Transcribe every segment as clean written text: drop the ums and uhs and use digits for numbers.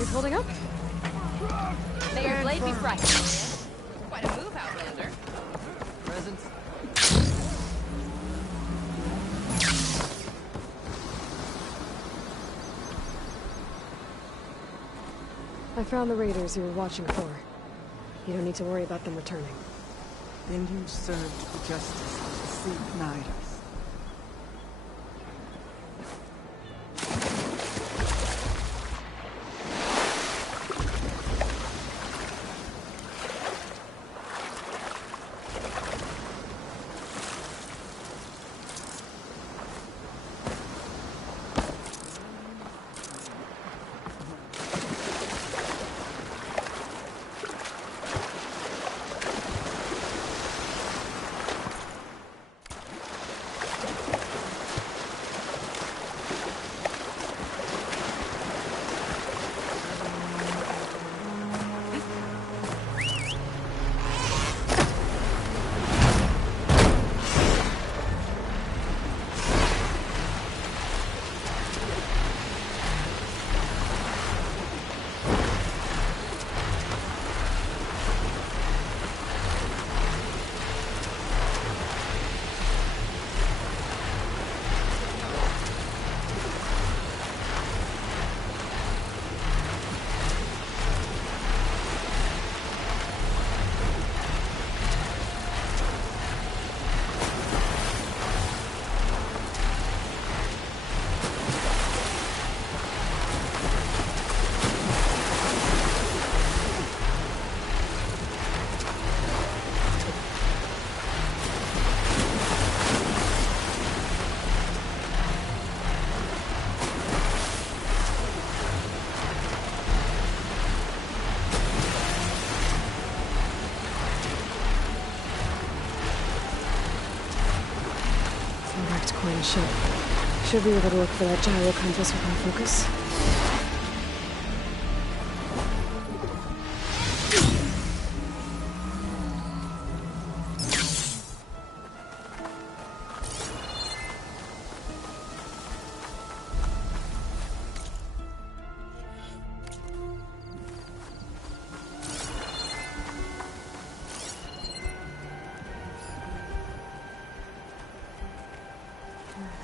things holding up? May your blade be bright. Quite a move, Outlander. Presents. I found the raiders you were watching for. You don't need to worry about them returning. Then you served justice to the Sea Knights. Ship. Should be able to look for that gyro compass with my focus.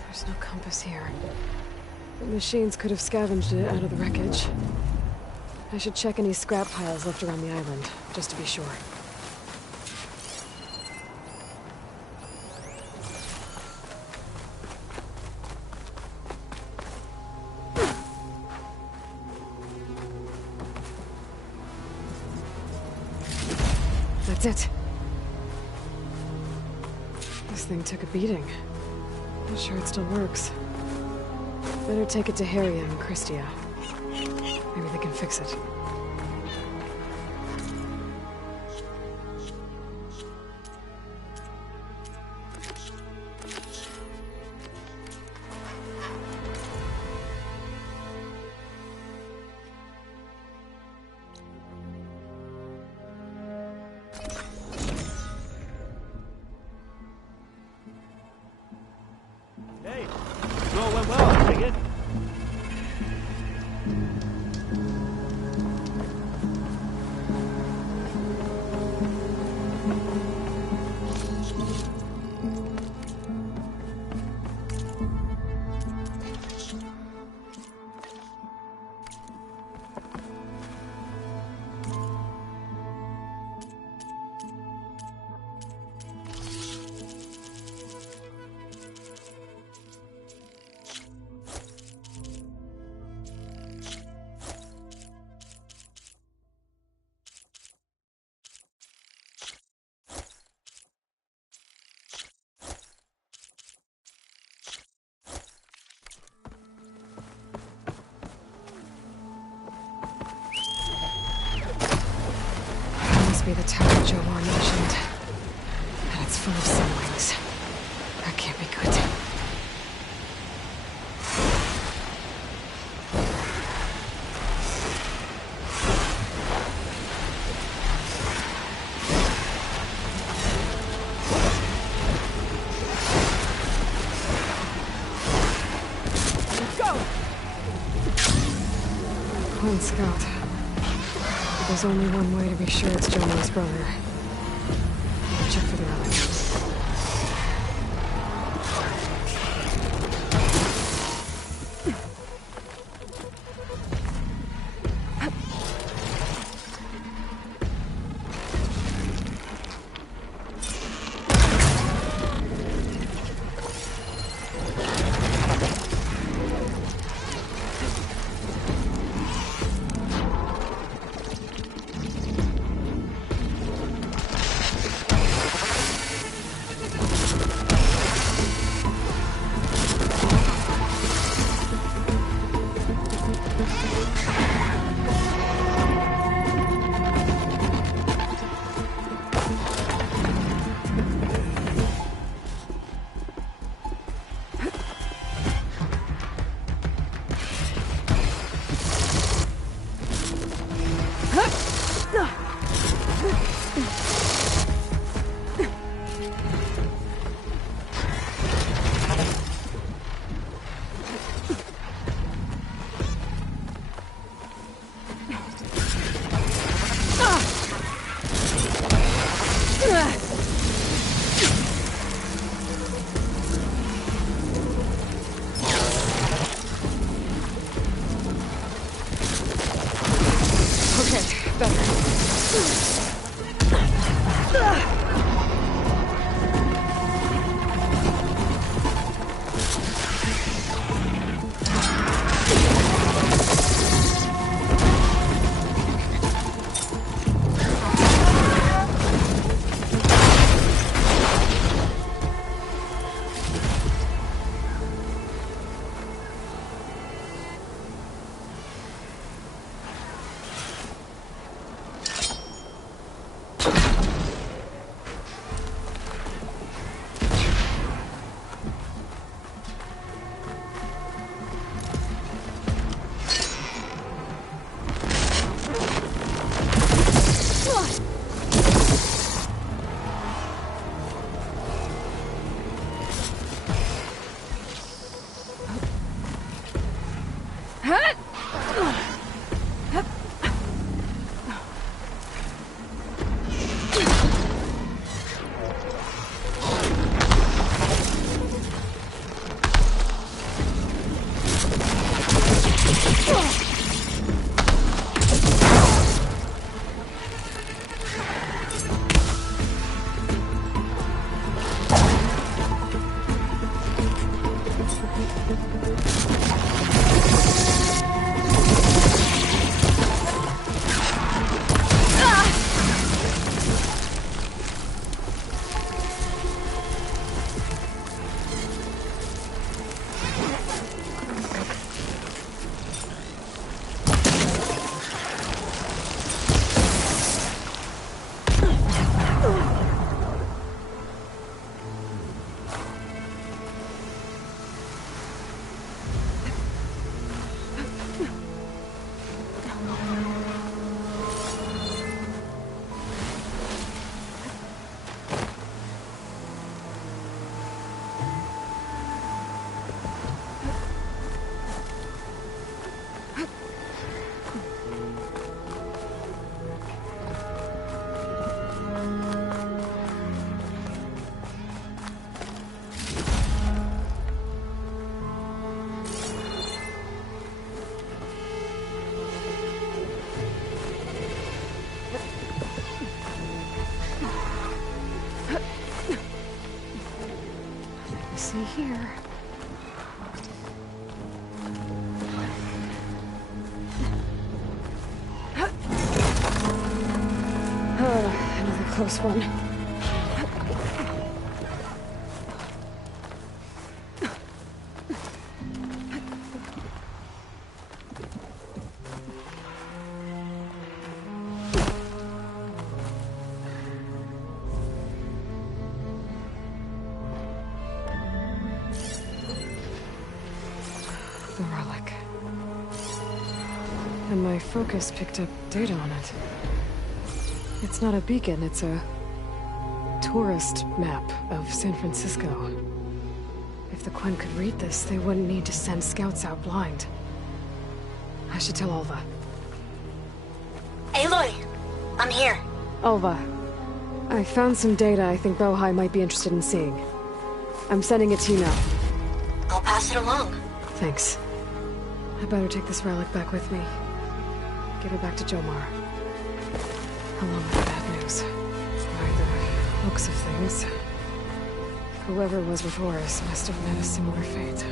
There's no compass here. The machines could have scavenged it out of the wreckage. I should check any scrap piles left around the island, just to be sure. That's it. This thing took a beating. Not sure it still works. Better take it to Harriet and Christia. Maybe they can fix it. Be the tower Joe mentioned. And it's full of sunwings. That can't be good. Quinn Scout. But there's only one way to be sure it's Johnny's brother. Check for the relic. See here. Another close one. The relic. And my focus picked up data on it. It's not a beacon, it's a tourist map of San Francisco. If the Quen could read this, they wouldn't need to send scouts out blind. I should tell Alva. Aloy, I'm here. Alva, I found some data I think Bohai might be interested in seeing. I'm sending it to you now. I'll pass it along. Thanks. I better take this relic back with me. Get her back to Jomar. Along with the bad news. By the looks of things, whoever was with Horus must have met a similar fate.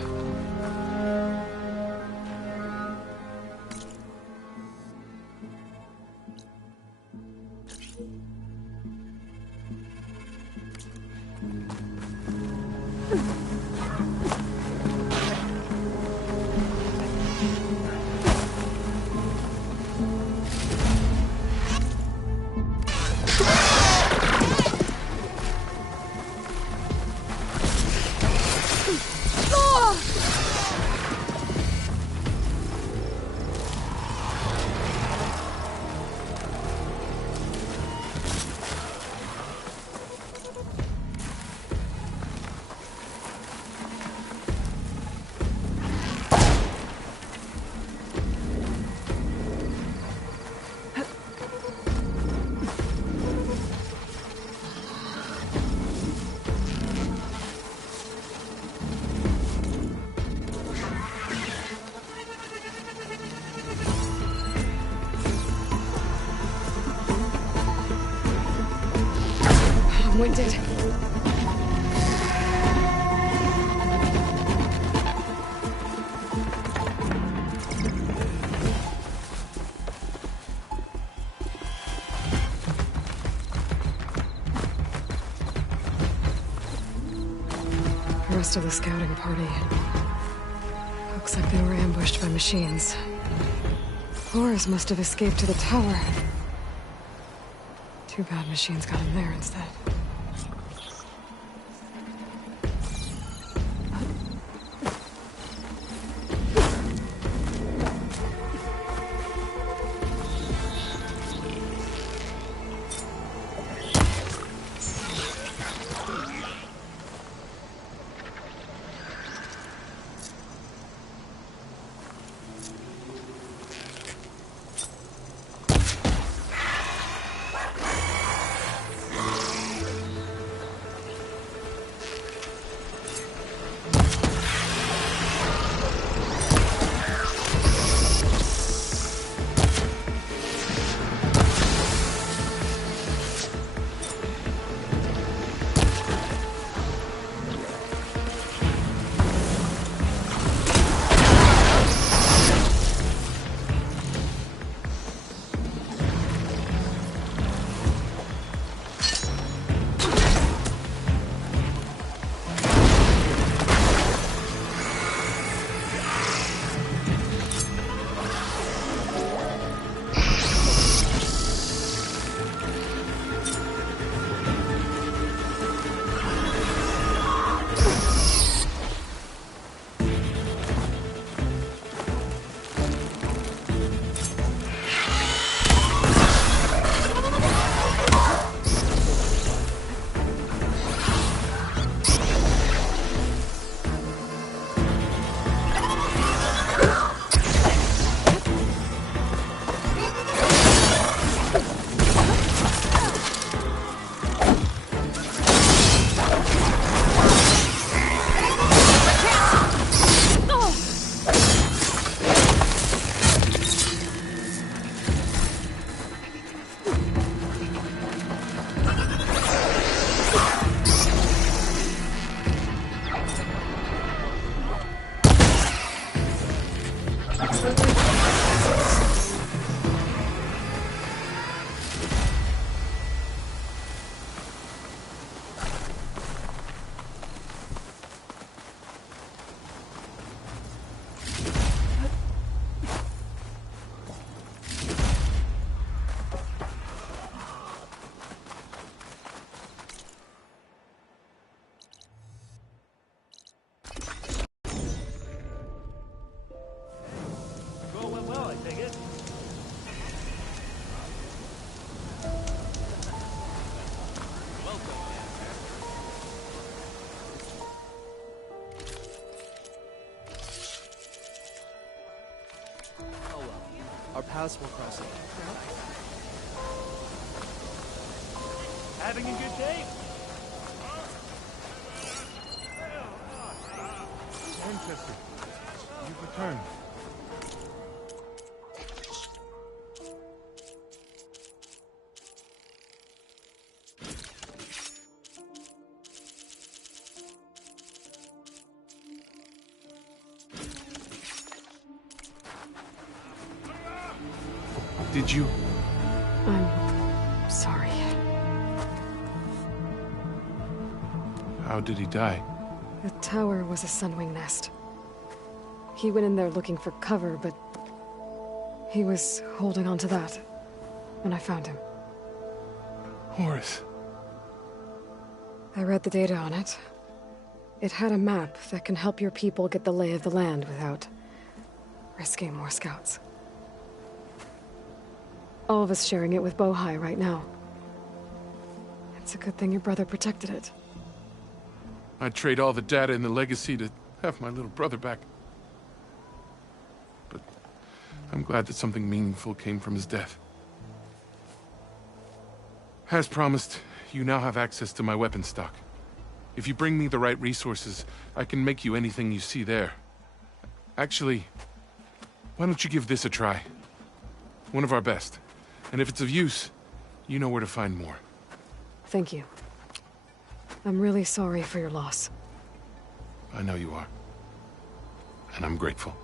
I'm winded. The rest of the scouting party. Looks like they were ambushed by machines. Horus must have escaped to the tower. Too bad machines got him there instead. Our paths will cross again. Having a good day? Ancestor, you've returned. Did you? I'm sorry. How did he die? The tower was a sunwing nest. He went in there looking for cover, but he was holding on to that when I found him. Horace. I read the data on it. It had a map that can help your people get the lay of the land without risking more scouts. All of us sharing it with Bohai right now. It's a good thing your brother protected it. I'd trade all the data in the legacy to have my little brother back. But I'm glad that something meaningful came from his death. As promised, you now have access to my weapon stock. If you bring me the right resources, I can make you anything you see there. Actually, why don't you give this a try? One of our best. And if it's of use, you know where to find more. Thank you. I'm really sorry for your loss. I know you are. And I'm grateful.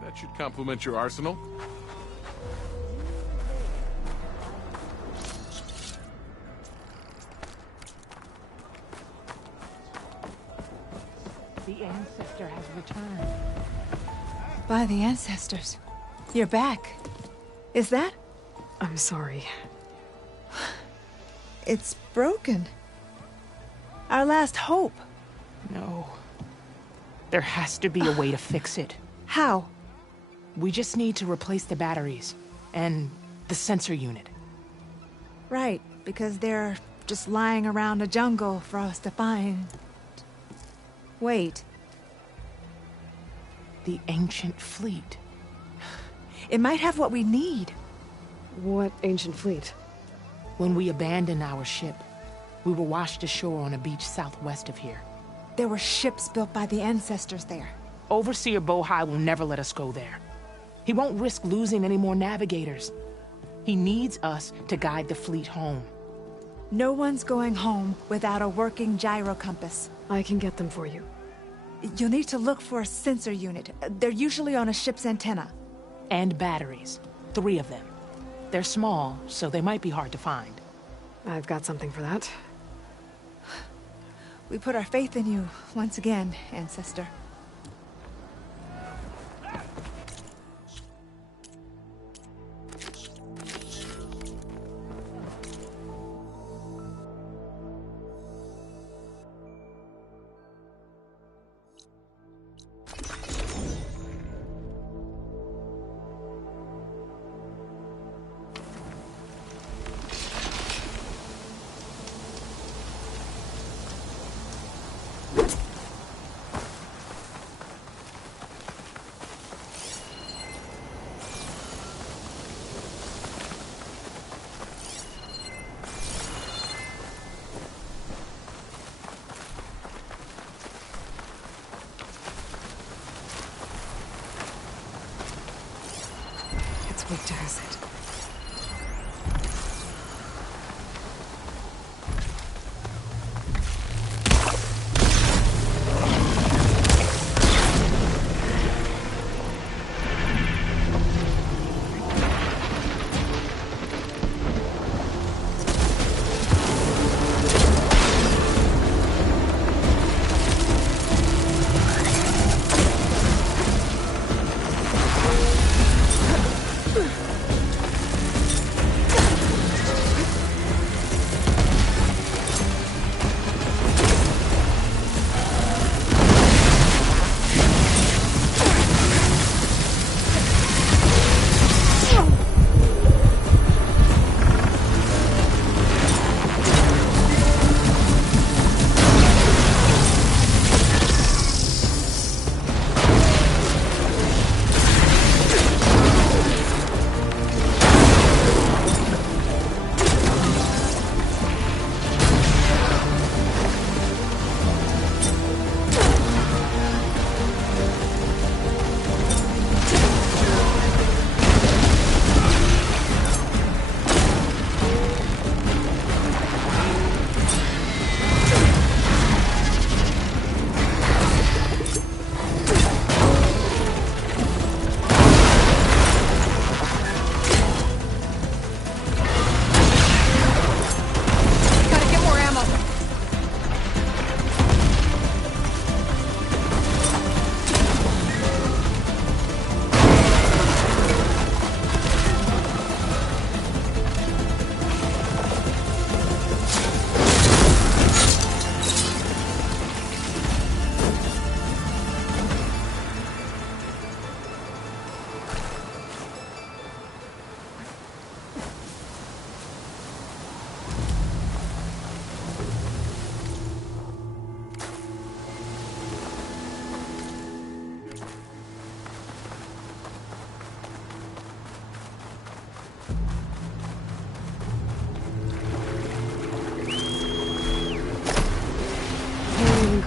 That should complement your arsenal. The ancestor has returned. By the ancestors. You're back. Is that? I'm sorry. It's broken. Our last hope. No. There has to be a way to fix it. How? We just need to replace the batteries. And the sensor unit. Right, because they're just lying around a jungle for us to find. Wait. The ancient fleet. It might have what we need. What ancient fleet? When we abandoned our ship, we were washed ashore on a beach southwest of here. There were ships built by the ancestors there. Overseer Bohai will never let us go there. He won't risk losing any more navigators. He needs us to guide the fleet home. No one's going home without a working gyro compass. I can get them for you. You'll need to look for a sensor unit. They're usually on a ship's antenna. And batteries. 3 of them. They're small, so they might be hard to find. I've got something for that. We put our faith in you once again, Ancestor. weak to acid.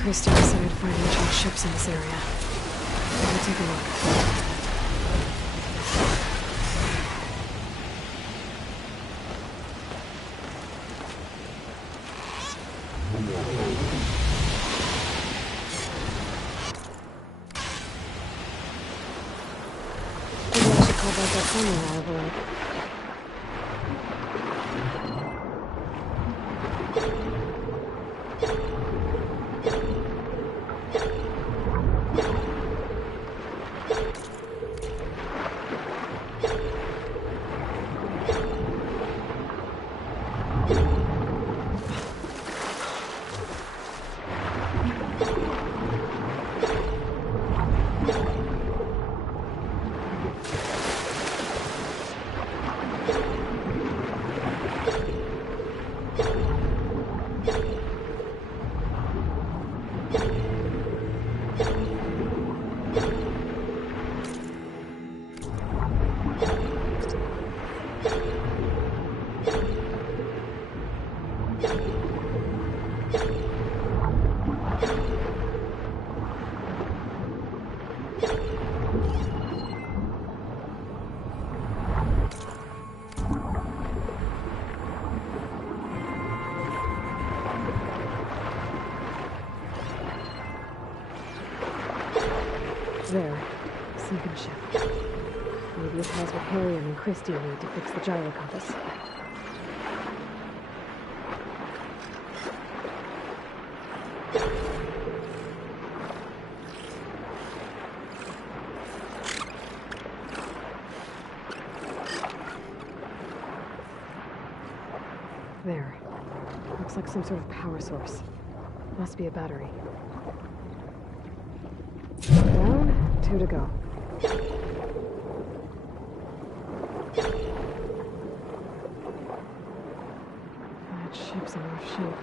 Christie decided to find ancient ships in this area. We'll take a look. Maybe I should call back that phone while I have a look. There. Sinking ship. Maybe it has what Harry and Christie need to fix the gyro compass. There. Looks like some sort of power source. Must be a battery. Down, 2 to go. That ship's in rough shape.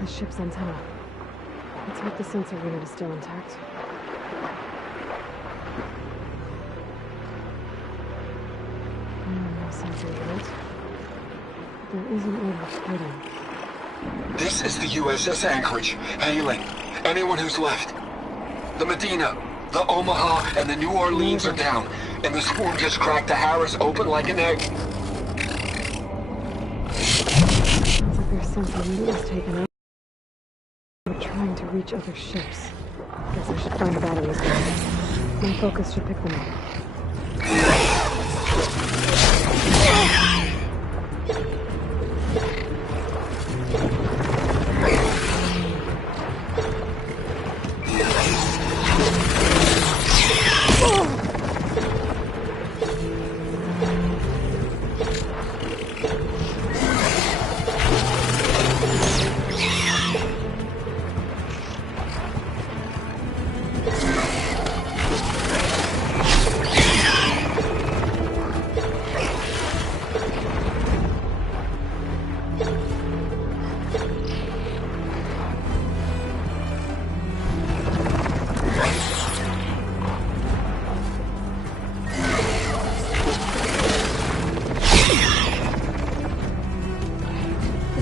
The ship's antenna. Let's hope the sensor unit is still intact. something in it. There isn't much hidden. This is the USS Anchorage. Hailing. Anyone who's left. The Medina, the Omaha, and the New Orleans are down, and the swarm just cracked the Harris open like an egg. Sounds like there's something that was taken out. We're trying to reach other ships. Guess I should find the batteries there. My focus should pick them up.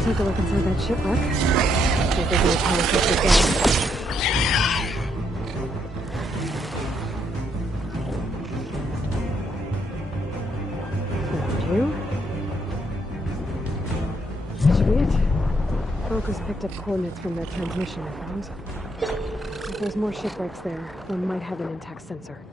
Take a look inside that shipwreck. See if there's any power again. That should be it. Focus picked up coordinates from that transmission I found. If there's more shipwrecks there, one might have an intact sensor.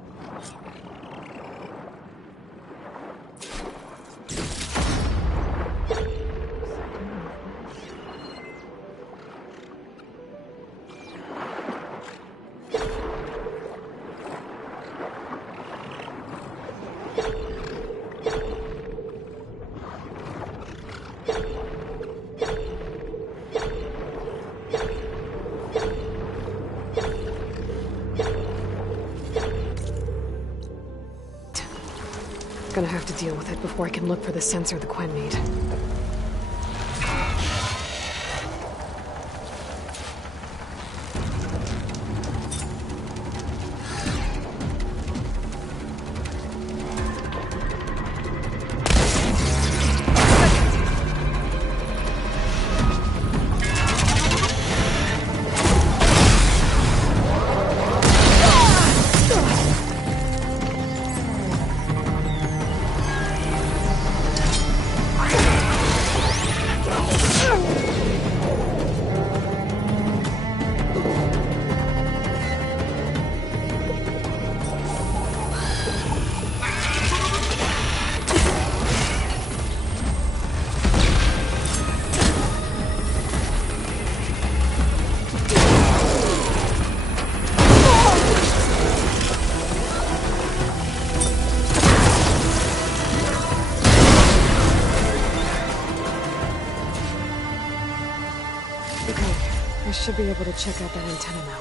Gonna have to deal with it before I can look for the sensor the Quen need. I should be able to check out that antenna now.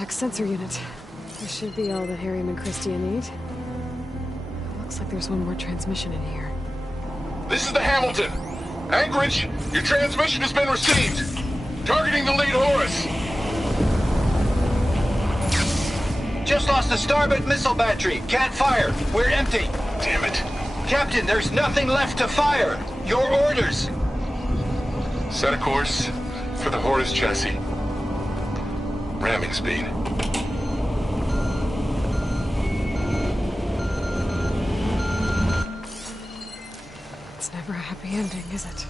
tech sensor unit. This should be all that Harry and Christia need. Looks like there's one more transmission in here. This is the Hamilton. Anchorage, your transmission has been received. Targeting the lead Horus. Just lost the starboard missile battery. Can't fire. We're empty. Damn it. Captain, there's nothing left to fire. Your orders. Set a course for the Horus chassis. Ramming speed. It's never a happy ending, is it?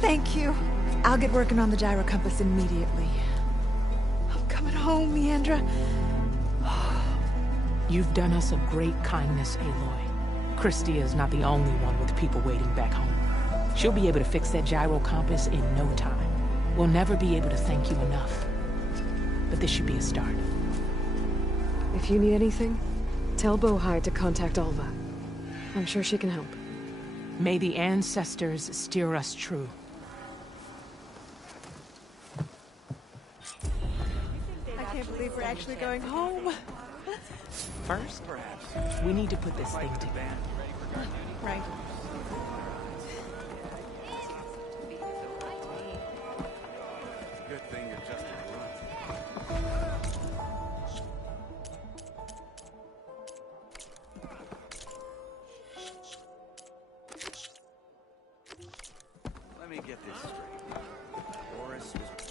Thank you. I'll get working on the gyro compass immediately. I'm coming home, Leandra. You've done us a great kindness, Aloy. Christia is not the only one with people waiting back home. She'll be able to fix that gyro compass in no time. We'll never be able to thank you enough. But this should be a start. If you need anything, tell Bohai to contact Alva. I'm sure she can help. May the ancestors steer us true. I can't believe we're actually going home. First, we need to put this thing together. Right. Good thing you're just Let me get this straight. Horus was...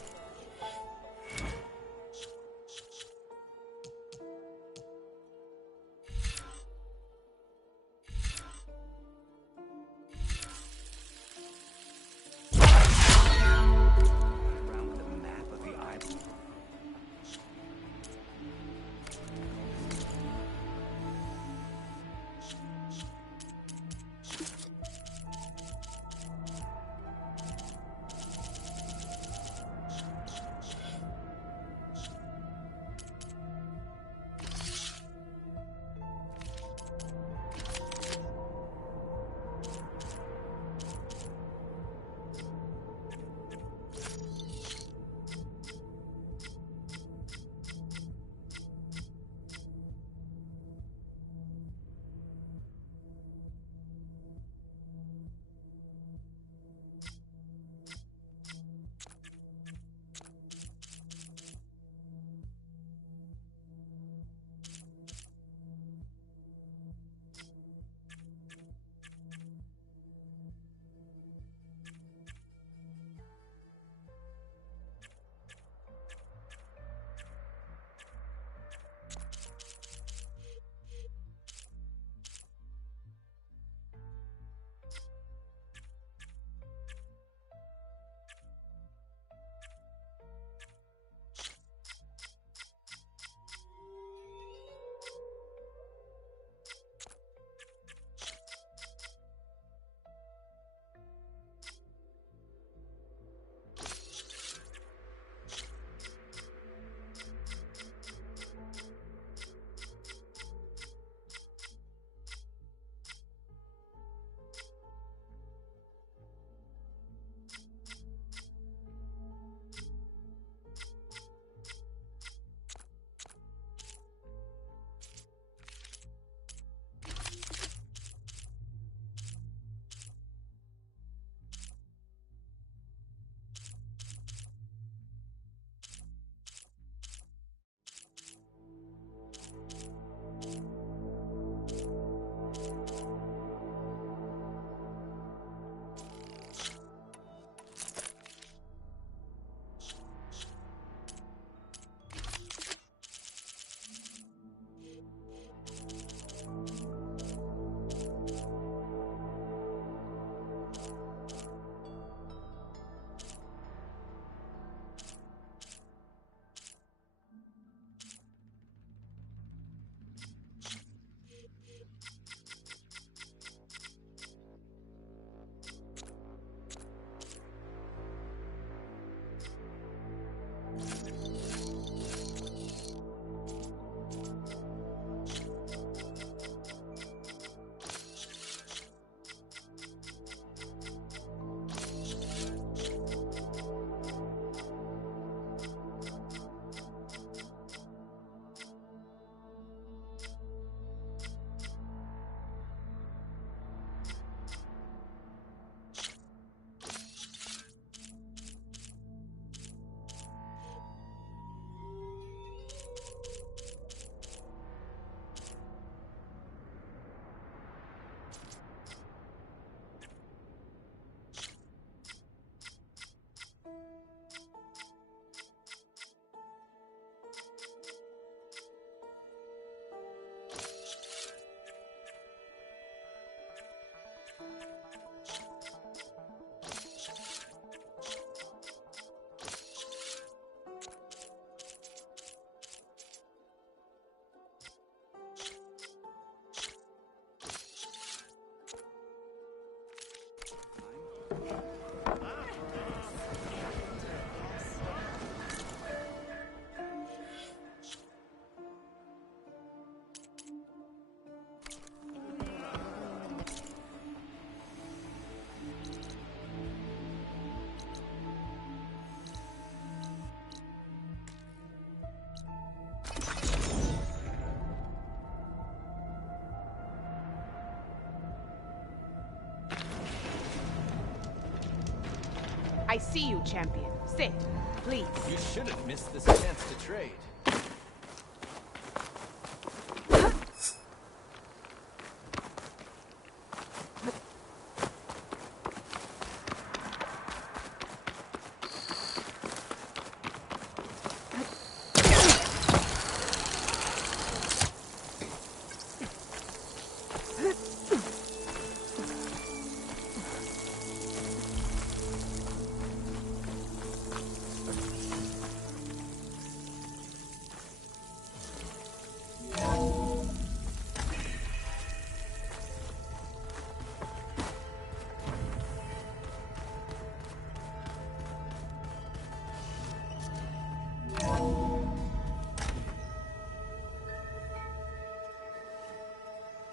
I see you, champion. Sit, please. You shouldn't miss this chance to trade.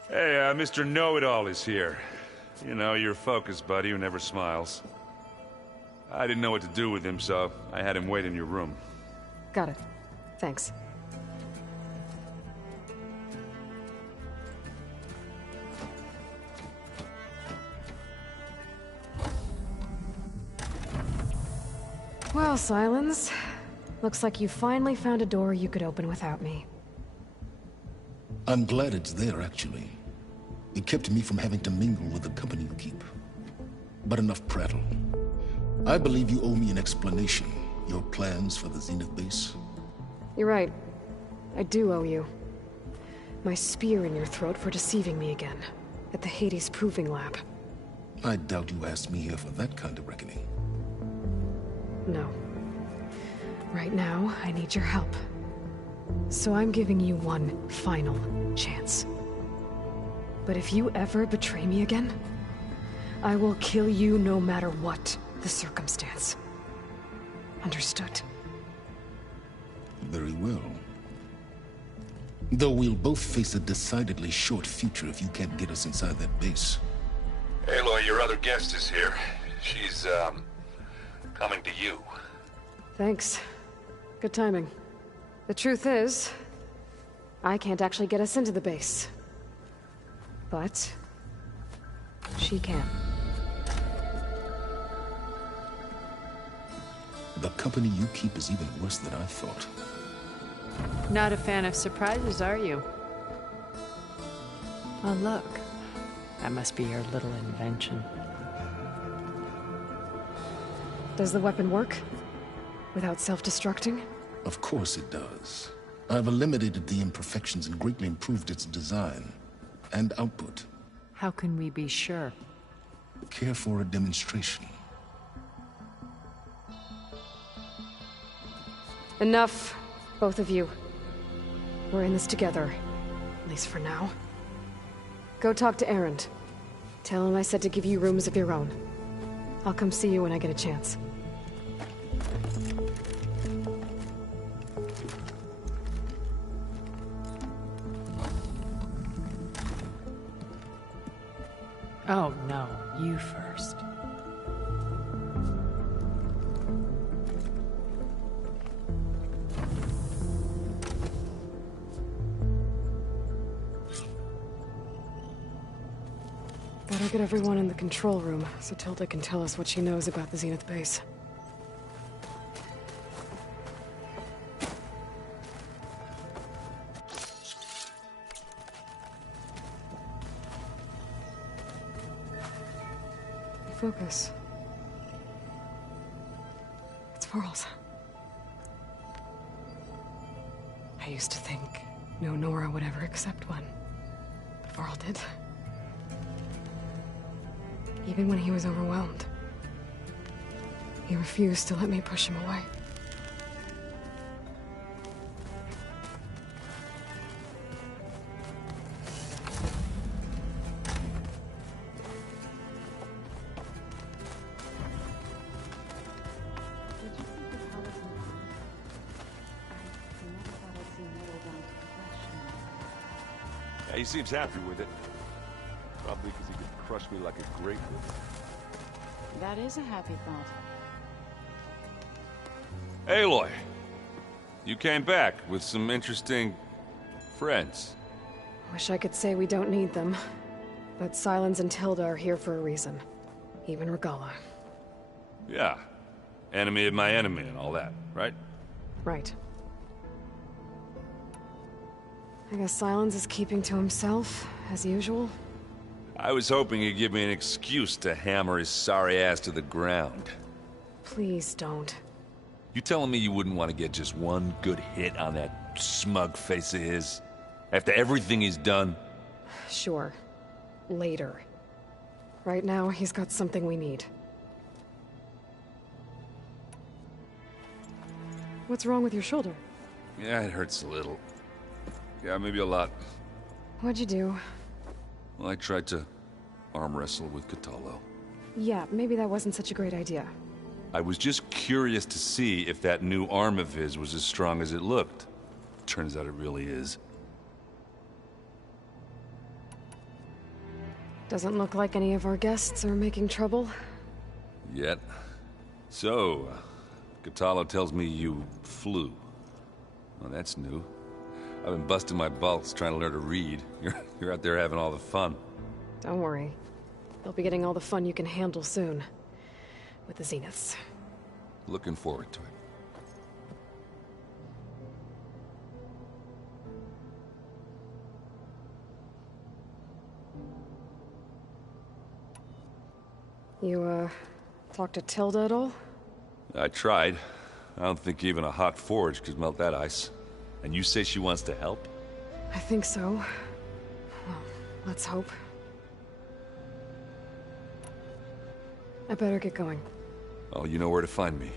Hey, Mr. Know-It-All is here. You know, your focus buddy who never smiles. I didn't know what to do with him, so I had him wait in your room. Got it. Thanks. Well, Silence. Looks like you finally found a door you could open without me. I'm glad it's there, actually. It kept me from having to mingle with the company you keep. But enough prattle. I believe you owe me an explanation. Your plans for the Zenith base. You're right. I do owe you. My spear in your throat for deceiving me again. At the Hades Proving Lab. I doubt you asked me here for that kind of reckoning. No. Right now, I need your help. So I'm giving you one final chance. But if you ever betray me again, I will kill you no matter what the circumstance. Understood? Very well. Though we'll both face a decidedly short future if you can't get us inside that base. Aloy, your other guest is here. She's, coming to you. Thanks. Good timing. The truth is, I can't actually get us into the base. But she can. The company you keep is even worse than I thought. Not a fan of surprises, are you? Oh, look. That must be your little invention. Does the weapon work? Without self-destructing? Of course it does. I've eliminated the imperfections and greatly improved its design and output. How can we be sure? Care for a demonstration? Enough, both of you. We're in this together, at least for now. Go talk to Erend. Tell him I said to give you rooms of your own. I'll come see you when I get a chance. Oh, no. You first. Better get everyone in the control room, so Tilda can tell us what she knows about the Zenith base. Focus. It's Varl's. I used to think no Nora would ever accept one. But Varl did. Even when he was overwhelmed. He refused to let me push him away. Yeah, he seems happy with it. Probably because he could crush me like a grape. That is a happy thought. Aloy, you came back with some interesting friends. Wish I could say we don't need them. But Silence and Tilda are here for a reason. Even Regala. Yeah. Enemy of my enemy and all that, right? Right. I guess Silence is keeping to himself, as usual. I was hoping he'd give me an excuse to hammer his sorry ass to the ground. Please don't. You telling me you wouldn't want to get just one good hit on that smug face of his? After everything he's done? Sure. Later. Right now, he's got something we need. What's wrong with your shoulder? Yeah, it hurts a little. Yeah, maybe a lot. What'd you do? Well, I tried to arm wrestle with Catallo. Yeah, maybe that wasn't such a great idea. I was just curious to see if that new arm of his was as strong as it looked. Turns out it really is. Doesn't look like any of our guests are making trouble. Yet. So, Catallo tells me you flew. Well, that's new. I've been busting my balls trying to learn to read. You're out there having all the fun. Don't worry. You'll be getting all the fun you can handle soon. With the Zeniths. Looking forward to it. You, talked to Tilda at all? I tried. I don't think even a hot forge could melt that ice. And you say she wants to help? I think so. Well, let's hope. I better get going. Oh, you know where to find me.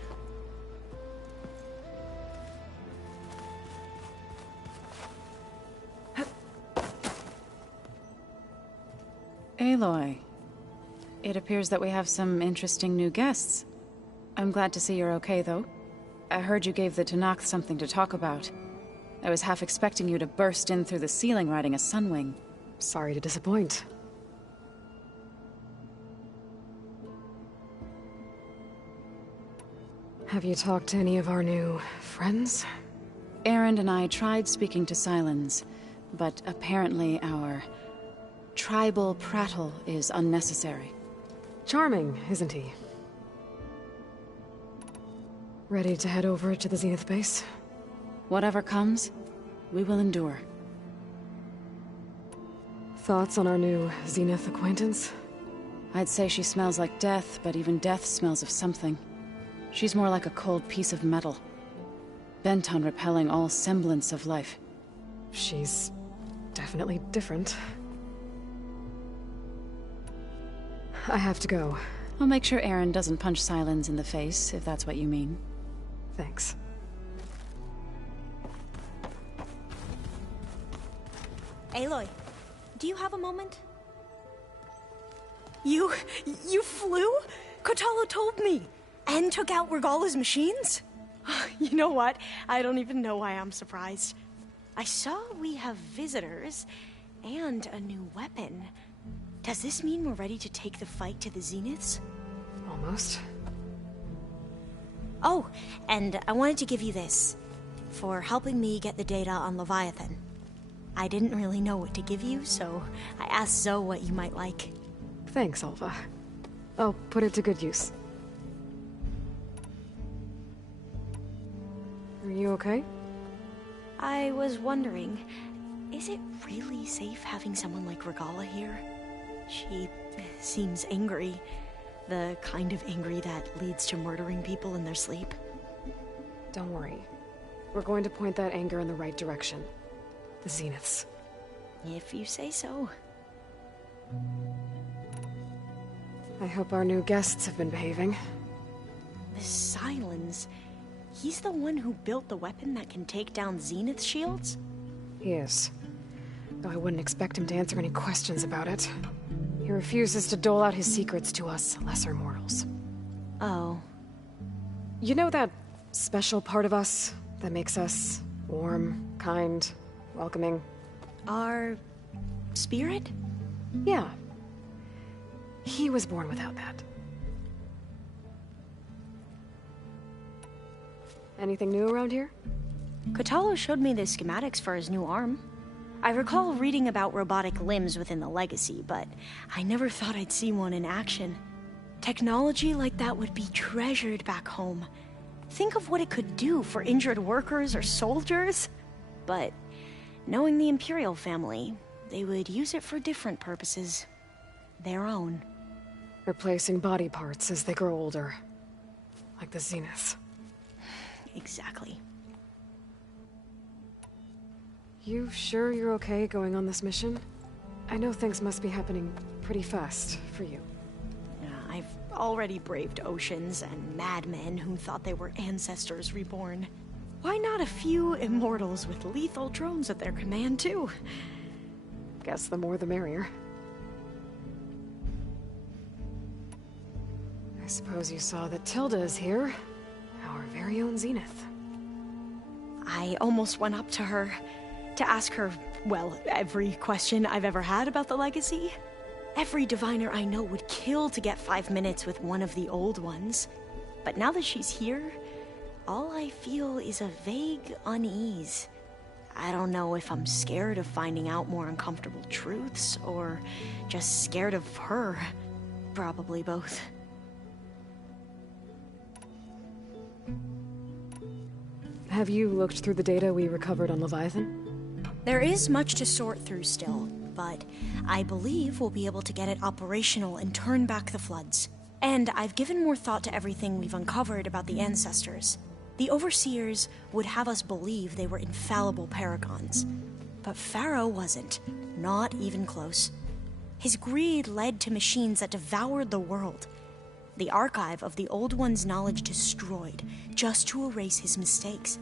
Aloy, it appears that we have some interesting new guests. I'm glad to see you're okay, though. I heard you gave the Tenakth something to talk about. I was half expecting you to burst in through the ceiling riding a sunwing. Sorry to disappoint. Have you talked to any of our new friends? Erend and I tried speaking to Silence, but apparently our tribal prattle is unnecessary. Charming, isn't he? Ready to head over to the Zenith base? Whatever comes, we will endure. Thoughts on our new Zenith acquaintance? I'd say she smells like death, but even death smells of something. She's more like a cold piece of metal, bent on repelling all semblance of life. She's definitely different. I have to go. I'll make sure Erend doesn't punch Silence in the face, if that's what you mean. Thanks. Aloy, do you have a moment? You flew? Catallo told me! And took out Regala's machines? You know what? I don't even know why I'm surprised. I saw we have visitors, and a new weapon. Does this mean we're ready to take the fight to the Zeniths? Almost. Oh, and I wanted to give you this, for helping me get the data on Leviathan. I didn't really know what to give you, so I asked Zoe what you might like. Thanks, Alva. I'll put it to good use. Are you okay? I was wondering, is it really safe having someone like Regala here? She seems angry. The kind of angry that leads to murdering people in their sleep. Don't worry. We're going to point that anger in the right direction. The Zeniths. If you say so. I hope our new guests have been behaving. This Silence, he's the one who built the weapon that can take down Zenith shields? He is. Though I wouldn't expect him to answer any questions about it. He refuses to dole out his secrets to us lesser mortals. Oh. You know that special part of us that makes us warm, kind, welcoming? Our spirit? Yeah. He was born without that. Anything new around here? Kotallo showed me the schematics for his new arm. I recall reading about robotic limbs within the Legacy, but I never thought I'd see one in action. Technology like that would be treasured back home. Think of what it could do for injured workers or soldiers. But knowing the Imperial family, they would use it for different purposes. Their own. Replacing body parts as they grow older. Like the Zenith. Exactly. You sure you're okay going on this mission? I know things must be happening pretty fast for you. I've already braved oceans and madmen who thought they were ancestors reborn. Why not a few immortals with lethal drones at their command, too? Guess the more the merrier. I suppose you saw that Tilda is here. Our very own Zenith. I almost went up to her to ask her, well, every question I've ever had about the Legacy. Every diviner I know would kill to get 5 minutes with one of the old ones. But now that she's here, all I feel is a vague unease. I don't know if I'm scared of finding out more uncomfortable truths, or just scared of her. Probably both. Have you looked through the data we recovered on Leviathan? There is much to sort through still, but I believe we'll be able to get it operational and turn back the floods. And I've given more thought to everything we've uncovered about the ancestors. The Overseers would have us believe they were infallible paragons. But Pharaoh wasn't. Not even close. His greed led to machines that devoured the world. The archive of the Old One's knowledge destroyed, just to erase his mistakes.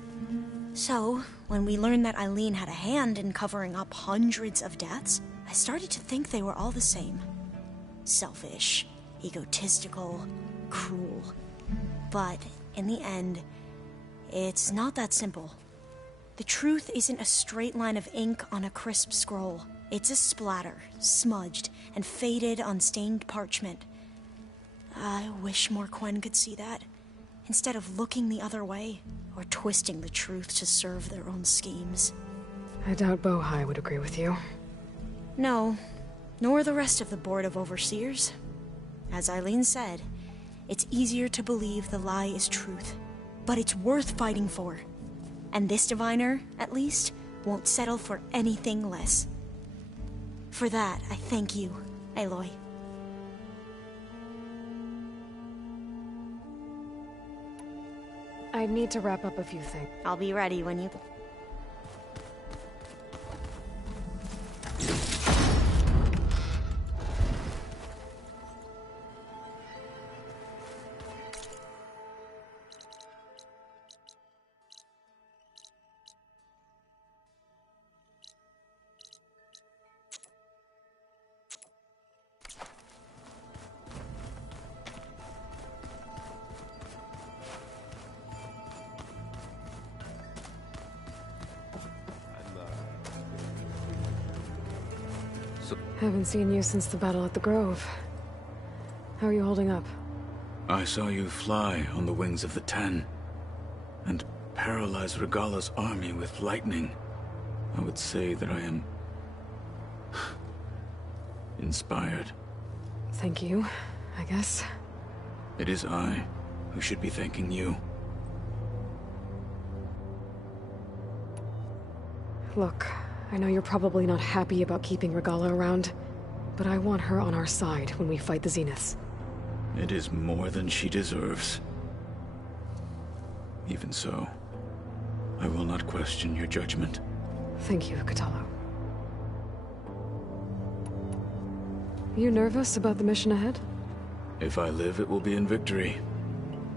So, when we learned that Eileen had a hand in covering up hundreds of deaths, I started to think they were all the same. Selfish, egotistical, cruel. But, in the end, it's not that simple. The truth isn't a straight line of ink on a crisp scroll. It's a splatter, smudged, and faded on stained parchment. I wish more Quen could see that, instead of looking the other way, or twisting the truth to serve their own schemes. I doubt Bohai would agree with you. No, nor the rest of the Board of Overseers. As Eileen said, it's easier to believe the lie is truth, but it's worth fighting for. And this diviner, at least, won't settle for anything less. For that, I thank you, Aloy. I need to wrap up a few things. I'll be ready when you... Haven't seen you since the battle at the Grove. How are you holding up? I saw you fly on the wings of the Ten, and paralyze Regala's army with lightning. I would say that I am... inspired. Thank you, I guess. It is I who should be thanking you. Look, I know you're probably not happy about keeping Regala around, but I want her on our side when we fight the Zeniths. It is more than she deserves. Even so, I will not question your judgment. Thank you, Kotallo. You nervous about the mission ahead? If I live, it will be in victory.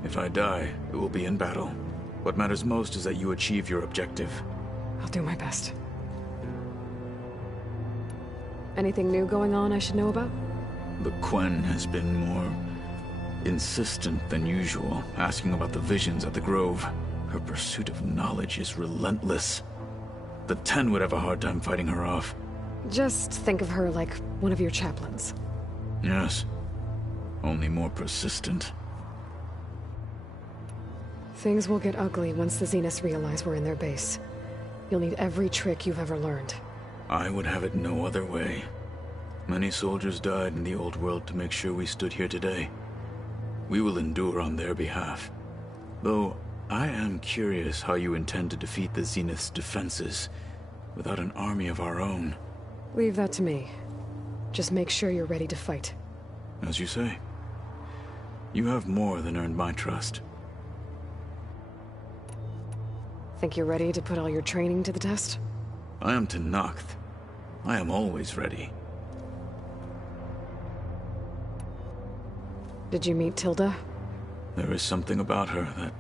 If I die, it will be in battle. What matters most is that you achieve your objective. I'll do my best. Anything new going on I should know about? The Quen has been more insistent than usual, asking about the visions at the Grove. Her pursuit of knowledge is relentless. The Ten would have a hard time fighting her off. Just think of her like one of your chaplains. Yes. Only more persistent. Things will get ugly once the Zeniths realize we're in their base. You'll need every trick you've ever learned. I would have it no other way. Many soldiers died in the old world to make sure we stood here today. We will endure on their behalf. Though, I am curious how you intend to defeat the Zenith's defenses without an army of our own. Leave that to me. Just make sure you're ready to fight. As you say. You have more than earned my trust. Think you're ready to put all your training to the test? I am Tenakth. I am always ready. Did you meet Tilda? There is something about her that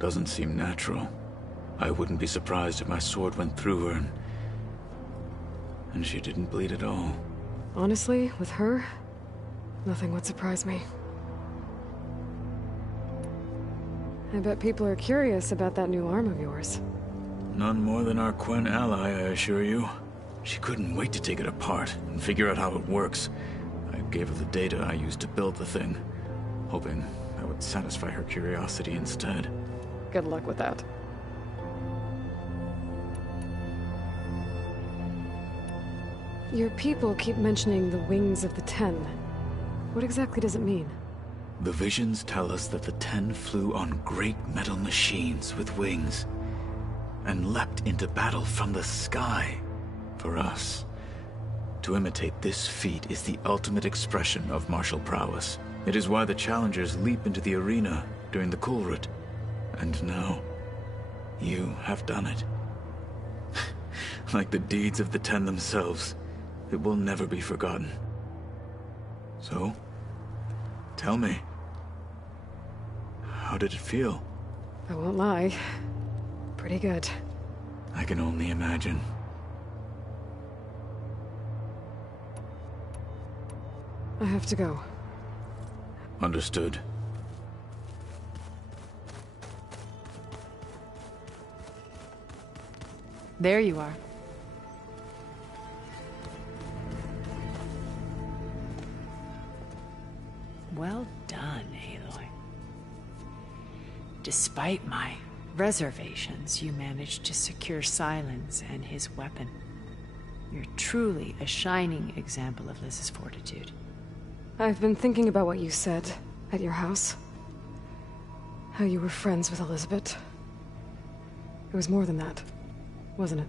doesn't seem natural. I wouldn't be surprised if my sword went through her and she didn't bleed at all. Honestly, with her, nothing would surprise me. I bet people are curious about that new arm of yours. None more than our Quen ally, I assure you. She couldn't wait to take it apart and figure out how it works. I gave her the data I used to build the thing, hoping that would satisfy her curiosity instead. Good luck with that. Your people keep mentioning the wings of the Ten. What exactly does it mean? The visions tell us that the Ten flew on great metal machines with wings and leapt into battle from the sky. For us, to imitate this feat is the ultimate expression of martial prowess. It is why the challengers leap into the arena during the Kulrut. And now, you have done it. Like the deeds of the Ten themselves, it will never be forgotten. So, tell me, how did it feel? I won't lie. Pretty good. I can only imagine. I have to go. Understood. There you are. Well done, Aloy. Despite my reservations, you managed to secure Silence and his weapon. You're truly a shining example of Liz's fortitude. I've been thinking about what you said at your house. How you were friends with Elizabeth. It was more than that, wasn't it?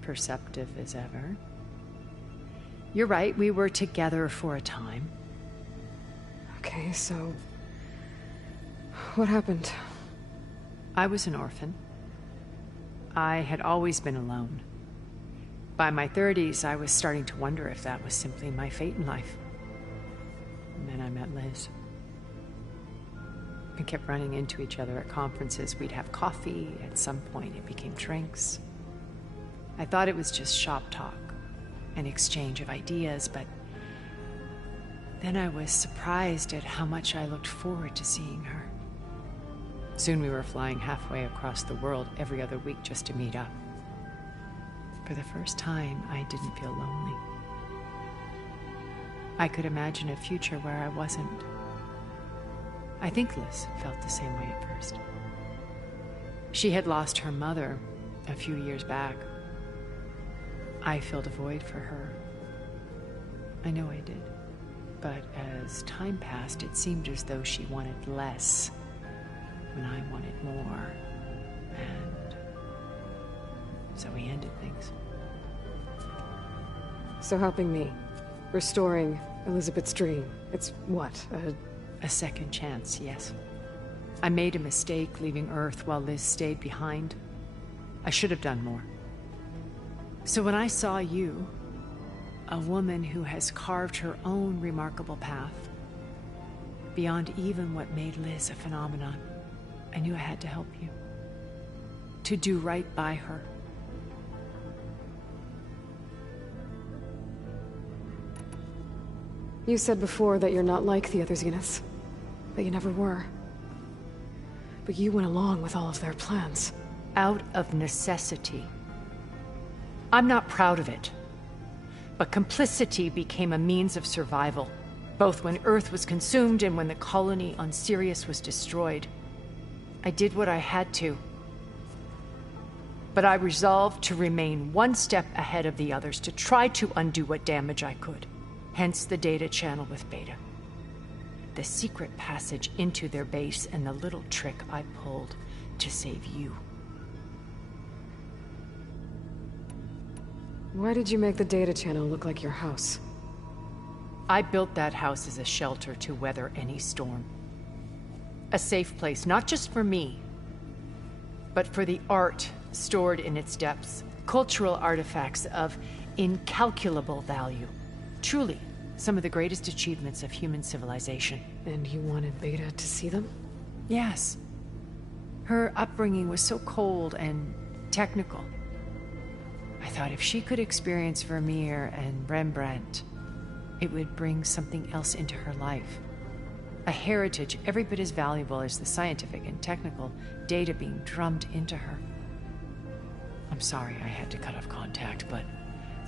Perceptive as ever. You're right, we were together for a time. Okay, so... what happened? I was an orphan. I had always been alone. By my 30s, I was starting to wonder if that was simply my fate in life. And then I met Liz. We kept running into each other at conferences. We'd have coffee. At some point, it became drinks. I thought it was just shop talk, an exchange of ideas, but then I was surprised at how much I looked forward to seeing her. Soon we were flying halfway across the world every other week just to meet up. For the first time, I didn't feel lonely. I could imagine a future where I wasn't. I think Liz felt the same way at first. She had lost her mother a few years back. I filled a void for her. I know I did. But as time passed, it seemed as though she wanted less when I wanted more. And so we ended things. So helping me, restoring Elizabeth's dream, it's what, a second chance, yes. I made a mistake leaving Earth while Liz stayed behind. I should have done more. So when I saw you, A woman who has carved her own remarkable path. Beyond even what made Liz a phenomenon. I knew I had to help you. To do right by her. You said before that you're not like the other Zeniths. That you never were. But you went along with all of their plans. Out of necessity. I'm not proud of it. But complicity became a means of survival. Both when Earth was consumed and when the colony on Sirius was destroyed. I did what I had to. But I resolved to remain one step ahead of the others, to try to undo what damage I could. Hence the data channel with Beta. The secret passage into their base and the little trick I pulled to save you. Why did you make the data channel look like your house? I built that house as a shelter to weather any storm. A safe place, not just for me, but for the art stored in its depths. Cultural artifacts of incalculable value. Truly, some of the greatest achievements of human civilization. And you wanted Beta to see them? Yes. Her upbringing was so cold and technical. I thought if she could experience Vermeer and Rembrandt, it would bring something else into her life. A heritage every bit as valuable as the scientific and technical data being drummed into her. I'm sorry I had to cut off contact, but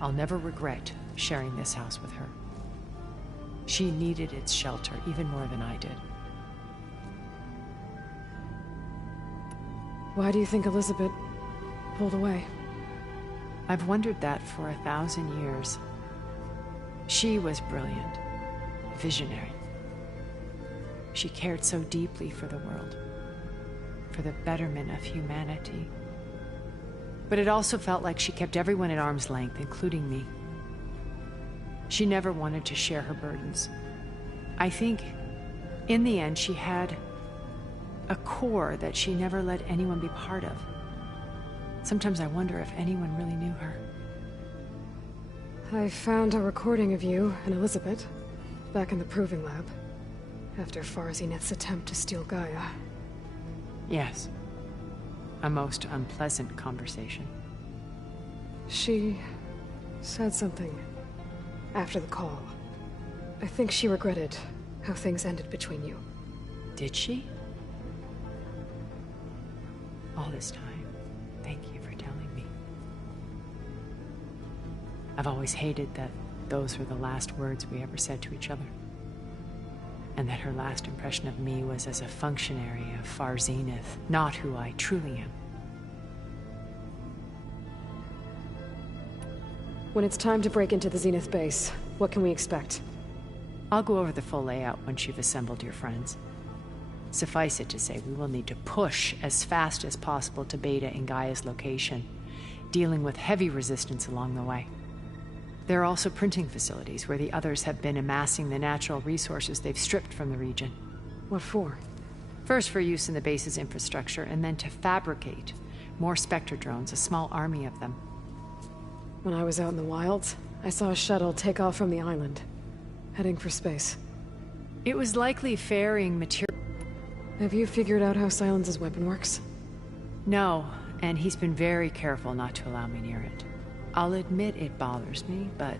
I'll never regret sharing this house with her. She needed its shelter even more than I did. Why do you think Elizabeth pulled away? I've wondered that for 1,000 years. She was brilliant, visionary. She cared so deeply for the world, for the betterment of humanity. But it also felt like she kept everyone at arm's length, including me. She never wanted to share her burdens. I think, in the end, she had a core that she never let anyone be part of. Sometimes I wonder if anyone really knew her. I found a recording of you and Elizabeth back in the proving lab after Farzineth's attempt to steal Gaia. Yes. A most unpleasant conversation. She said something after the call. I think she regretted how things ended between you. Did she? All this time, thank you for telling me. I've always hated that those were the last words we ever said to each other. And that her last impression of me was as a functionary of Far Zenith, not who I truly am. When it's time to break into the Zenith base, what can we expect? I'll go over the full layout once you've assembled your friends. Suffice it to say, we will need to push as fast as possible to Beta and Gaia's location, dealing with heavy resistance along the way. There are also printing facilities where the others have been amassing the natural resources they've stripped from the region. What for? First for use in the base's infrastructure, and then to fabricate more Spectre drones, a small army of them. When I was out in the wilds, I saw a shuttle take off from the island, heading for space. It was likely ferrying material. Have you figured out how Silence's weapon works? No, and he's been very careful not to allow me near it. I'll admit it bothers me, but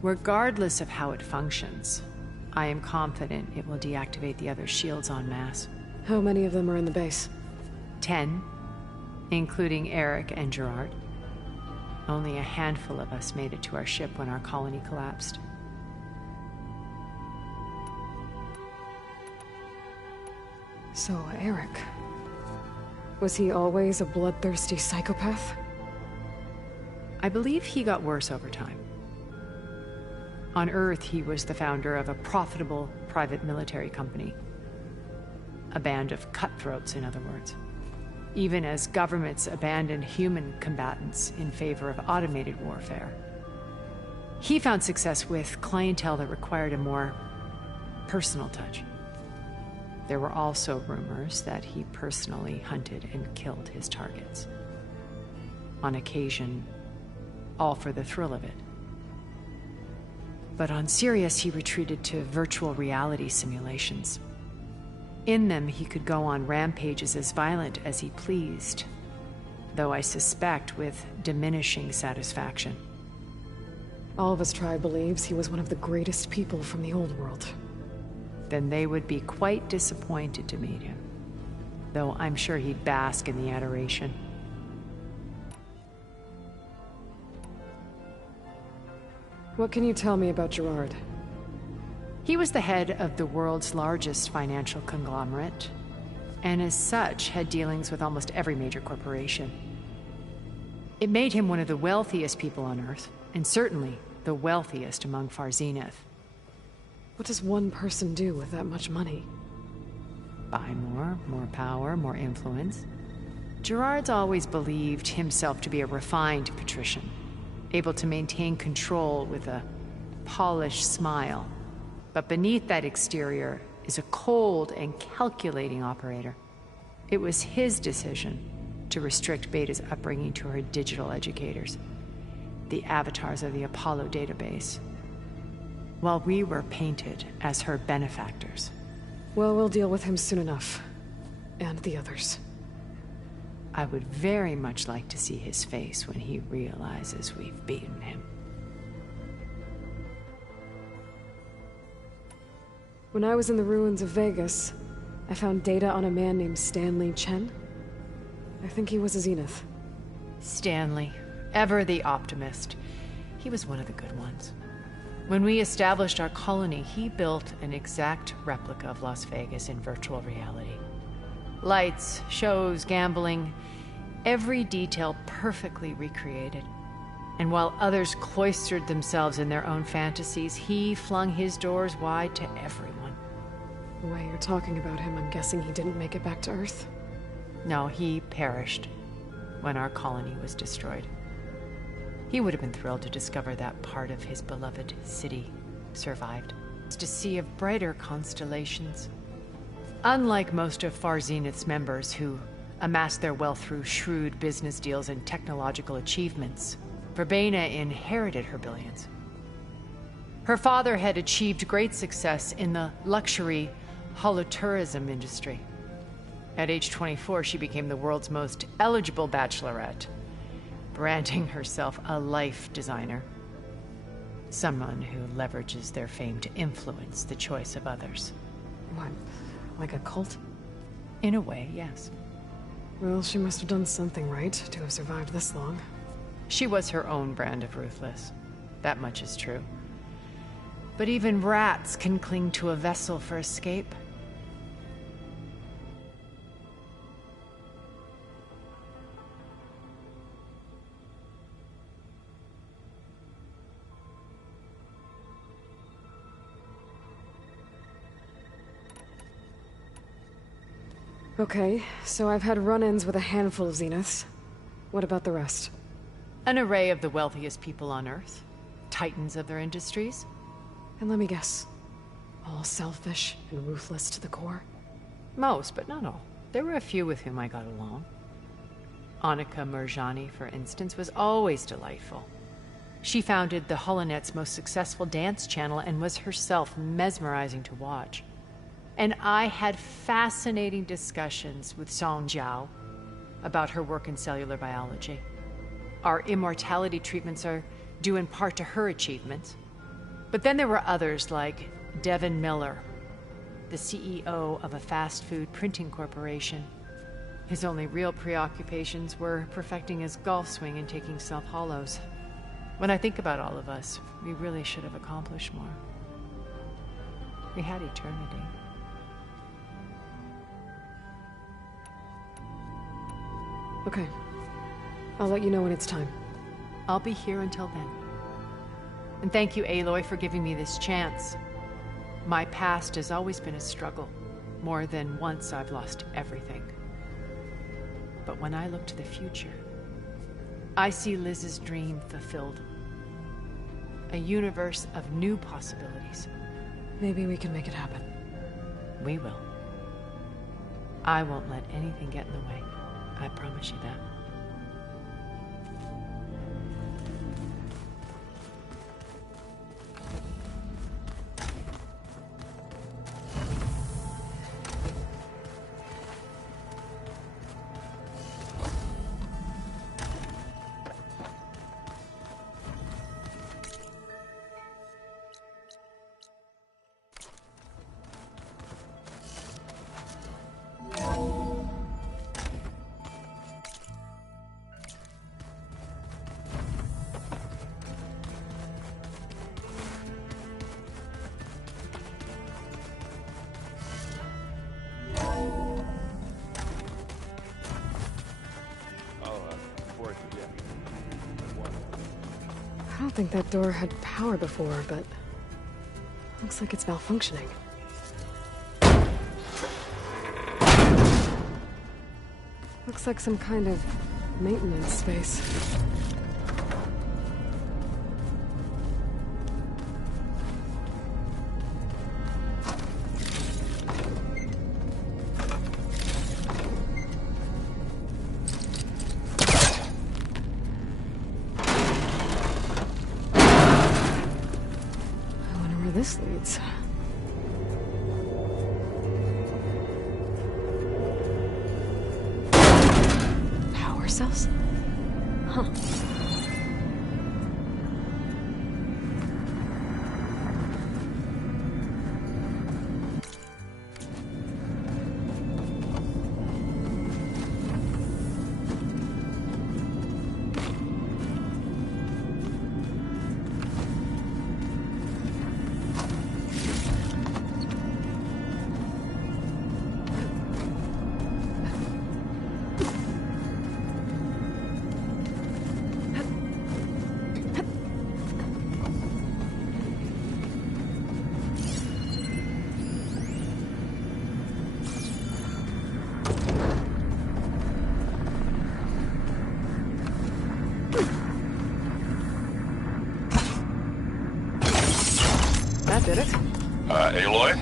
regardless of how it functions, I am confident it will deactivate the other shields en masse. How many of them are in the base? 10, including Eric and Gerard. Only a handful of us made it to our ship when our colony collapsed. So, Eric... was he always a bloodthirsty psychopath? I believe he got worse over time. On Earth, he was the founder of a profitable private military company. A band of cutthroats, in other words. Even as governments abandoned human combatants in favor of automated warfare. He found success with clientele that required a more personal touch. There were also rumors that he personally hunted and killed his targets. On occasion, all for the thrill of it. But on Sirius, he retreated to virtual reality simulations. In them, he could go on rampages as violent as he pleased, though I suspect with diminishing satisfaction. All of his tribe believes he was one of the greatest people from the old world. Then they would be quite disappointed to meet him, though I'm sure he'd bask in the adoration. What can you tell me about Gerard? He was the head of the world's largest financial conglomerate, and as such had dealings with almost every major corporation. It made him one of the wealthiest people on Earth, and certainly the wealthiest among Far Zenith. What does one person do with that much money? Buy more power, more influence. Gerard's always believed himself to be a refined patrician, able to maintain control with a polished smile. But beneath that exterior is a cold and calculating operator. It was his decision to restrict Beta's upbringing to her digital educators, the avatars of the Apollo database, while we were painted as her benefactors. Well, we'll deal with him soon enough. And the others. I would very much like to see his face when he realizes we've beaten him. When I was in the ruins of Vegas, I found data on a man named Stanley Chen. I think he was a Zenith. Stanley, ever the optimist. He was one of the good ones. When we established our colony, he built an exact replica of Las Vegas in virtual reality. Lights, shows, gambling, every detail perfectly recreated. And while others cloistered themselves in their own fantasies, he flung his doors wide to everyone. The way you're talking about him, I'm guessing he didn't make it back to Earth? No, he perished when our colony was destroyed. He would have been thrilled to discover that part of his beloved city survived. To see of brighter constellations. Unlike most of Far Zenith's members who amassed their wealth through shrewd business deals and technological achievements, Verbena inherited her billions. Her father had achieved great success in the luxury holotourism industry. At age 24, she became the world's most eligible bachelorette, branding herself a life designer. Someone who leverages their fame to influence the choice of others. What, like a cult? In a way, yes. Well, she must have done something right to have survived this long. She was her own brand of ruthless. That much is true. But even rats can cling to a vessel for escape. Okay, so I've had run-ins with a handful of Zeniths. What about the rest? An array of the wealthiest people on Earth. Titans of their industries. And let me guess. All selfish and ruthless to the core? Most, but not all. There were a few with whom I got along. Annika Murjani, for instance, was always delightful. She founded the HoloNet's most successful dance channel and was herself mesmerizing to watch. And I had fascinating discussions with Song Jiao about her work in cellular biology. Our immortality treatments are due in part to her achievements. But then there were others like Devin Miller, the CEO of a fast food printing corporation. His only real preoccupations were perfecting his golf swing and taking self-hollows. When I think about all of us, we really should have accomplished more. We had eternity. Okay. I'll let you know when it's time. I'll be here until then. And thank you, Aloy, for giving me this chance. My past has always been a struggle. More than once I've lost everything. But when I look to the future, I see Liz's dream fulfilled. A universe of new possibilities. Maybe we can make it happen. We will. I won't let anything get in the way. I promise you that. don't think that door had power before, but looks like it's malfunctioning. Looks like some kind of maintenance space. I wonder where this leads. Cells? Huh. Did it? Aloy?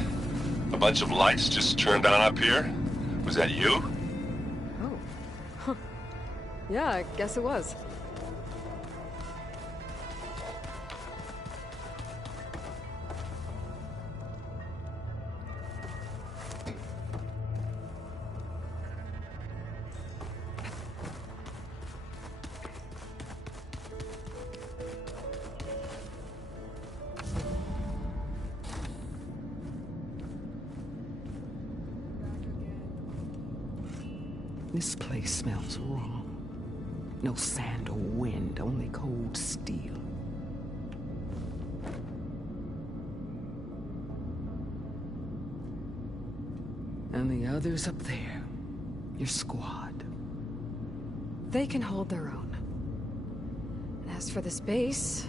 A bunch of lights just turned on up here? Was that you? Oh. Huh. Yeah, I guess it was. This place smells wrong. No sand or wind, only cold steel. And the others up there, your squad. They can hold their own. And as for this base,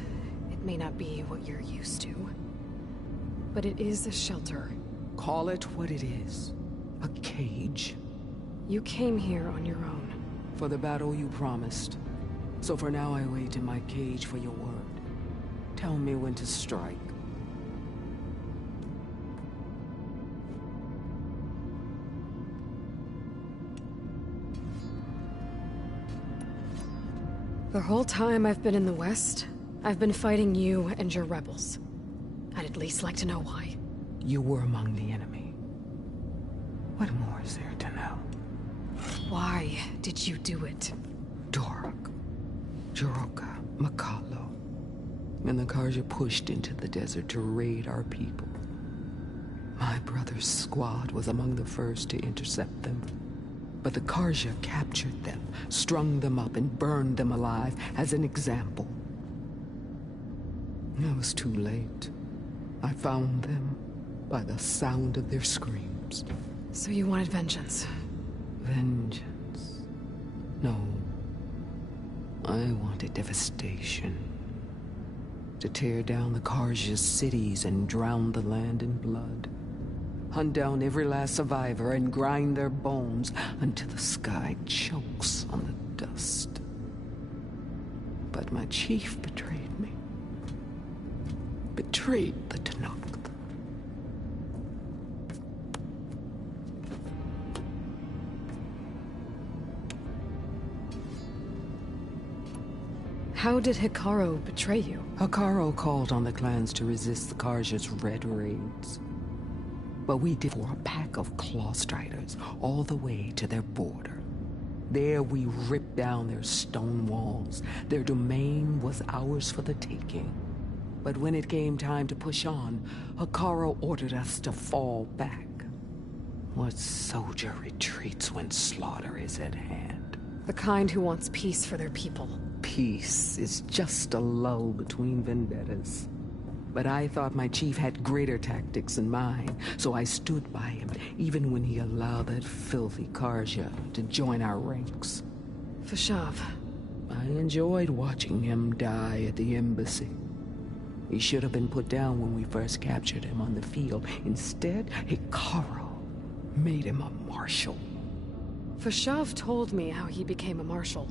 it may not be what you're used to. But it is a shelter. Call it what it is. A cage. You came here on your own. For the battle you promised. So for now I wait in my cage for your word. Tell me when to strike. The whole time I've been in the West, I've been fighting you and your rebels. I'd at least like to know why. You were among the enemy. What more is there to know? Why did you do it? Dorok, Jiroka, Makalo, and the Karja pushed into the desert to raid our people. My brother's squad was among the first to intercept them. But the Karja captured them, strung them up, and burned them alive as an example. It was too late. I found them by the sound of their screams. So you wanted vengeance? Vengeance? No. I wanted devastation. To tear down the Karja's cities and drown the land in blood. Hunt down every last survivor and grind their bones until the sky chokes on the dust. But my chief betrayed me. Betrayed the Tanakh. How did Hikaru betray you? Hikaru called on the clans to resist the Karja's red raids. But we did for a pack of claw striders all the way to their border. There we ripped down their stone walls. Their domain was ours for the taking. But when it came time to push on, Hikaru ordered us to fall back. What soldier retreats when slaughter is at hand? The kind who wants peace for their people. Peace is just a lull between vendettas. But I thought my chief had greater tactics in mind, so I stood by him, even when he allowed that filthy Karja to join our ranks. Fashav, I enjoyed watching him die at the embassy. He should have been put down when we first captured him on the field. Instead, Hikaru made him a marshal. Fashav told me how he became a marshal.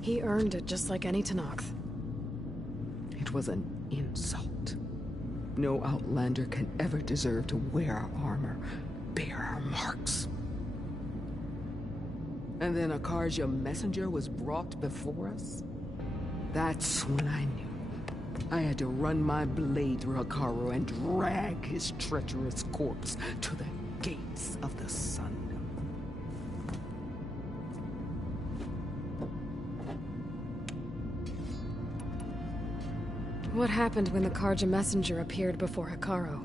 He earned it just like any Tenakth. It was an insult. No Outlander can ever deserve to wear our armor, bear our marks. And then a Karja messenger was brought before us? That's when I knew. I had to run my blade through Hikaru and drag his treacherous corpse to the gates of the sun. What happened when the Karja messenger appeared before Hikaru?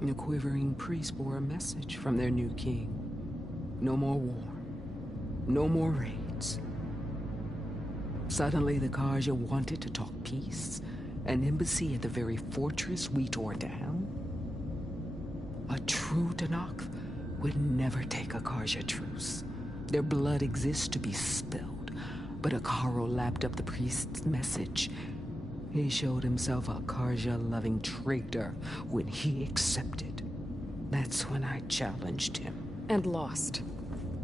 The quivering priests bore a message from their new king. No more war. No more raids. Suddenly, the Karja wanted to talk peace. An embassy at the very fortress we tore down. A true Tenakth would never take a Karja truce. Their blood exists to be spilled. But Hikaru lapped up the priest's message. He showed himself a Karja-loving traitor when he accepted. That's when I challenged him. And lost.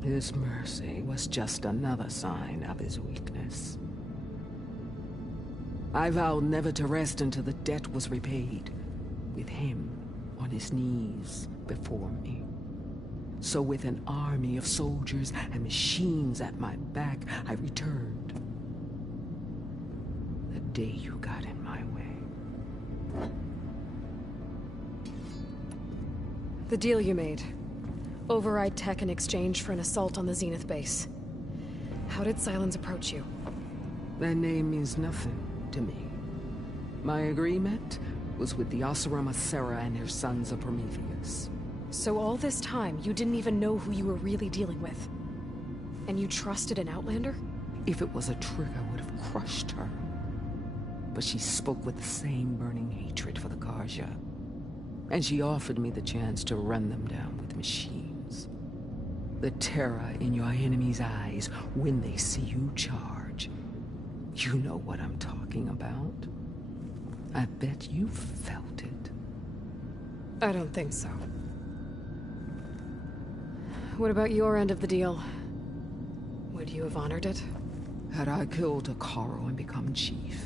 His mercy was just another sign of his weakness. I vowed never to rest until the debt was repaid, with him on his knees before me. So with an army of soldiers and machines at my back, I returned. The day you got in my way. The deal you made. Override tech in exchange for an assault on the Zenith base. How did Silence approach you? That name means nothing to me. My agreement was with the Asura Sarah and her sons of Prometheus. So all this time, you didn't even know who you were really dealing with? And you trusted an Outlander? If it was a trick, I would have crushed her. But she spoke with the same burning hatred for the Karja. And she offered me the chance to run them down with machines. The terror in your enemy's eyes when they see you charge. You know what I'm talking about. I bet you felt it. I don't think so. What about your end of the deal? Would you have honored it? Had I killed Hikaru and become chief,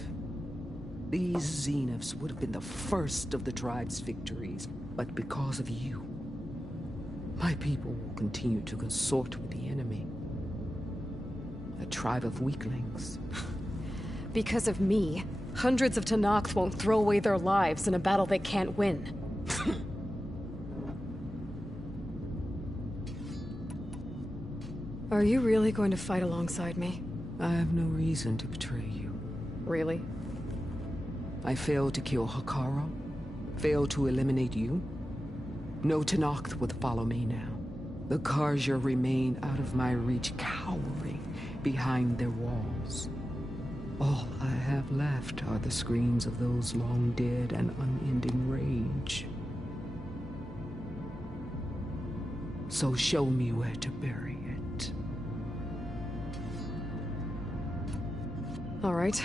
these Zeniths would have been the first of the tribe's victories. But because of you, my people will continue to consort with the enemy. A tribe of weaklings. Because of me, hundreds of Tenakth won't throw away their lives in a battle they can't win. Are you really going to fight alongside me? I have no reason to betray you. Really? I failed to kill Hikaru, failed to eliminate you. No Tenakth would follow me now. The Karja remain out of my reach, cowering behind their walls. All I have left are the screams of those long dead and unending rage. So show me where to bury it. All right.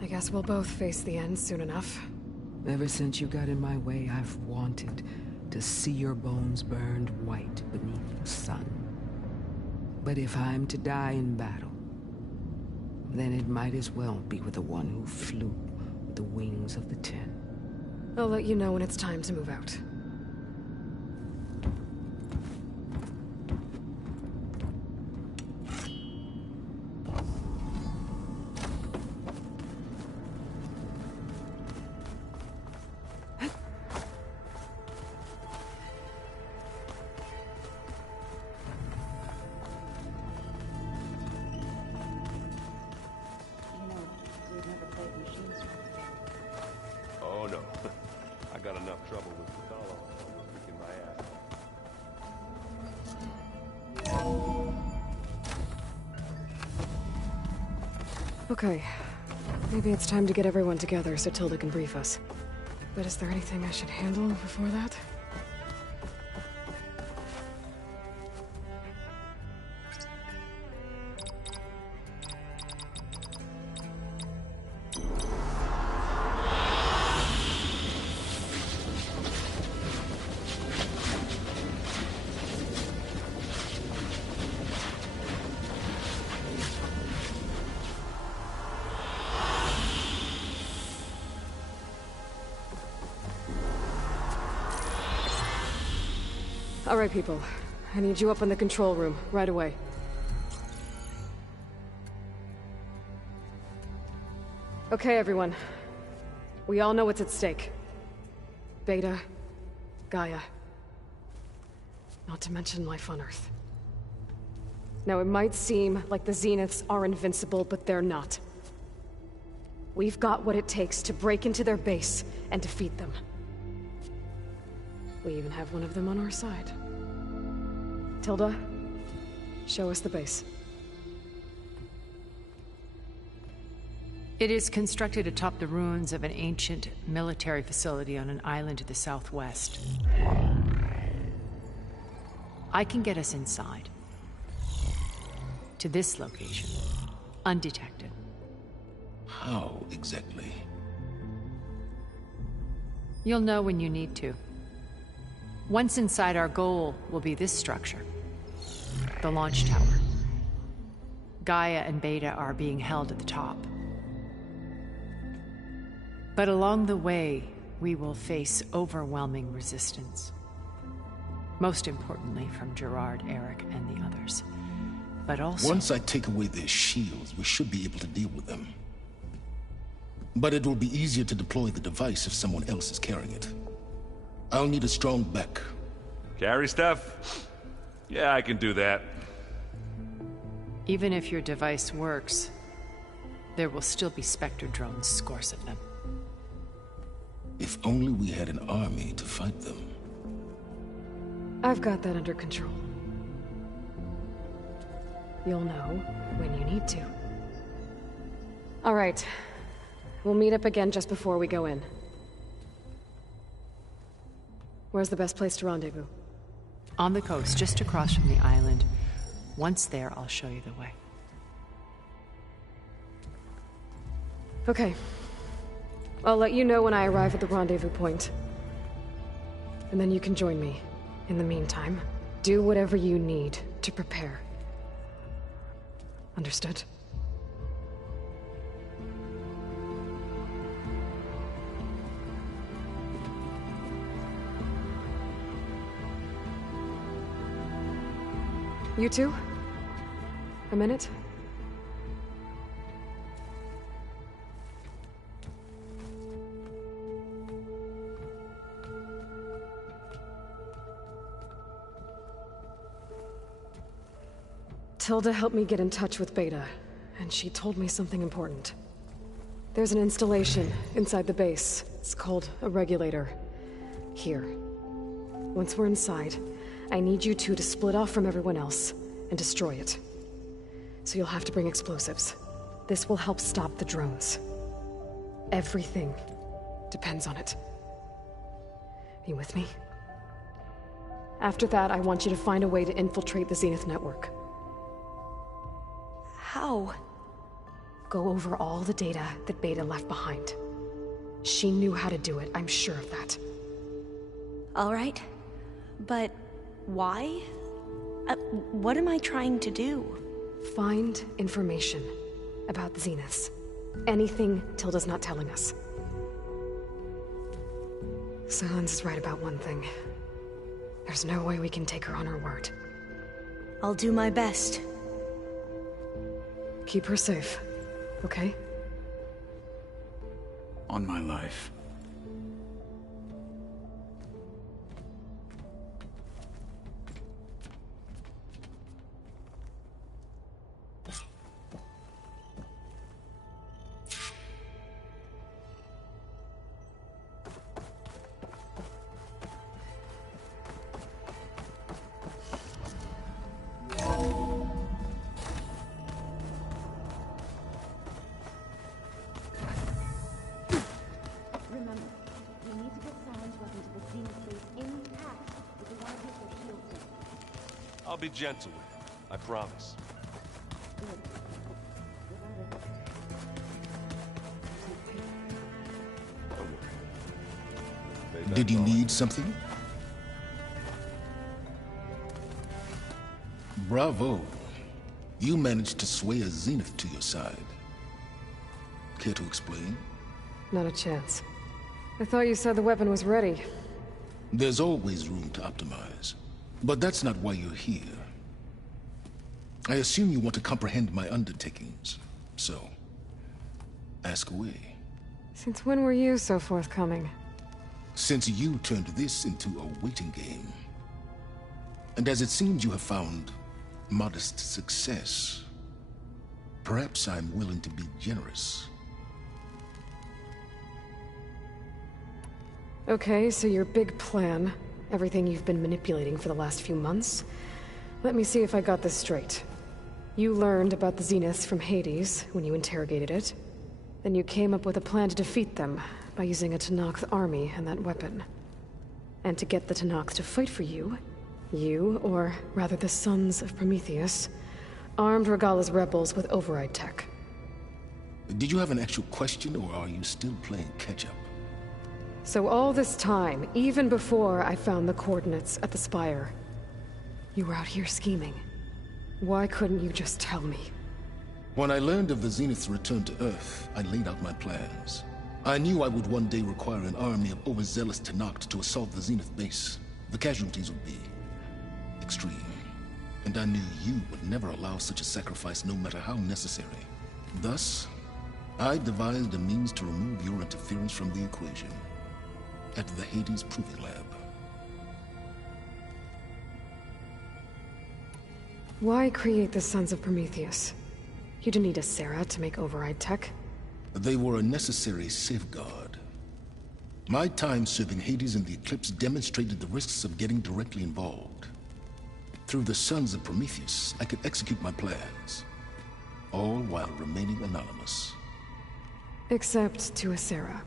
I guess we'll both face the end soon enough. Ever since you got in my way, I've wanted to see your bones burned white beneath the sun. But if I'm to die in battle, then it might as well be with the one who flew with the wings of the 10. I'll let you know when it's time to move out. Oh no. I got enough trouble with Gonzalo kicking my ass. Okay. Maybe it's time to get everyone together so Tilda can brief us. But is there anything I should handle before that? All right, people. I need you up in the control room, right away. Okay, everyone. We all know what's at stake. Beta, Gaia. Not to mention life on Earth. Now, it might seem like the Zeniths are invincible, but they're not. We've got what it takes to break into their base and defeat them. We even have one of them on our side. Tilda, show us the base. It is constructed atop the ruins of an ancient military facility on an island to the southwest. I can get us inside. To this location, undetected. How exactly? You'll know when you need to. Once inside, our goal will be this structure. The launch tower. Gaia and Beta are being held at the top. But along the way, we will face overwhelming resistance. Most importantly from Gerard, Eric, and the others. But also... Once I take away their shields, we should be able to deal with them. But it will be easier to deploy the device if someone else is carrying it. I'll need a strong back. Carry stuff? Yeah, I can do that. Even if your device works, there will still be Spectre drones, scores of them. If only we had an army to fight them. I've got that under control. You'll know when you need to. All right. We'll meet up again just before we go in. Where's the best place to rendezvous? On the coast, just across from the island. Once there, I'll show you the way. Okay. I'll let you know when I arrive at the rendezvous point. And then you can join me. In the meantime, do whatever you need to prepare. Understood? You two? A minute? Tilda helped me get in touch with Beta, and she told me something important. There's an installation inside the base. It's called a regulator. Here. Once we're inside, I need you two to split off from everyone else and destroy it. So you'll have to bring explosives. This will help stop the drones. Everything depends on it. You with me? After that, I want you to find a way to infiltrate the Zenith network. How? Go over all the data that Beta left behind. She knew how to do it, I'm sure of that. All right. But why? What am I trying to do? Find information about the Zeniths. Anything Tilda's not telling us. Silence is right about one thing. There's no way we can take her on her word. I'll do my best. Keep her safe, okay? On my life. I'll be gentle with it, I promise. Don't worry. Did you need something? Bravo. You managed to sway a Zenith to your side. Care to explain? Not a chance. I thought you said the weapon was ready. There's always room to optimize. But that's not why you're here. I assume you want to comprehend my undertakings, so ask away. Since when were you so forthcoming? Since you turned this into a waiting game. And as it seems you have found modest success, perhaps I'm willing to be generous. Okay, so your big plan, everything you've been manipulating for the last few months. Let me see if I got this straight. You learned about the Zeniths from Hades when you interrogated it. Then you came up with a plan to defeat them by using a Tenakth army and that weapon. And to get the Tenakth to fight for you, or rather the Sons of Prometheus, armed Regalla's rebels with override tech. Did you have an actual question, or are you still playing catch-up? So all this time, even before I found the coordinates at the Spire, you were out here scheming. Why couldn't you just tell me? When I learned of the Zenith's return to Earth, I laid out my plans. I knew I would one day require an army of overzealous Tenakth to assault the Zenith base. The casualties would be extreme. And I knew you would never allow such a sacrifice, no matter how necessary. Thus, I devised a means to remove your interference from the equation at the Hades Proving Lab. Why create the Sons of Prometheus? You didn't need a Sarah to make override tech. They were a necessary safeguard. My time serving Hades in the Eclipse demonstrated the risks of getting directly involved. Through the Sons of Prometheus, I could execute my plans, all while remaining anonymous. Except to Asera.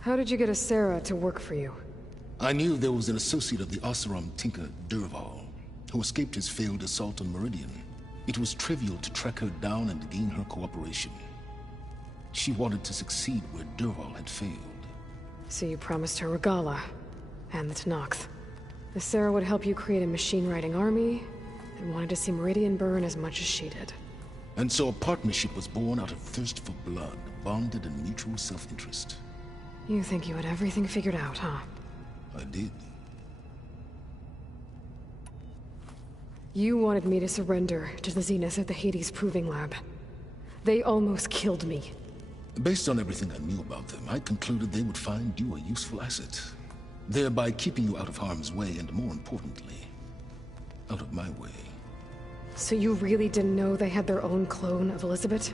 How did you get Asera to work for you? I knew there was an associate of the Oseram tinker, Derval, who escaped his failed assault on Meridian. It was trivial to track her down and gain her cooperation. She wanted to succeed where Derval had failed. So you promised her Regalla, and the Tenakth. Asera would help you create a machine-riding army, and wanted to see Meridian burn as much as she did. And so a partnership was born out of thirst for blood, bonded in mutual self-interest. You think you had everything figured out, huh? I did. You wanted me to surrender to the Zeniths at the Hades Proving Lab. They almost killed me. Based on everything I knew about them, I concluded they would find you a useful asset, thereby keeping you out of harm's way and, more importantly, out of my way. So you really didn't know they had their own clone of Elizabeth?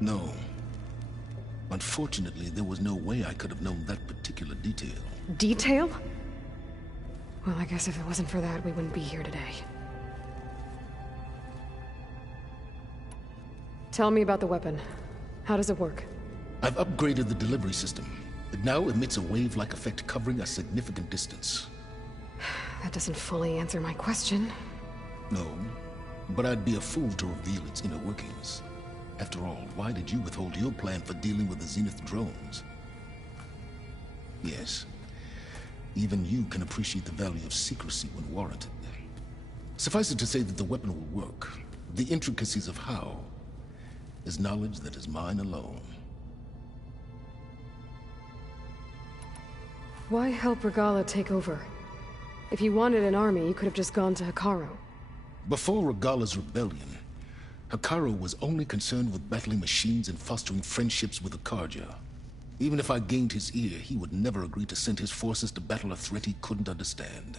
No. Unfortunately, there was no way I could have known that particular detail. Detail? Well, I guess if it wasn't for that, we wouldn't be here today. Tell me about the weapon. How does it work? I've upgraded the delivery system. It now emits a wave-like effect covering a significant distance. That doesn't fully answer my question. No, but I'd be a fool to reveal its inner workings. After all, why did you withhold your plan for dealing with the Zenith drones? Yes, even you can appreciate the value of secrecy when warranted. Suffice it to say that the weapon will work. The intricacies of how is knowledge that is mine alone. Why help Regalla take over? If you wanted an army, you could have just gone to Hekarro. Before Regalla's rebellion, Hekarro was only concerned with battling machines and fostering friendships with the Karja. Even if I gained his ear, he would never agree to send his forces to battle a threat he couldn't understand.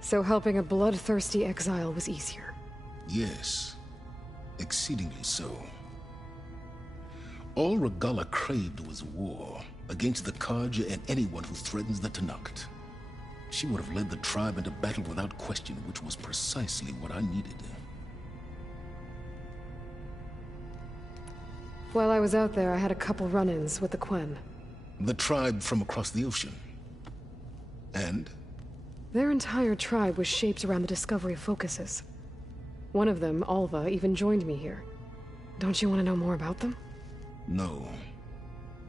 So helping a bloodthirsty exile was easier? Yes, exceedingly so. All Regalla craved was war against the Karja and anyone who threatens the Tenakth. She would have led the tribe into battle without question, which was precisely what I needed. While I was out there, I had a couple run-ins with the Quen. The tribe from across the ocean. And? Their entire tribe was shaped around the discovery of focuses. One of them, Alva, even joined me here. Don't you want to know more about them? No.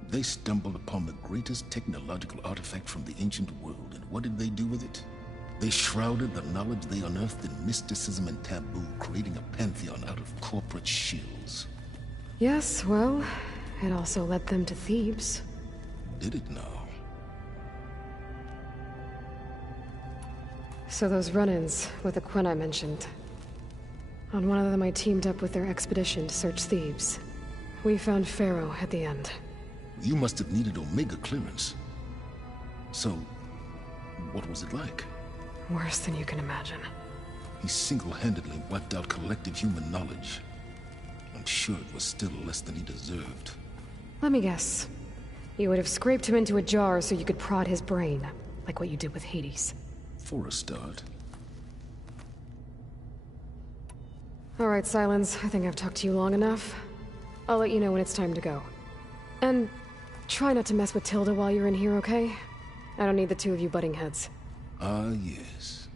They stumbled upon the greatest technological artifact from the ancient world, and what did they do with it? They shrouded the knowledge they unearthed in mysticism and taboo, creating a pantheon out of corporate shills. Yes, well, it also led them to Thebes. Did it now? So those run-ins with the Quen I mentioned. On one of them I teamed up with their expedition to search Thebes. We found Pharaoh at the end. You must have needed Omega clearance. So, what was it like? Worse than you can imagine. He single-handedly wiped out collective human knowledge. I'm sure it was still less than he deserved. Let me guess. You would have scraped him into a jar so you could prod his brain, like what you did with Hades. For a start. Alright, Silence. I think I've talked to you long enough. I'll let you know when it's time to go. And try not to mess with Tilda while you're in here, okay? I don't need the two of you butting heads. Ah, yes.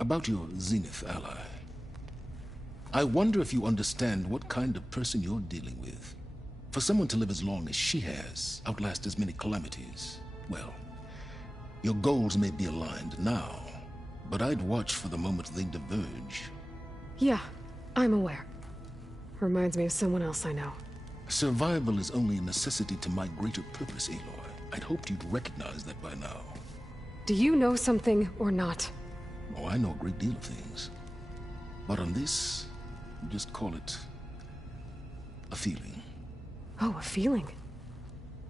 About your Zenith ally. I wonder if you understand what kind of person you're dealing with. For someone to live as long as she has, outlast as many calamities, well, your goals may be aligned now, but I'd watch for the moment they diverge. Yeah, I'm aware. Reminds me of someone else I know. Survival is only a necessity to my greater purpose, Aloy. I'd hoped you'd recognize that by now. Do you know something or not? Oh, I know a great deal of things. But on this, just call it a feeling. Oh, a feeling?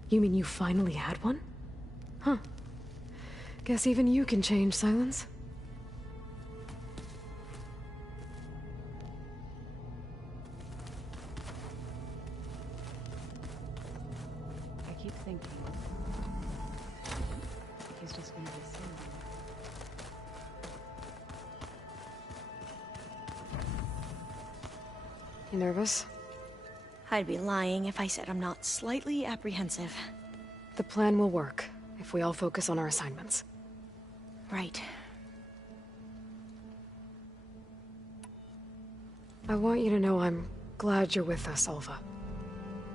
You mean you finally had one? Huh. Guess even you can change, Silence. I keep thinking he's just gonna be silly. You nervous? I'd be lying if I said I'm not slightly apprehensive. The plan will work if we all focus on our assignments. Right. I want you to know I'm glad you're with us, Alva.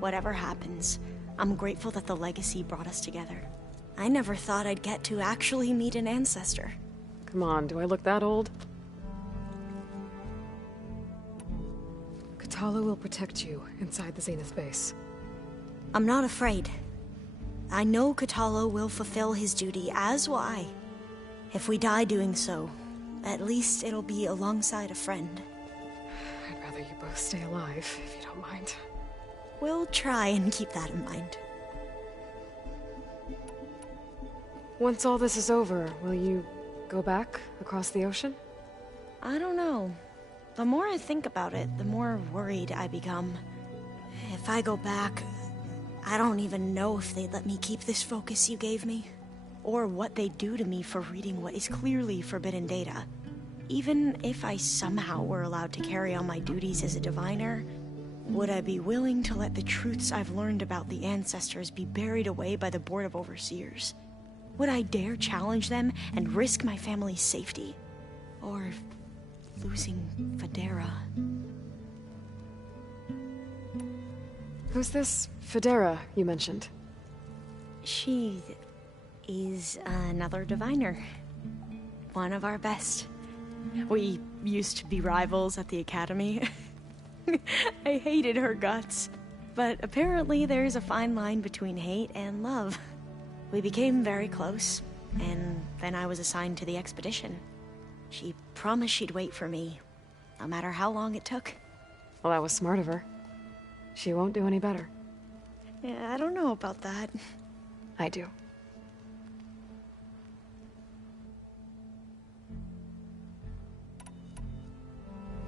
Whatever happens, I'm grateful that the legacy brought us together. I never thought I'd get to actually meet an ancestor. Come on, do I look that old? Katala will protect you inside the Zenith base. I'm not afraid. I know Katala will fulfill his duty, as will I. If we die doing so, at least it'll be alongside a friend. I'd rather you both stay alive, if you don't mind. We'll try and keep that in mind. Once all this is over, will you go back across the ocean? I don't know. The more I think about it, the more worried I become. If I go back, I don't even know if they'd let me keep this focus you gave me, or what they'd do to me for reading what is clearly forbidden data. Even if I somehow were allowed to carry on my duties as a diviner, would I be willing to let the truths I've learned about the ancestors be buried away by the Board of Overseers? Would I dare challenge them and risk my family's safety? Or losing Federa? Who's this Federa you mentioned? She is another diviner. One of our best. We used to be rivals at the academy. I hated her guts. But apparently there's a fine line between hate and love. We became very close, and then I was assigned to the expedition. She promised she'd wait for me, no matter how long it took. Well, that was smart of her. She won't do any better. Yeah, I don't know about that. I do.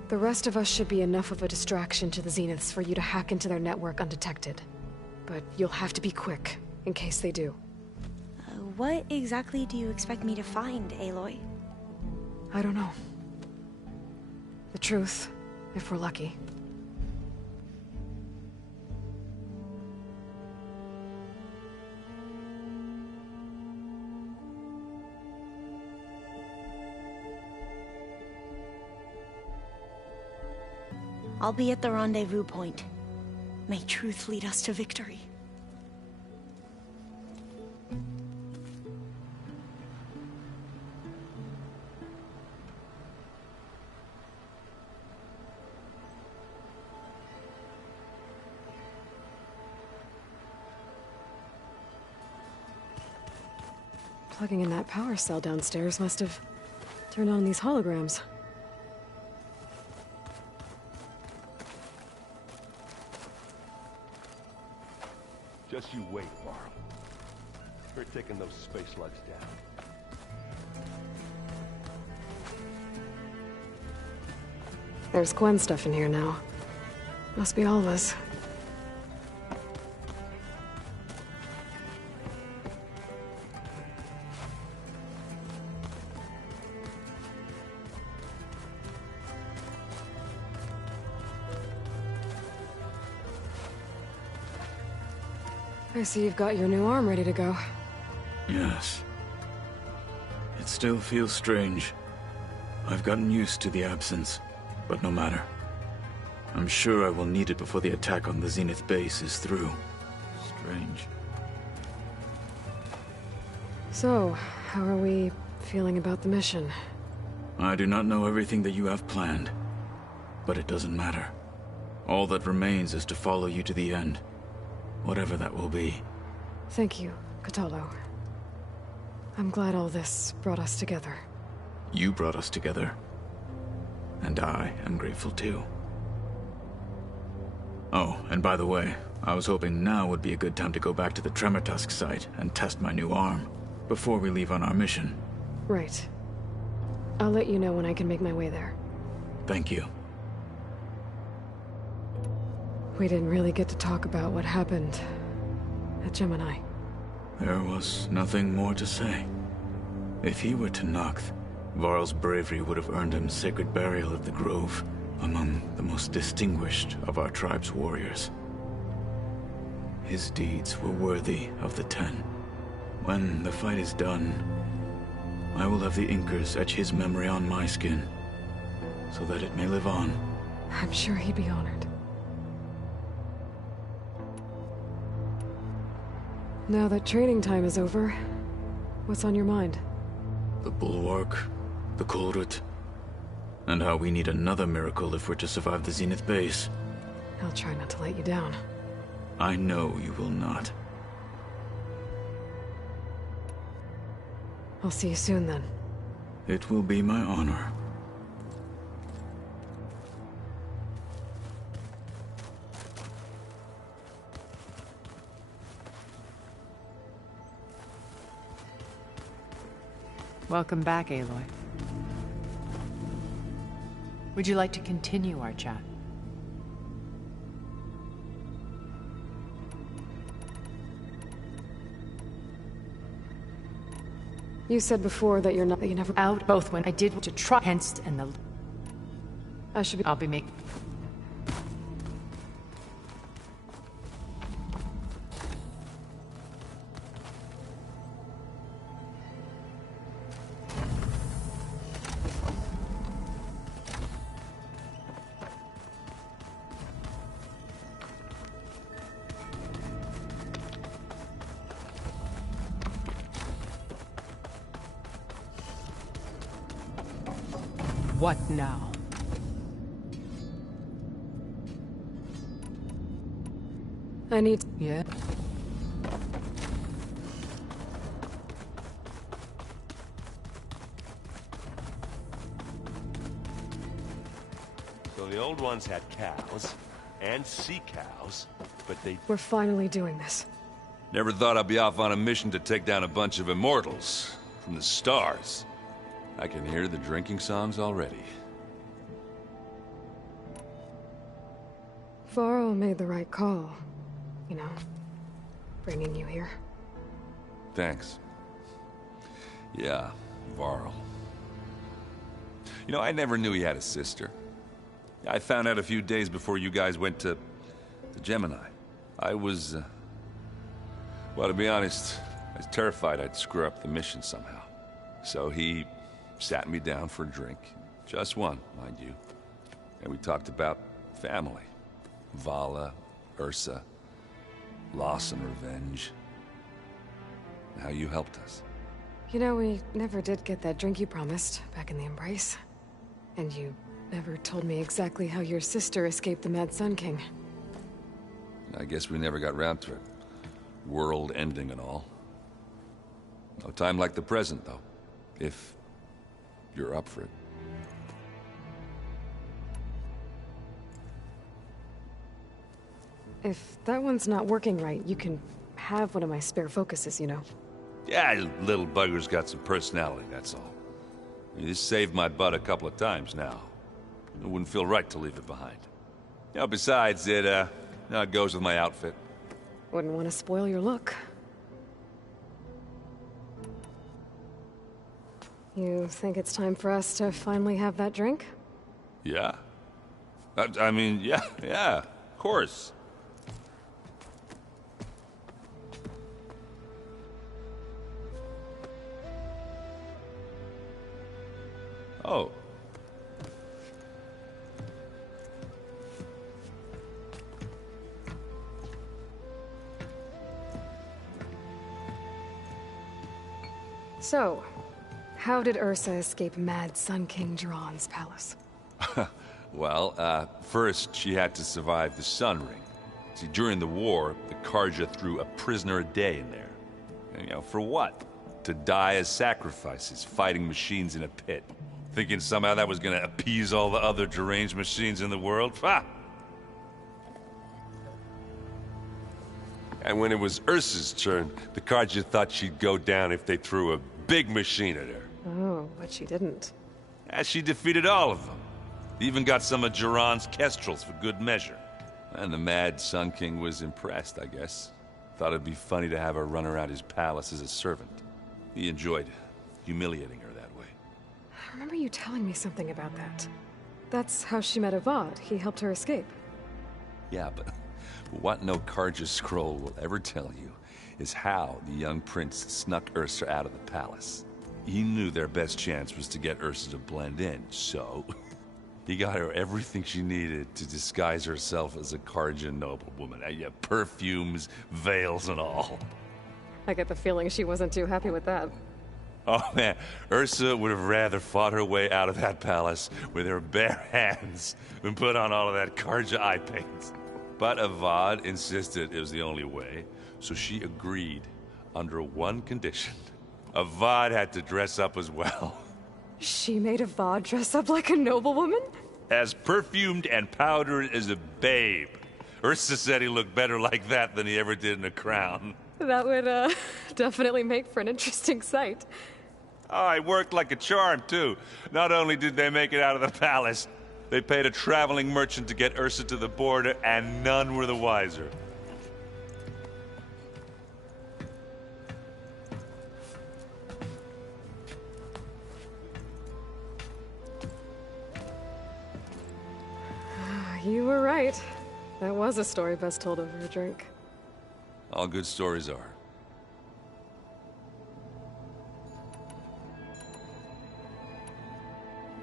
The rest of us should be enough of a distraction to the Zeniths for you to hack into their network undetected. But you'll have to be quick, in case they do. What exactly do you expect me to find, Aloy? I don't know. The truth, if we're lucky. I'll be at the rendezvous point. May truth lead us to victory. Plugging in that power cell downstairs must have Turn on these holograms. Just you wait, Varl. We're taking those space slugs down. There's Gwen stuff in here now. Must be all of us. I see you've got your new arm ready to go. Yes. It still feels strange. I've gotten used to the absence, but no matter. I'm sure I will need it before the attack on the Zenith base is through. Strange. So, how are we feeling about the mission? I do not know everything that you have planned, but it doesn't matter. All that remains is to follow you to the end. Whatever that will be. Thank you, Kotallo. I'm glad all this brought us together. You brought us together. And I am grateful too. Oh, and by the way, I was hoping now would be a good time to go back to the Tremor Tusk site and test my new arm, before we leave on our mission. Right. I'll let you know when I can make my way there. Thank you. We didn't really get to talk about what happened at Gemini. There was nothing more to say. If he were Tenakth, Varl's bravery would have earned him sacred burial at the Grove, among the most distinguished of our tribe's warriors. His deeds were worthy of the Ten. When the fight is done, I will have the Inkers etch his memory on my skin, so that it may live on. I'm sure he'd be honored. Now that training time is over, what's on your mind? The Bulwark, the Kulrut, and how we need another miracle if we're to survive the Zenith base. I'll try not to let you down. I know you will not. I'll see you soon then. It will be my honor. Welcome back, Aloy. Would you like to continue our chat? You said before that you're not, that you never out both when I did to try, hence, and the... I should be... I'll be making... What now? I need... Yeah? So the old ones had cows, and sea cows, but they... We're finally doing this. Never thought I'd be off on a mission to take down a bunch of immortals from the stars. I can hear the drinking songs already. Varl made the right call. You know, bringing you here. Thanks. Yeah, Varl. You know, I never knew he had a sister. I found out a few days before you guys went to Gemini. I was, well, to be honest, I was terrified I'd screw up the mission somehow. So he sat me down for a drink. Just one, mind you. And we talked about family. Vala, Ursa, loss and revenge. And how you helped us. You know, we never did get that drink you promised back in the Embrace. And you never told me exactly how your sister escaped the Mad Sun King. I guess we never got round to it. World ending and all. No time like the present, though. If you're up for it. If that one's not working right, you can have one of my spare focuses, you know. Yeah, little bugger's got some personality, that's all. He's saved my butt a couple of times now. It wouldn't feel right to leave it behind. You know, besides, it goes with my outfit. Wouldn't want to spoil your look. You think it's time for us to finally have that drink? Yeah. I mean, yeah, of course. Oh. So, how did Ursa escape Mad Sun King Jiran's palace? Well, first she had to survive the Sun Ring. See, during the war, the Karja threw a prisoner a day in there. And, you know, for what? To die as sacrifices, fighting machines in a pit. Thinking somehow that was gonna appease all the other deranged machines in the world? Ha! And when it was Ursa's turn, the Karja thought she'd go down if they threw a big machine at her. Oh, but she didn't. And she defeated all of them. Even got some of Jiran's kestrels for good measure. And the Mad Sun King was impressed, I guess. Thought it'd be funny to have her run around his palace as a servant. He enjoyed humiliating her that way. I remember you telling me something about that. That's how she met Avad. He helped her escape. Yeah, but what no Karja scroll will ever tell you is how the young prince snuck Ursa out of the palace. He knew their best chance was to get Ursa to blend in, so he got her everything she needed to disguise herself as a Karja noblewoman. Yeah, perfumes, veils, and all. I get the feeling she wasn't too happy with that. Oh man, Ursa would have rather fought her way out of that palace with her bare hands than put on all of that Karja eye paint. But Avad insisted it was the only way, so she agreed under one condition. Avad had to dress up as well. She made Avad dress up like a noblewoman? As perfumed and powdered as a babe. Ursa said he looked better like that than he ever did in a crown. That would, definitely make for an interesting sight. Oh, it worked like a charm, too. Not only did they make it out of the palace, they paid a traveling merchant to get Ursa to the border, and none were the wiser. You were right. That was a story best told over a drink. All good stories are.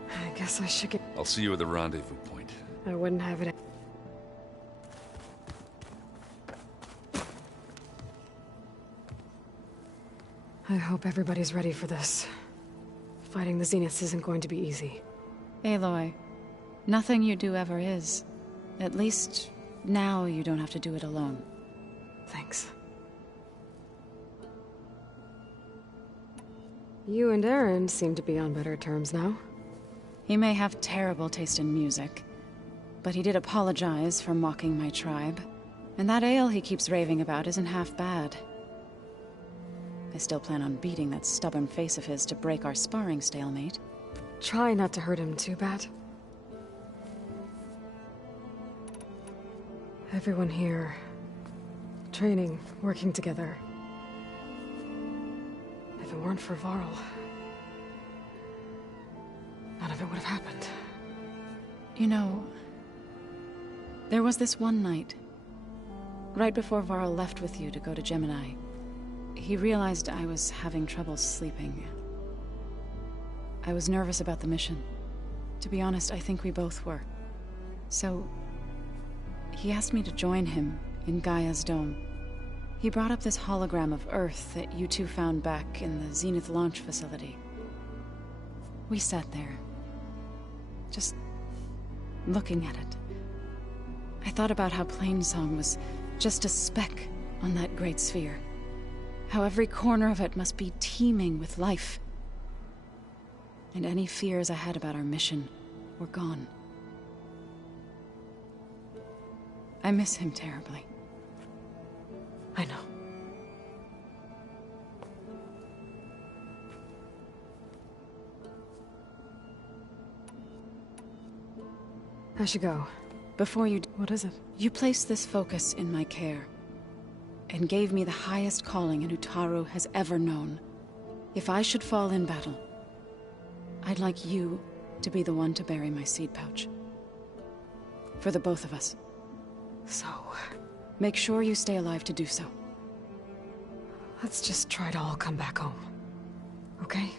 I guess I should get... I'll see you at the rendezvous point. I wouldn't have it... I hope everybody's ready for this. Fighting the Zeniths isn't going to be easy. Aloy, nothing you do ever is. At least, now you don't have to do it alone. Thanks. You and Aaron seem to be on better terms now. He may have terrible taste in music, but he did apologize for mocking my tribe. And that ale he keeps raving about isn't half bad. I still plan on beating that stubborn face of his to break our sparring stalemate. Try not to hurt him too bad. Everyone here, training, working together. If it weren't for Varl, none of it would have happened. You know, there was this one night, right before Varl left with you to go to Gemini. He realized I was having trouble sleeping. I was nervous about the mission. To be honest, I think we both were. So, he asked me to join him in Gaia's dome. He brought up this hologram of Earth that you two found back in the Zenith launch facility. We sat there, just looking at it. I thought about how Plainsong was just a speck on that great sphere. How every corner of it must be teeming with life. And any fears I had about our mission were gone. I miss him terribly. I know. I should go. Before you... What is it? You placed this focus in my care, and gave me the highest calling an Utaru has ever known. If I should fall in battle, I'd like you to be the one to bury my seed pouch. For the both of us. So... Make sure you stay alive to do so. Let's just try to all come back home. Okay?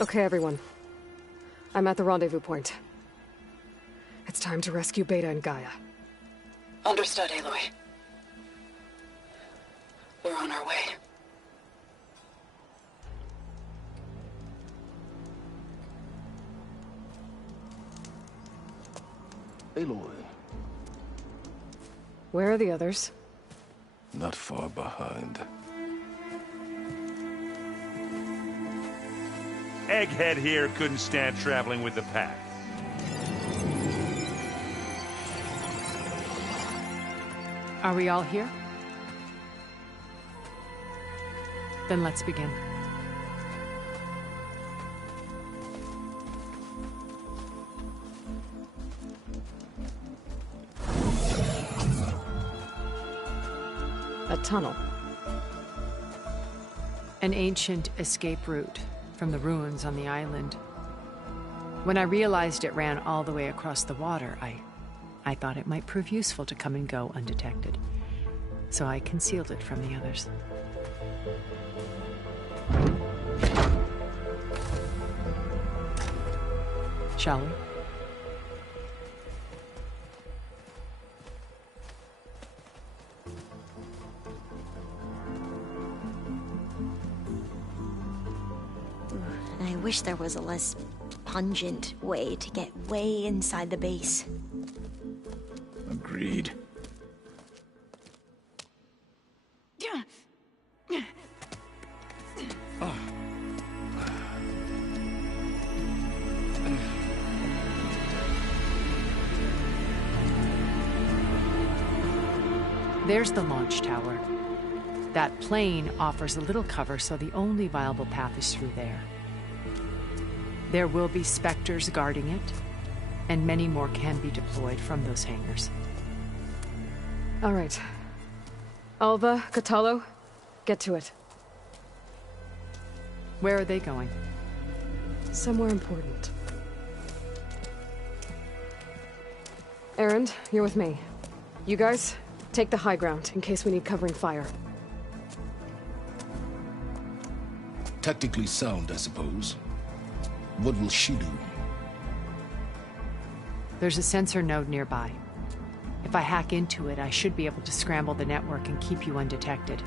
Okay, everyone. I'm at the rendezvous point. It's time to rescue Beta and Gaia. Understood, Aloy. We're on our way. Aloy. Where are the others? Not far behind. Egghead here couldn't stand traveling with the pack. Are we all here? Then let's begin. A tunnel. An ancient escape route from the ruins on the island. When I realized it ran all the way across the water, I thought it might prove useful to come and go undetected. So I concealed it from the others. Shall we? I wish there was a less pungent way to get way inside the base. Agreed. There's the launch tower. That plane offers a little cover, so the only viable path is through there. There will be Spectres guarding it, and many more can be deployed from those hangars. All right. Alva, Catalo, get to it. Where are they going? Somewhere important. Erend, you're with me. You guys, take the high ground in case we need covering fire. Tactically sound, I suppose. What will she do? There's a sensor node nearby. If I hack into it, I should be able to scramble the network and keep you undetected.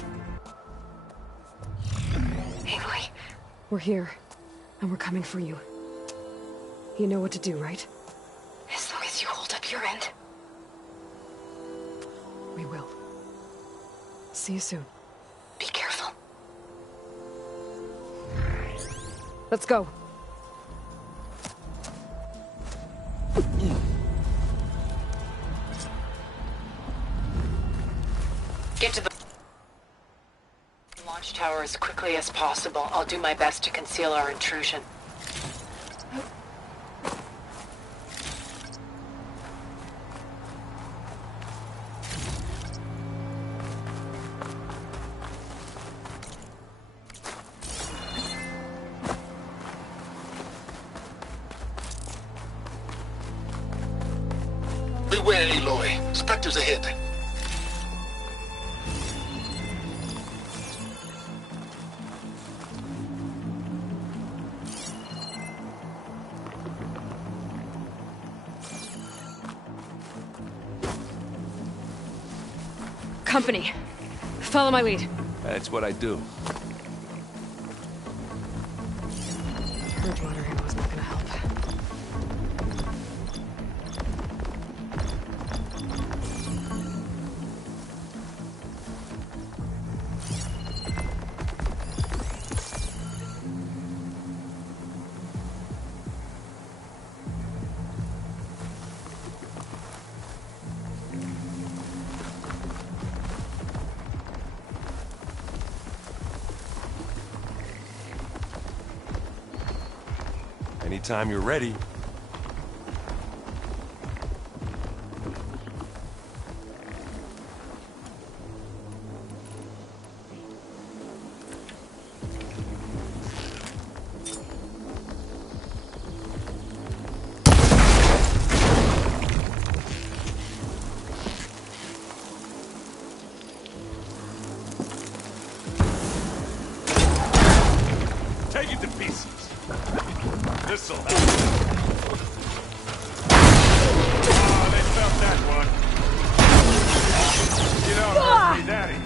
Aloy, we're here, and we're coming for you. You know what to do, right? As long as you hold up your end. We will. See you soon. Be careful. Let's go. Get to the launch tower as quickly as possible. I'll do my best to conceal our intrusion. Beware, Aloy. Spectres ahead. Company. Follow my lead. That's what I do. Bridgewater here was not gonna help. Anytime you're ready. Take it to pieces. This'll help. Oh, they felt that one. You don't hurt me that easy.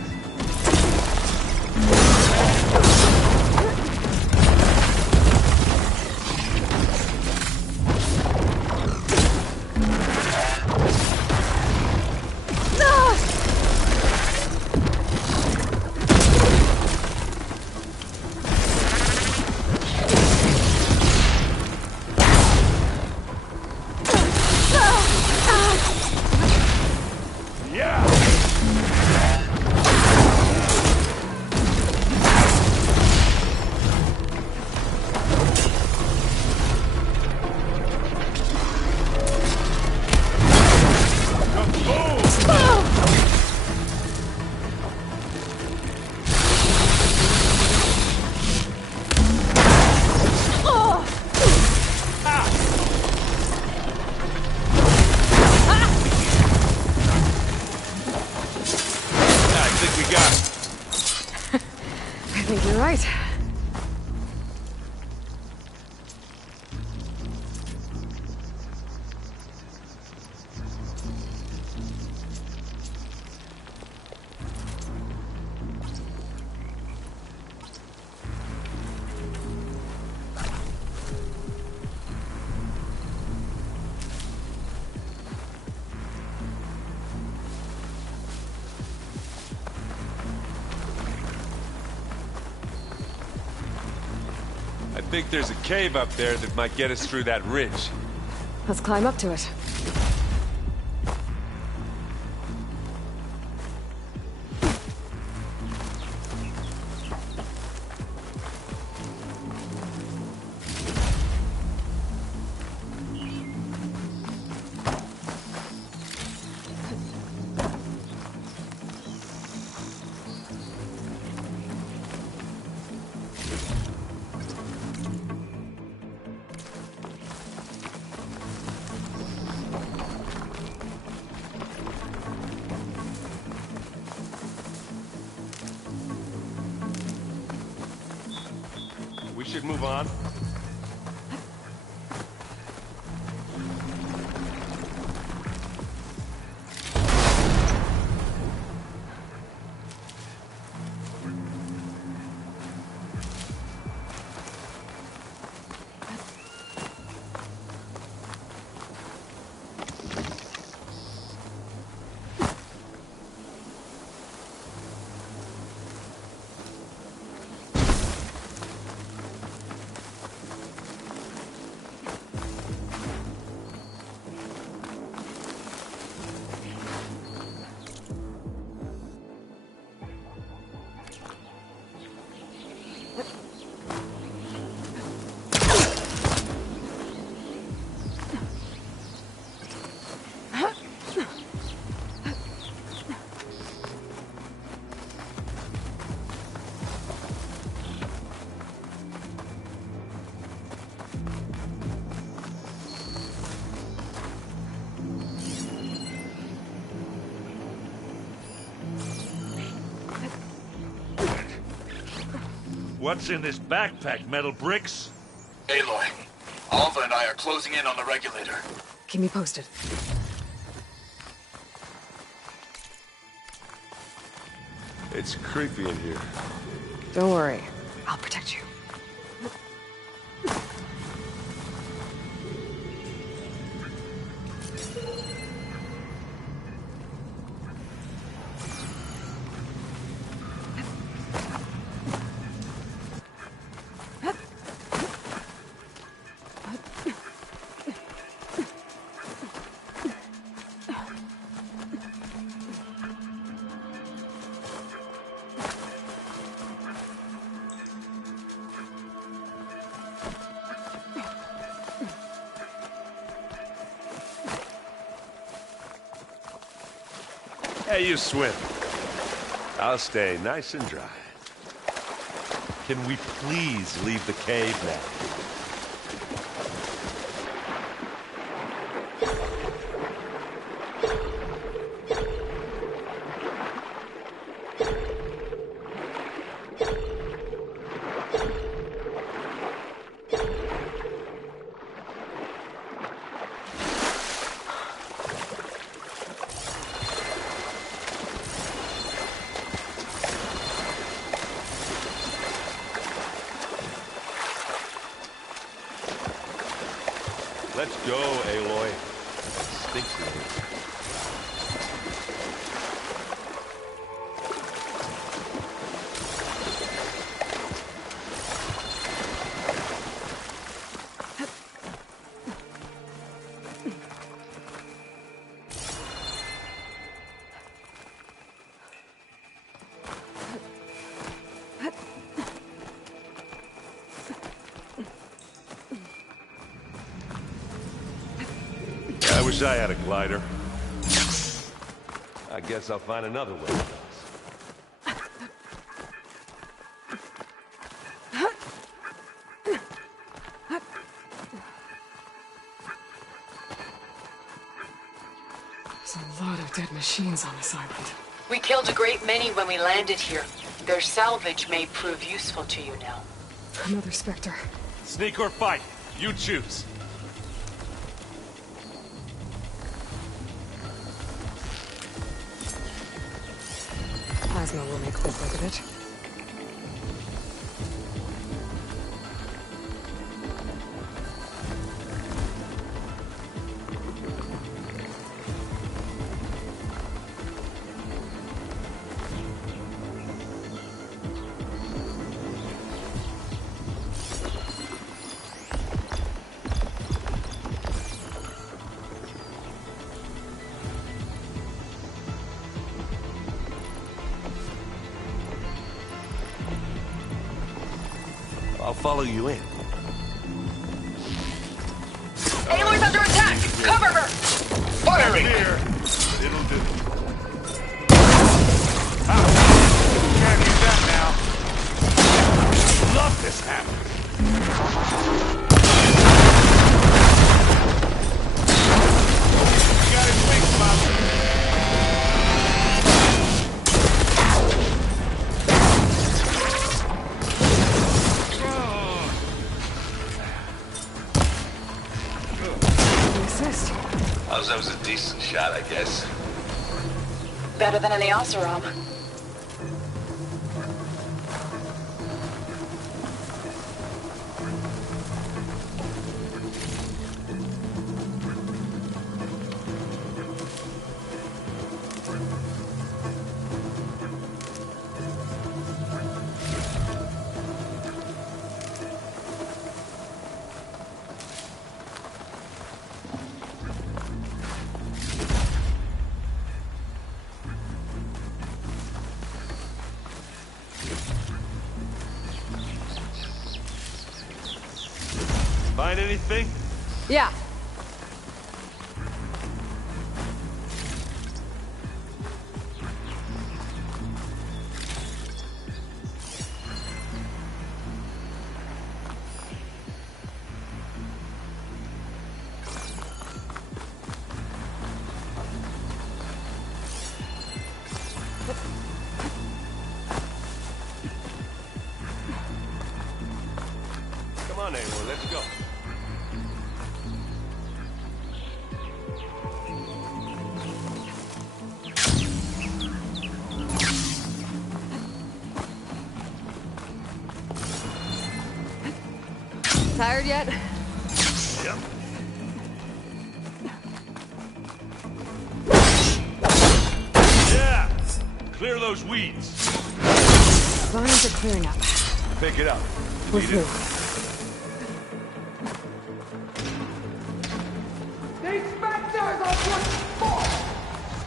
I think there's a cave up there that might get us through that ridge. Let's climb up to it. We should move on. What's in this backpack, metal bricks? Aloy, Alva and I are closing in on the regulator. Keep me posted. It's creepy in here. Don't worry. I'll protect you. Hey, you swim. I'll stay nice and dry. Can we please leave the cave now? Let's go, Aloy. Stinks a little. I wish I had a glider. I guess I'll find another way. There's a lot of dead machines on this island. We killed a great many when we landed here. Their salvage may prove useful to you now. Another Spectre. Sneak or fight, you choose. Plasma will make quick work of it. I'll follow you in. Aloy's under attack! Cover her! Firing! Here. It'll do. Can't use that now. Love this happening. You got his wings, Bob. That was a decent shot, I guess. Better than in the Oseram. Find anything? Yeah. Come on, Aloy, let's go. Tired yet? Yep. Yeah! Clear those weeds. Vines are clearing up. Pick it up. With who?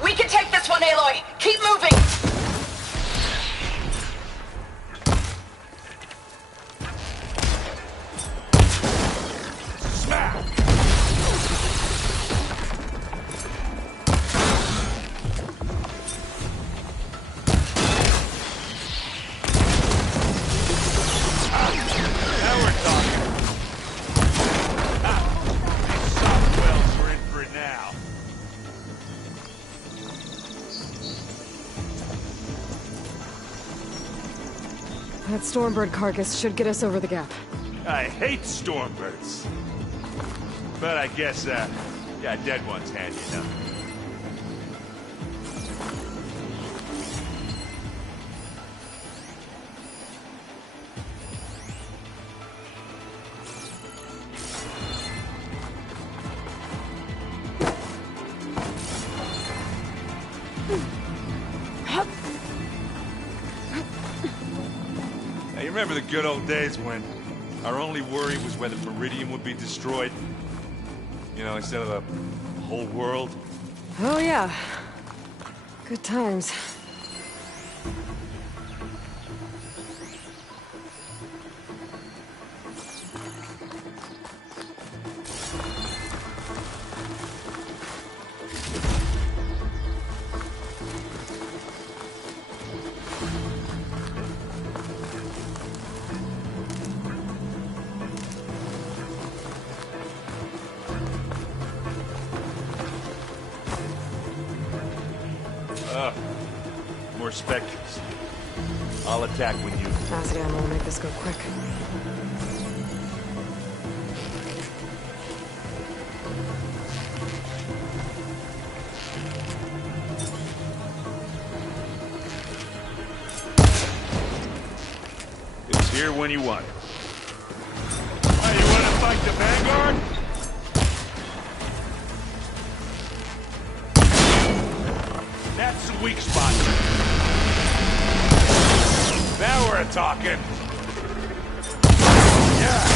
We can take this one, Aloy! Keep moving! Smack! Now we're talking. These soft wells we're in for now. That Stormbird carcass should get us over the gap. I hate Stormbirds. But I guess, yeah, dead one's handy enough. remember the good old days when our only worry was whether Meridian would be destroyed? You know, instead of the whole world? Oh, yeah. Good times. More specters. I'll attack when you... Acid ammo will make this go quick. It's here when you want it. Hey, you want to fight the Vanguard? That's the weak spot. Now we're talking. Yeah.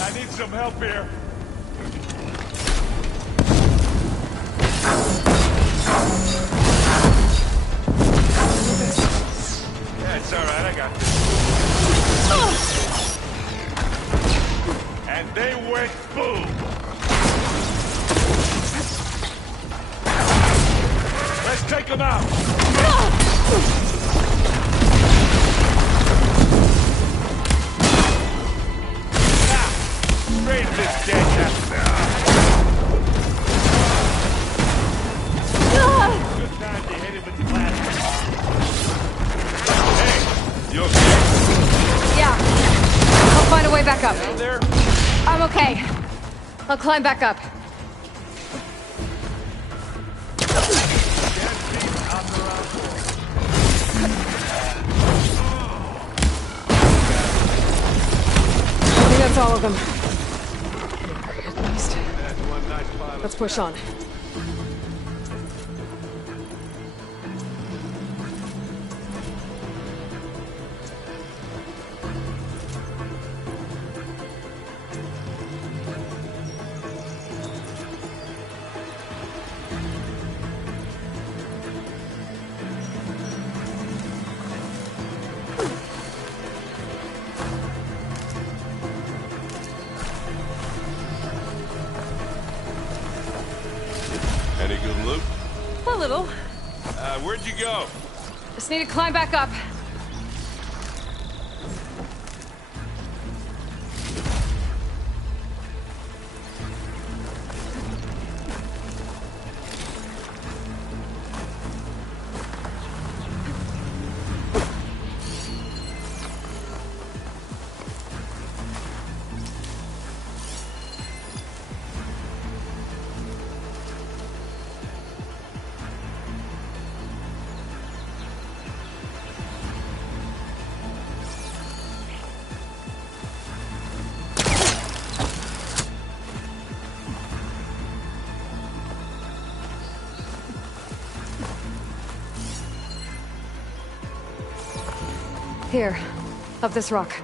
I need some help here. Yeah, it's all right. I got this. And they went boom. Let's take them out. Raise this dead cat. Good time to hit him with the plasma. Hey, you okay? Yeah. I'll find a way back up. Down there? I'm okay. I'll climb back up. I think that's all of them. At least. Let's push on. Any good loot? A little. Where'd you go? Just need to climb back up. Here, up this rock.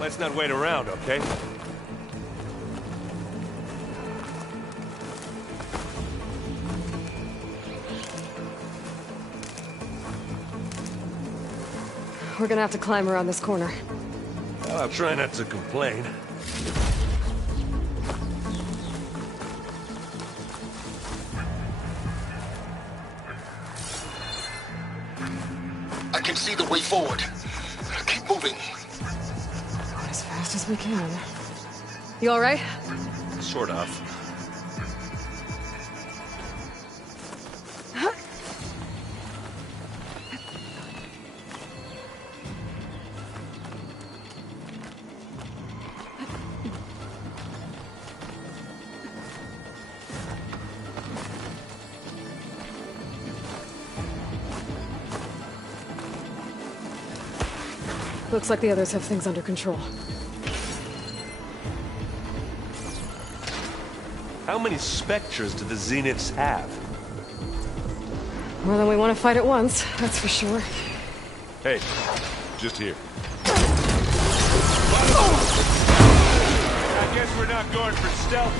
Let's not wait around, okay? We're gonna have to climb around this corner. I'll try not to complain. I can see the way forward. Keep moving. Going as fast as we can. You all right? Sort of. Looks like the others have things under control. How many Spectres do the Zeniths have? More than we want to fight at once, that's for sure. Hey, just here. I guess we're not going for stealth.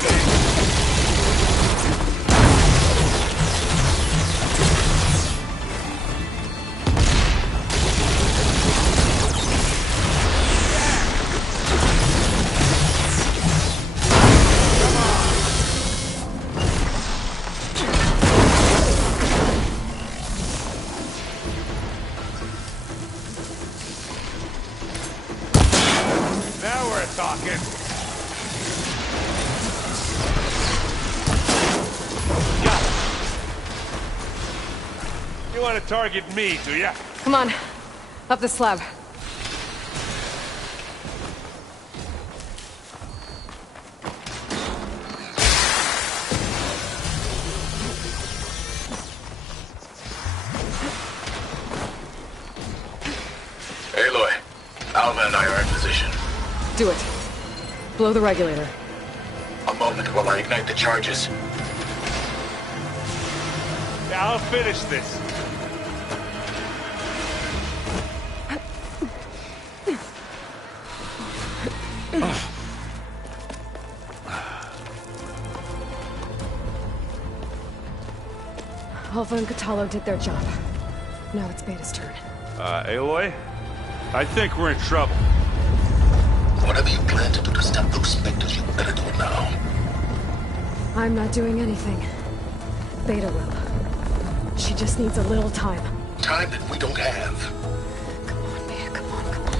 Talking. Got it. You want to target me, do ya? Come on, up the slab. Aloy, Alva and I are in position. Do it. Blow the regulator. A moment while I ignite the charges. Yeah, I'll finish this. Alpha and Kotallo did their job. Now it's Beta's turn. Aloy? I think we're in trouble. Whatever you plan to do to stop those Spectres, you better do it now. I'm not doing anything. Beta will. She just needs a little time. Time that we don't have. Come on, Beta, come on, come on.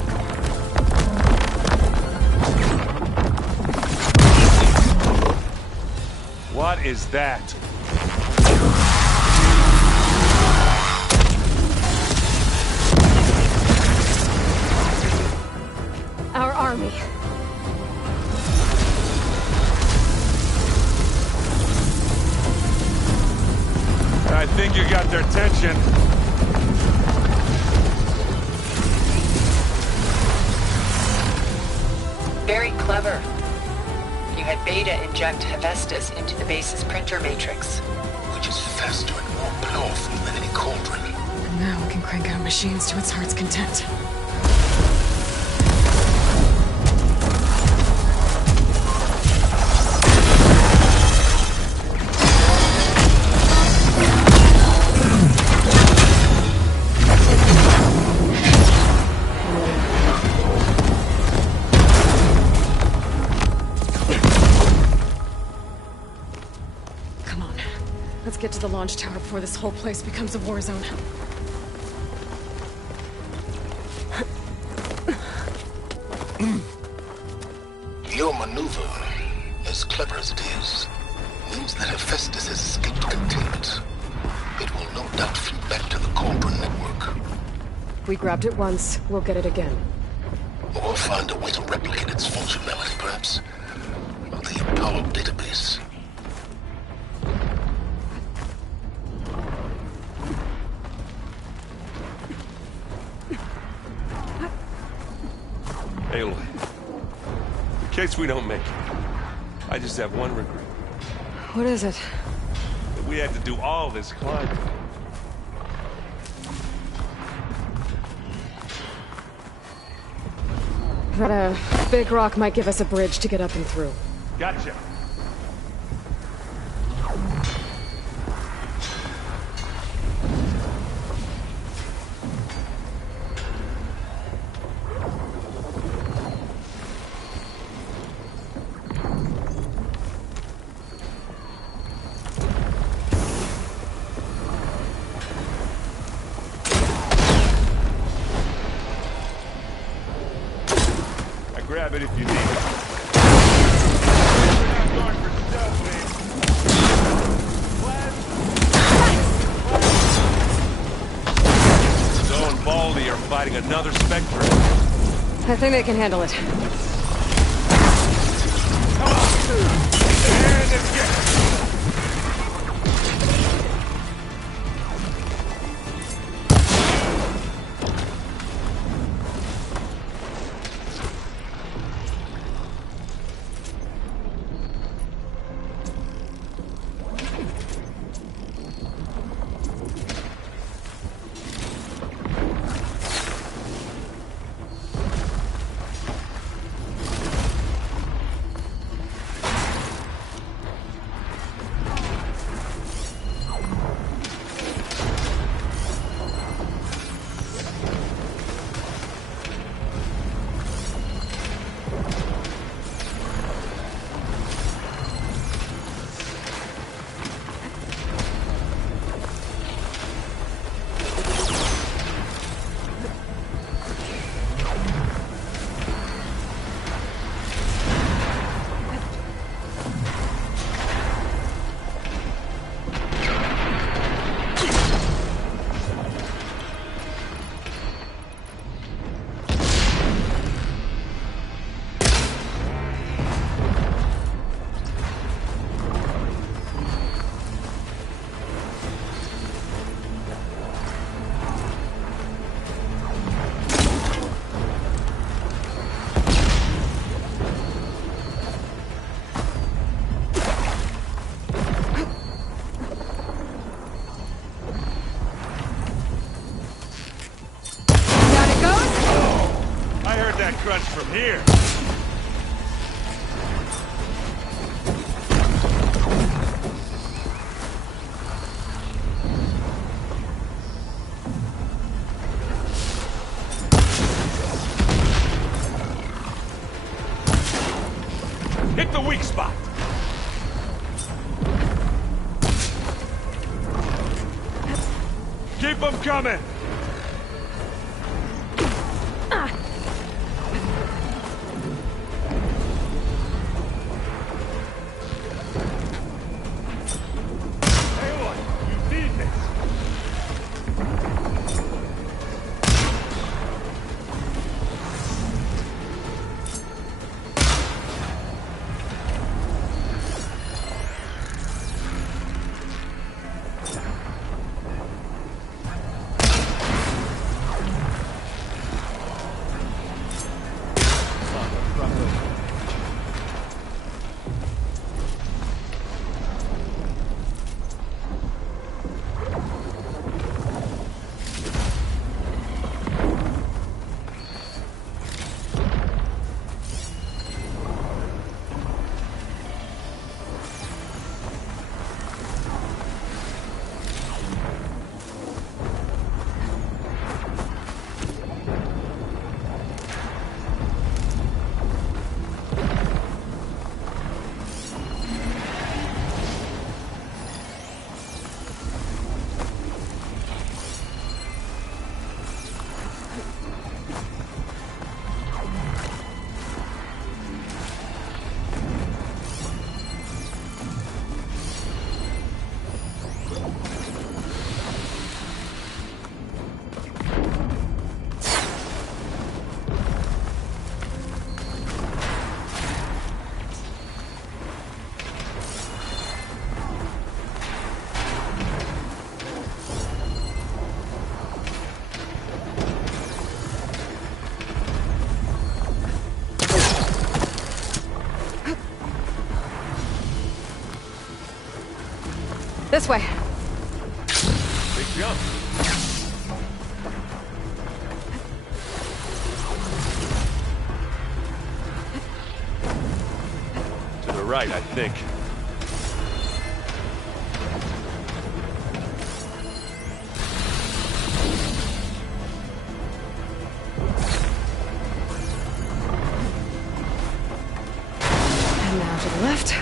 What is that? Our army. I think you got their attention. Very clever. You had Beta inject Hephaestus into the base's printer matrix. Which is faster and more powerful than any cauldron. And now we can crank out machines to its heart's content. Let's get to the launch tower before this whole place becomes a war zone. Your maneuver, as clever as it is, means that Hephaestus has escaped containment. It will no doubt flee back to the Cauldron network. We grabbed it once, we'll get it again. Or find a way to replicate its functionality, perhaps. The Apollo database. Aloy, in case we don't make it, I just have one regret. What is it? That we had to do all this climbing. But a big rock might give us a bridge to get up and through. Gotcha. Grab it if you need it. We're not going for stealth, babe. Zoe and Baldy are fighting another Spectre. I think they can handle it. Come on! And it's get. Crunch from here. Hit the weak spot. Keep them coming. This way. Big jump. To the right, I think. And now to the left.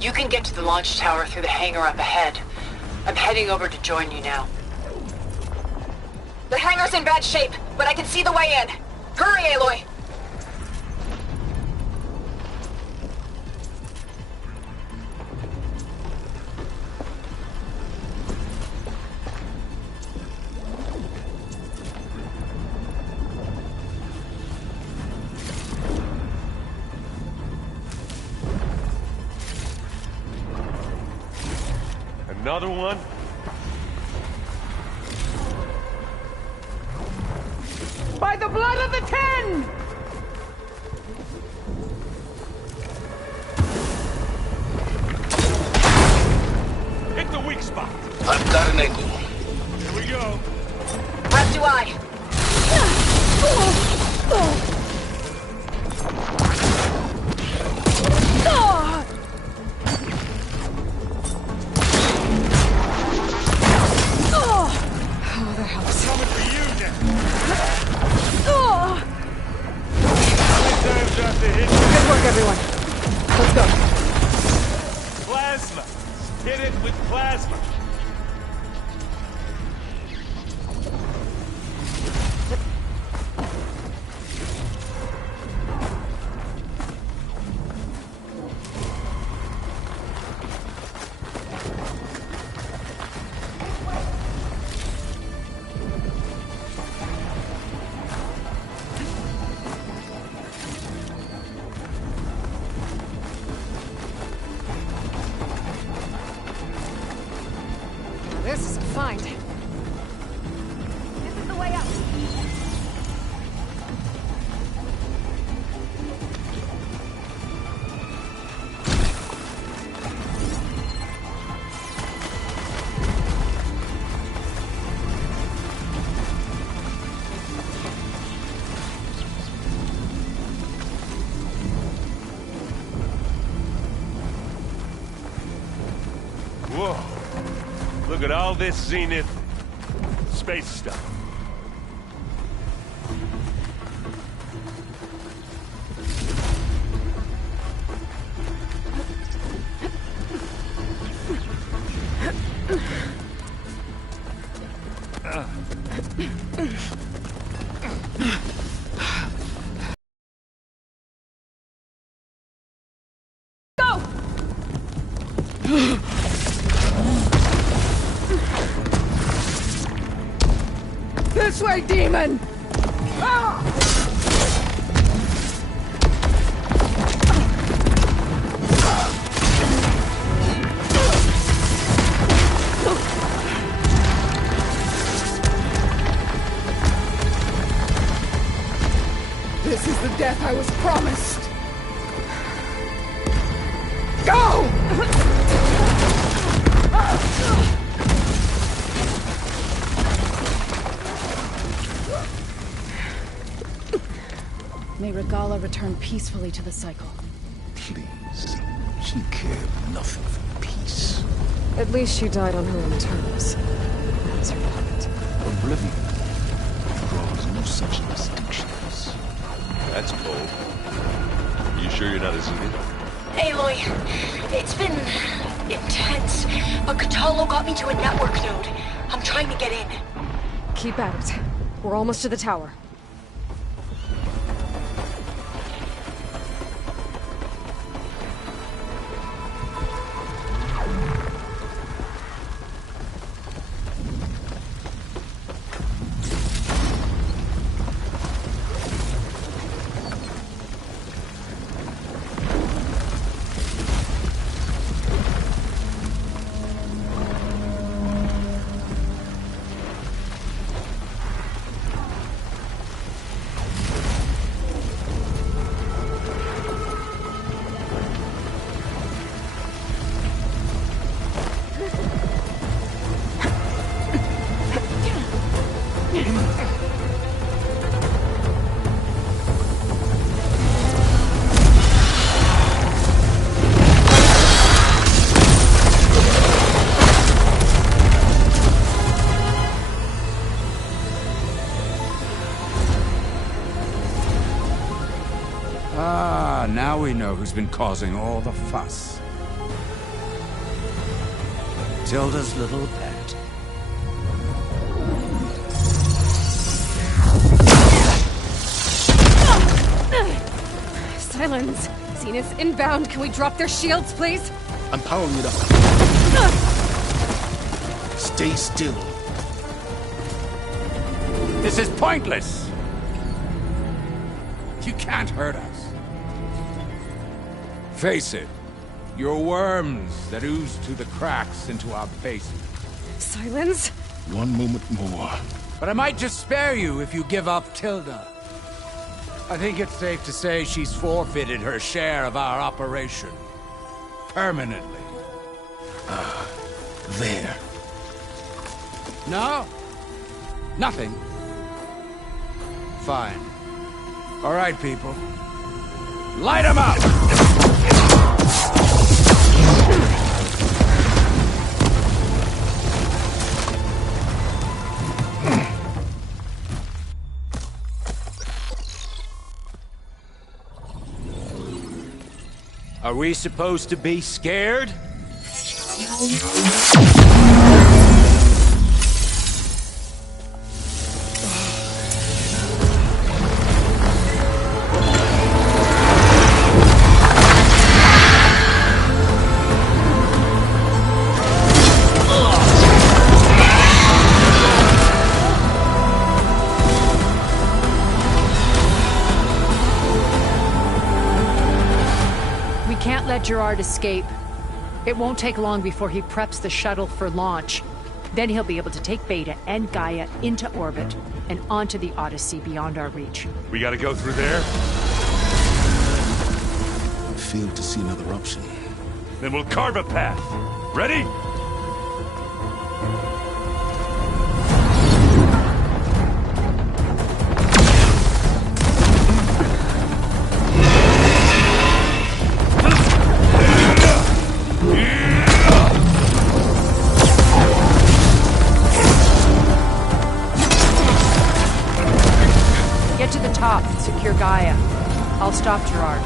You can get to the launch tower through the hangar up ahead. I'm heading over to join you now. The hangar's in bad shape, but I can see the way in. Hurry, Aloy! Another one? By the blood of the Ten! Hit the weak spot. I've got an angle. Here we go. As do I. Oh, that helps. Coming for you now. Oh. How many times do I have to hit you? Good work, everyone. Let's go. Plasma. Hit it with plasma. This is a find. This is the way out. Whoa. Look at all this Zenith space stuff. This way, demon! Ah! This is the death I was promised! Go! May Regala return peacefully to the cycle. Please. She cared nothing for peace. At least she died on her own terms. That was her point. Oblivion draws no such distinctions. That's cold. You sure you're not a Zenith? Aloy, it's been intense, but Catalo got me to a network node. I'm trying to get in. Keep at it. We're almost to the tower. Ah, now we know who's been causing all the fuss. Tilda's little pet. Silence. Zenith inbound. Can we drop their shields, please? I'm powering it up. Stay still. This is pointless. You can't hurt us. Face it. You're worms that ooze through the cracks into our basement. Silence? One moment more. But I might just spare you if you give up Tilda. I think it's safe to say she's forfeited her share of our operation. Permanently. There. No? Nothing? Fine. All right, people. Light 'em up! Are we supposed to be scared? Let Gerard escape. It won't take long before he preps the shuttle for launch. Then he'll be able to take Beta and Gaia into orbit and onto the Odyssey beyond our reach. We gotta go through there? I fail to see another option. Then we'll carve a path. Ready? Secure Gaia. I'll stop Gerard.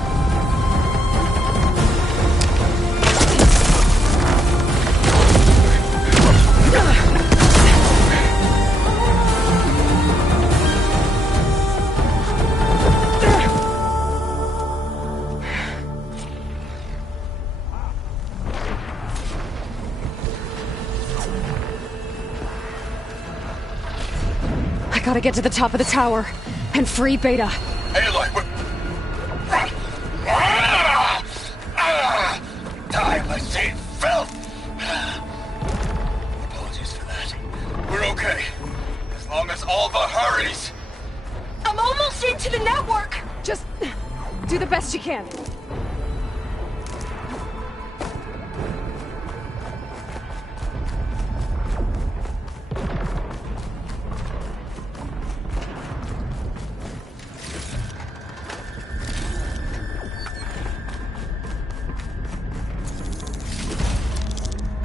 I gotta get to the top of the tower and free Beta. Aloy, Dilate filth! Apologies for that. We're okay. As long as Alva hurries. I'm almost into the network! Just do the best you can.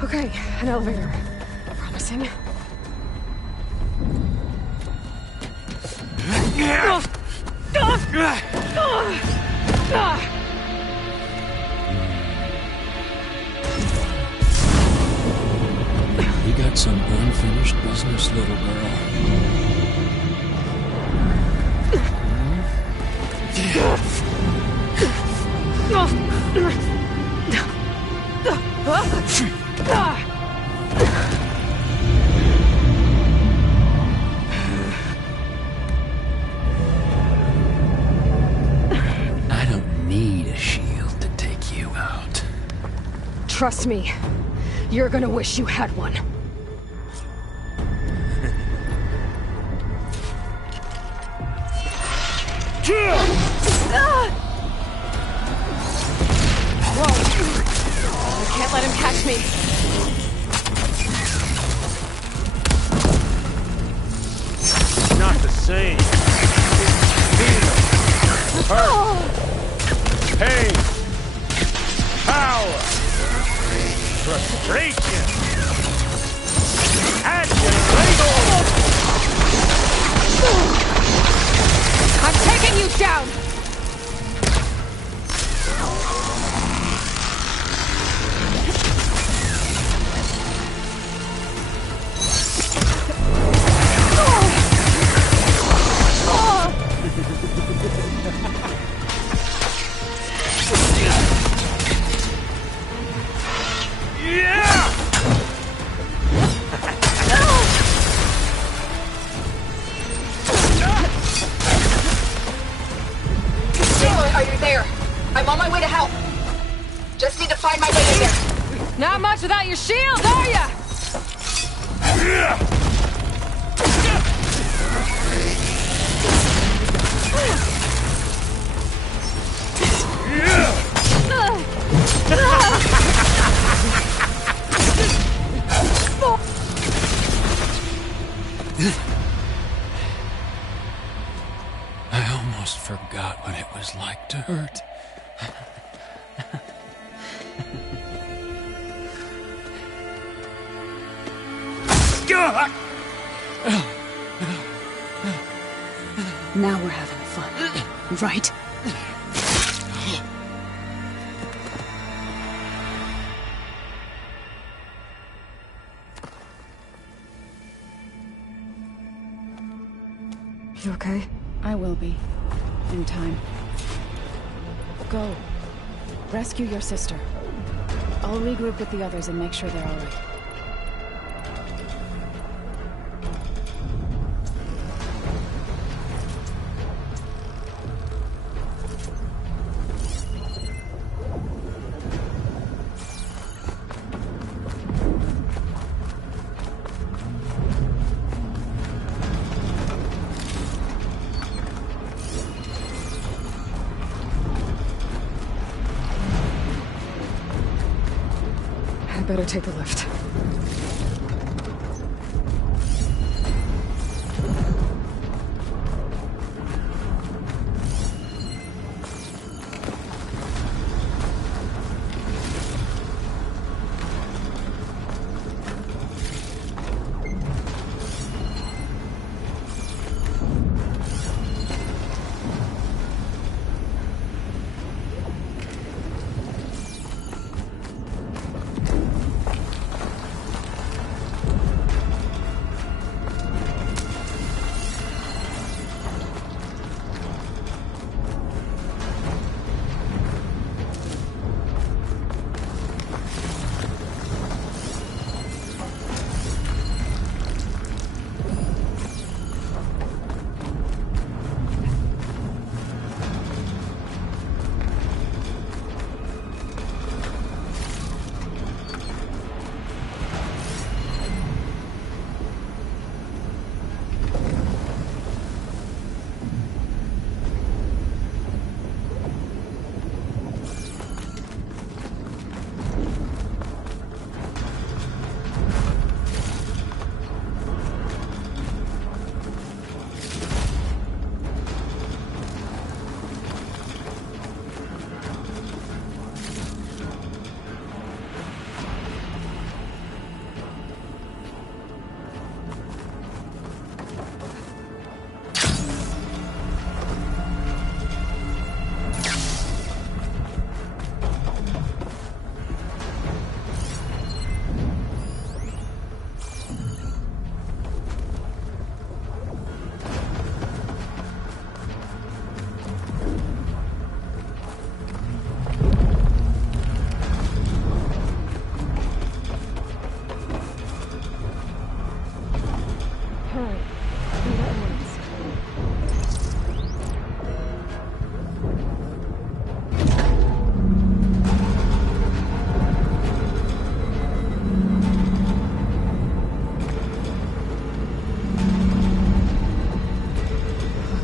Okay, an elevator. Promising. We got some unfinished business, little girl. I don't need a shield to take you out. Trust me, you're gonna wish you had one. Whoa! I can't let him catch me. It's not the same. Hurt. Pain. Power. Frustration. Agitation. I'm taking you down! Are you there? I'm on my way to help. Just need to find my way in there. Not much without your shield, are ya? I almost forgot what it was like to hurt. Now we're having fun, right? You okay? I will be. In time. Go. Rescue your sister. I'll regroup with the others and make sure they're all right. I better take the lift.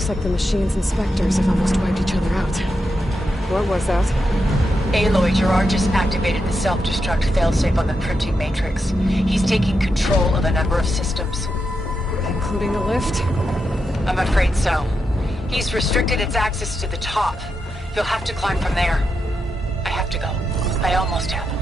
Like the machine's inspectors have almost wiped each other out. What was that? Aloy, Gerard just activated the self-destruct failsafe on the printing matrix. He's taking control of a number of systems. Including the lift? I'm afraid so. He's restricted its access to the top. You'll have to climb from there. I have to go. I almost have.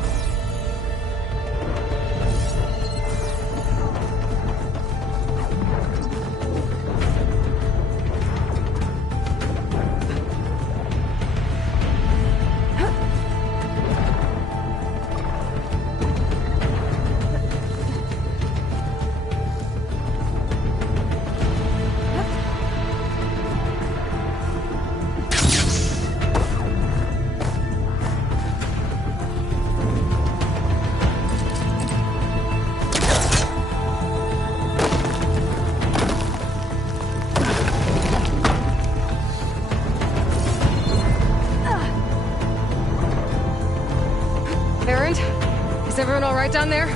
Is everyone alright down there?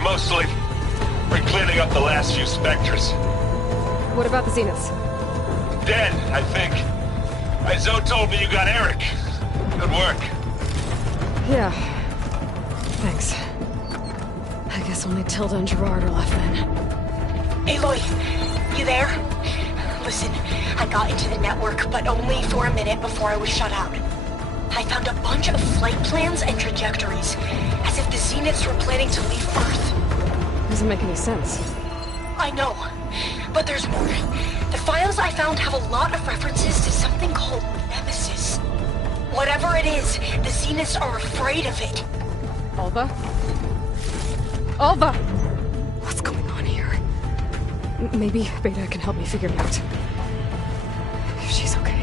Mostly. We're cleaning up the last few specters. What about the Zeniths? Dead, I think. Zoe told me you got Eric. Good work. Yeah. Thanks. I guess only Tilda and Gerard are left then. Aloy, you there? Listen, I got into the network, but only for a minute before I was shut out. I found a bunch of flight plans and trajectories, as if the Zeniths were planning to leave Earth. Doesn't make any sense. I know, but there's more. The files I found have a lot of references to something called Nemesis. Whatever it is, the Zeniths are afraid of it. Alba? Alba! What's going on here? Maybe Beta can help me figure it out. If she's okay.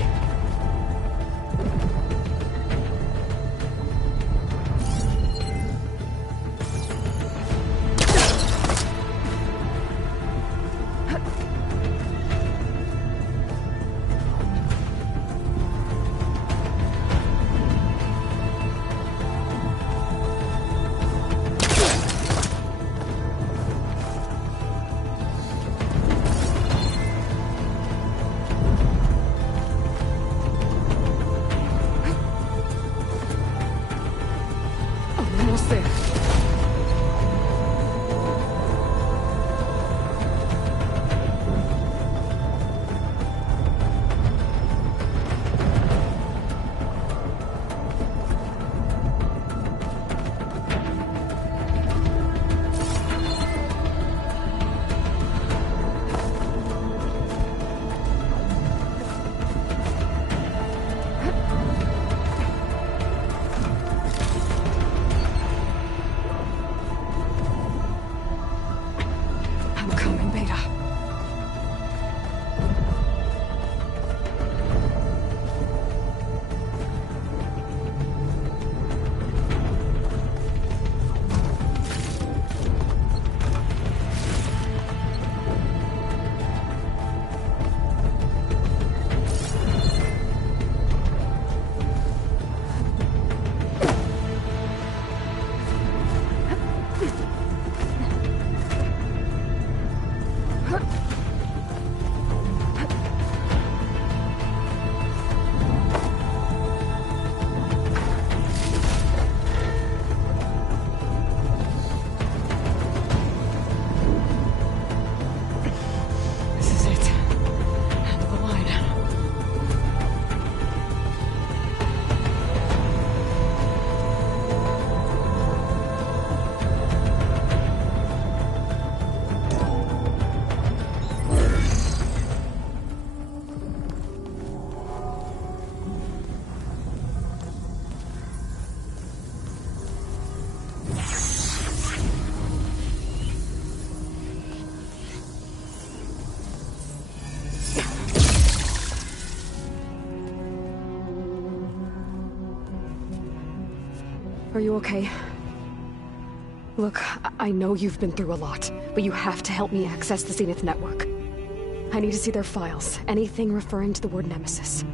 Are you okay? Look, I know you've been through a lot, but you have to help me access the Zenith network. I need to see their files, anything referring to the word Nemesis.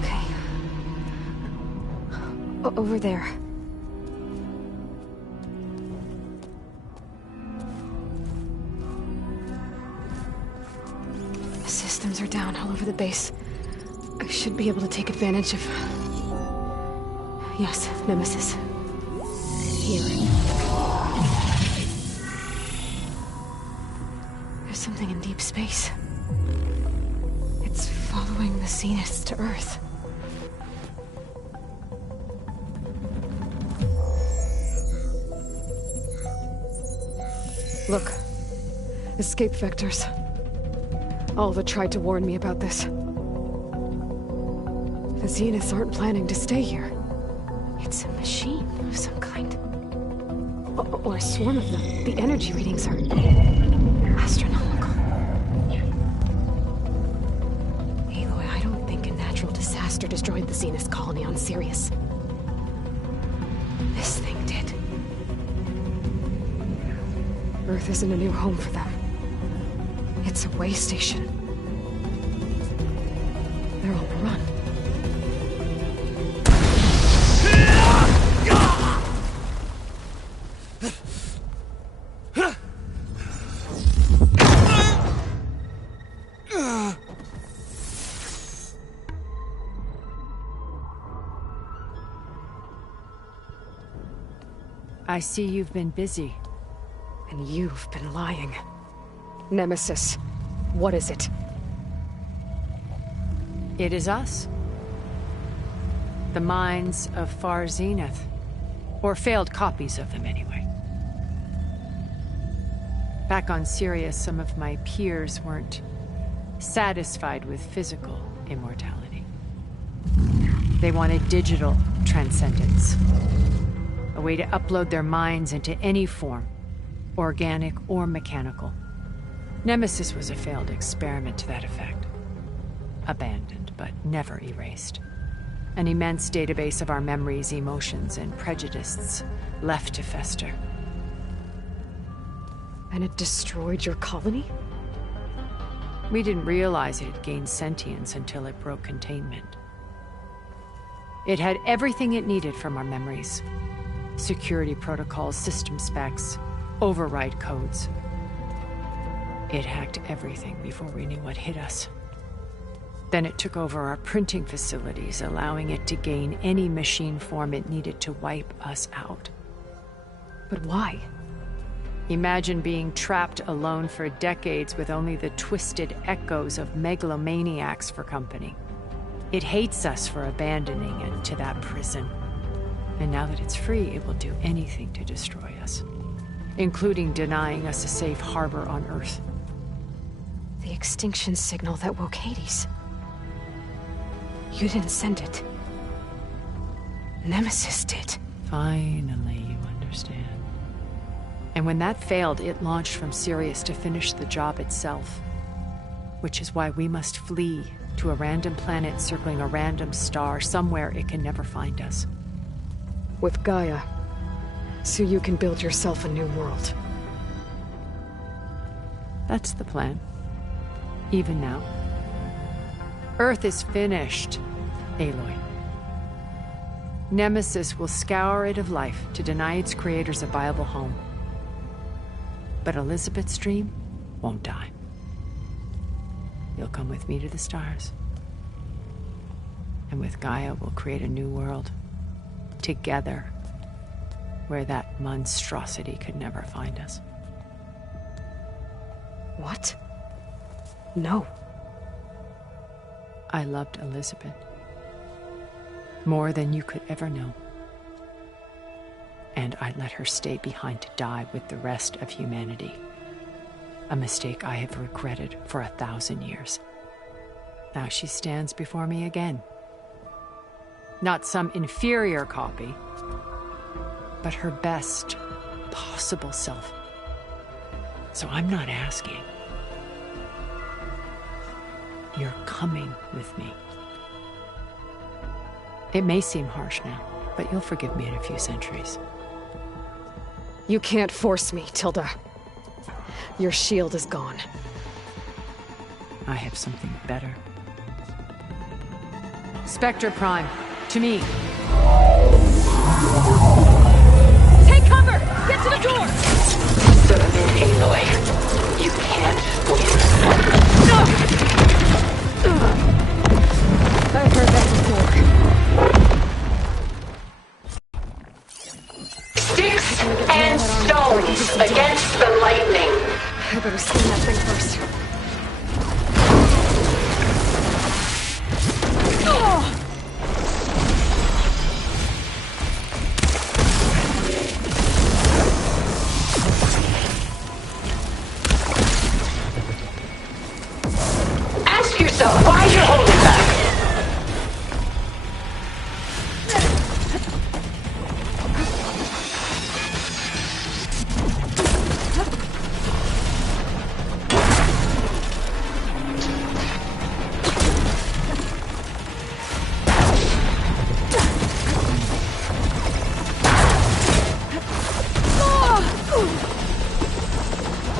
Okay. Over there. The systems are down all over the base. I should be able to take advantage of... Yes, Nemesis. Here. There's something in deep space. It's following the Zeniths to Earth. Look. Escape vectors. Alva tried to warn me about this. The Zeniths aren't planning to stay here. It's a machine of some kind. Or a swarm of them. The energy readings are... astronomical. Aloy, I don't think a natural disaster destroyed the Zenith colony on Sirius. This thing did. Earth isn't a new home for them. It's a way station. They're on the run. I see you've been busy. And you've been lying. Nemesis, what is it? It is us. The minds of Far Zenith. Or failed copies of them, anyway. Back on Sirius, some of my peers weren't satisfied with physical immortality. They wanted digital transcendence. A way to upload their minds into any form, organic or mechanical. Nemesis was a failed experiment to that effect. Abandoned, but never erased. An immense database of our memories, emotions, and prejudices left to fester. And it destroyed your colony? We didn't realize it had gained sentience until it broke containment. It had everything it needed from our memories. Security protocols, system specs, override codes. It hacked everything before we knew what hit us. Then it took over our printing facilities, allowing it to gain any machine form it needed to wipe us out. But why? Imagine being trapped alone for decades with only the twisted echoes of megalomaniacs for company. It hates us for abandoning it to that prison. And now that it's free, it will do anything to destroy us, including denying us a safe harbor on Earth. The extinction signal that woke Hades. You didn't send it. Nemesis did. Finally, you understand. And when that failed, it launched from Sirius to finish the job itself. Which is why we must flee to a random planet circling a random star somewhere it can never find us. With Gaia, so you can build yourself a new world. That's the plan. Even now. Earth is finished, Aloy. Nemesis will scour it of life to deny its creators a viable home. But Elizabeth's dream won't die. You'll come with me to the stars. And with Gaia, we'll create a new world. Together. Where that monstrosity could never find us. What? No. I loved Elizabeth. More than you could ever know. And I let her stay behind to die with the rest of humanity. A mistake I have regretted for 1,000 years. Now she stands before me again. Not some inferior copy, but her best possible self. So I'm not asking. You're coming with me. It may seem harsh now, but you'll forgive me in a few centuries. You can't force me, Tilda. Your shield is gone. I have something better. Spectre Prime, to me. Take cover! Get to the door! Submit, Aloy. You can't win. I've heard that before. Sticks and stones against the lightning. I better skin that thing first. Ask yourself why you're holding back.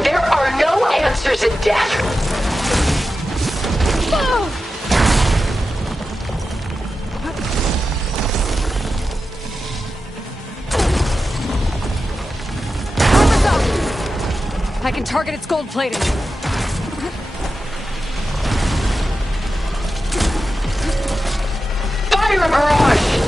There are no answers in death. I can target its gold plating. Fire a barrage!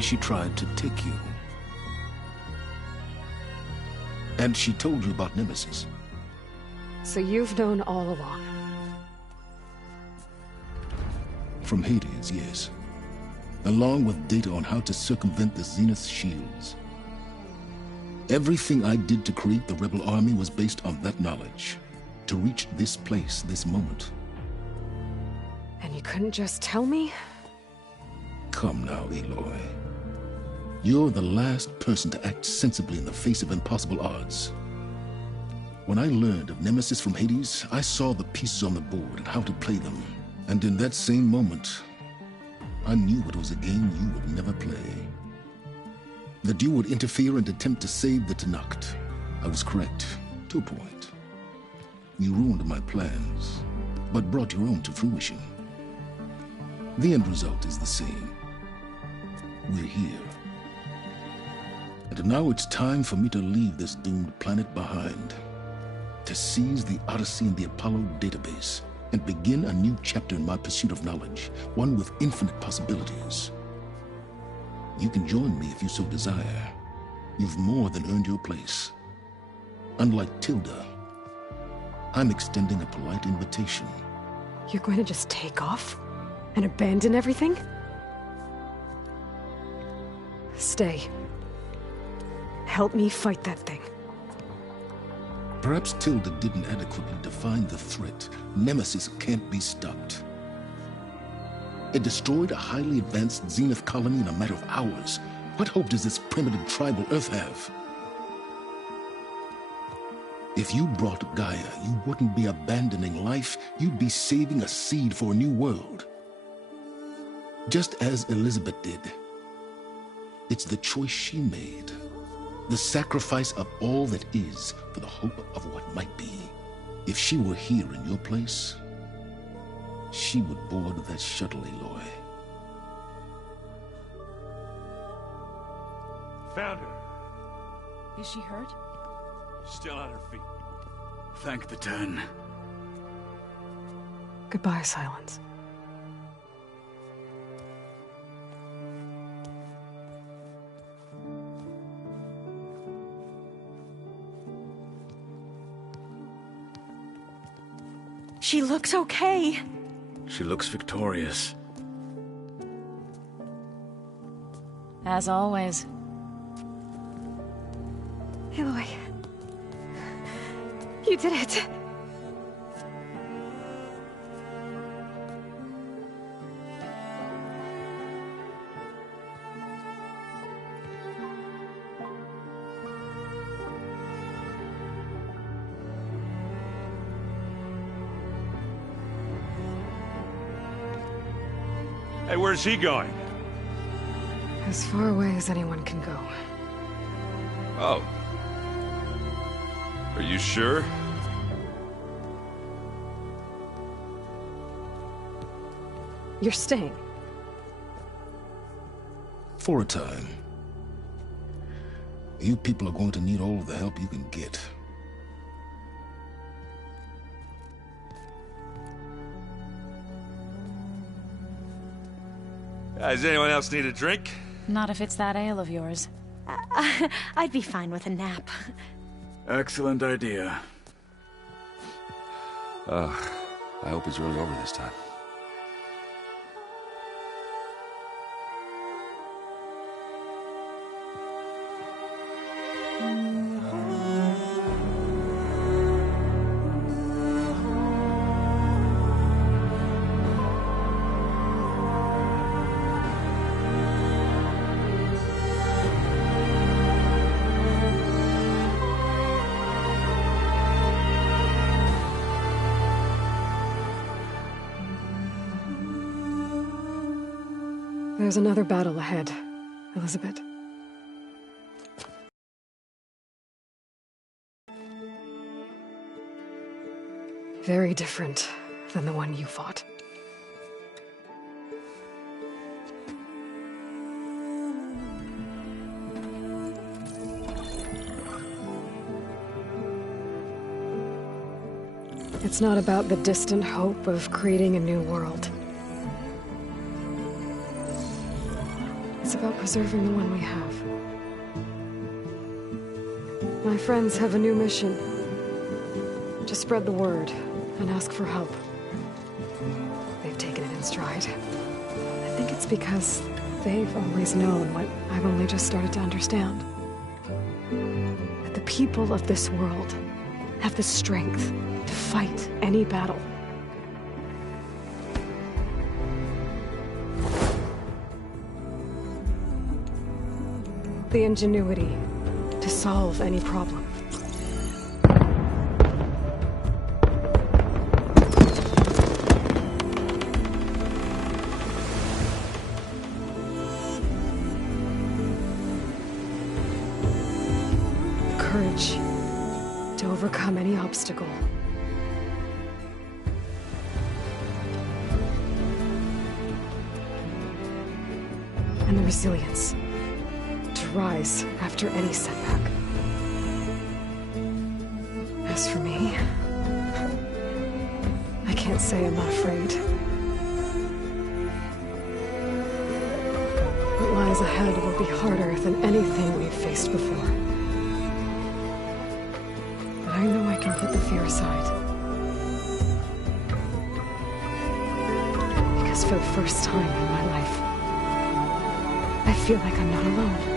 she tried to take you. And she told you about Nemesis. So you've known all along? From Hades, yes. Along with data on how to circumvent the Zenith shields. Everything I did to create the rebel army was based on that knowledge. To reach this place, this moment. And you couldn't just tell me? Come now, Aloy. You're the last person to act sensibly in the face of impossible odds. When I learned of Nemesis from Hades, I saw the pieces on the board and how to play them. And in that same moment, I knew it was a game you would never play. That you would interfere and attempt to save the Tenakth. I was correct, to a point. You ruined my plans, but brought your own to fruition. The end result is the same. We're here. And now it's time for me to leave this doomed planet behind. To seize the Odyssey and the Apollo database, and begin a new chapter in my pursuit of knowledge, one with infinite possibilities. You can join me if you so desire. You've more than earned your place. Unlike Tilda, I'm extending a polite invitation. You're going to just take off? And abandon everything? Stay. Help me fight that thing. Perhaps Tilda didn't adequately define the threat. Nemesis can't be stopped. It destroyed a highly advanced Zenith colony in a matter of hours. What hope does this primitive tribal Earth have? If you brought Gaia, you wouldn't be abandoning life, you'd be saving a seed for a new world. Just as Elizabeth did. It's the choice she made. The sacrifice of all that is for the hope of what might be. If she were here in your place, she would board that shuttle, Aloy. Found her. Is she hurt? Still on her feet. Thank the 10. Goodbye, Silence. She looks okay. She looks victorious. As always. Aloy. You did it. Hey, where's he going? As far away as anyone can go. Oh. Are you sure? You're staying. For a time. You people are going to need all of the help you can get. Does anyone else need a drink? Not if it's that ale of yours. I'd be fine with a nap. Excellent idea. I hope it's really over this time. There's another battle ahead, Elizabeth. Very different than the one you fought. It's not about the distant hope of creating a new world. It's about preserving the one we have. My friends have a new mission. To spread the word and ask for help. They've taken it in stride. I think it's because they've always known what I've only just started to understand. That the people of this world have the strength to fight any battle. The ingenuity to solve any problem. The courage to overcome any obstacle. And the resilience to rise after any setback. As for me, I can't say I'm not afraid. What lies ahead will be harder than anything we've faced before. But I know I can put the fear aside. Because for the first time in my life, I feel like I'm not alone.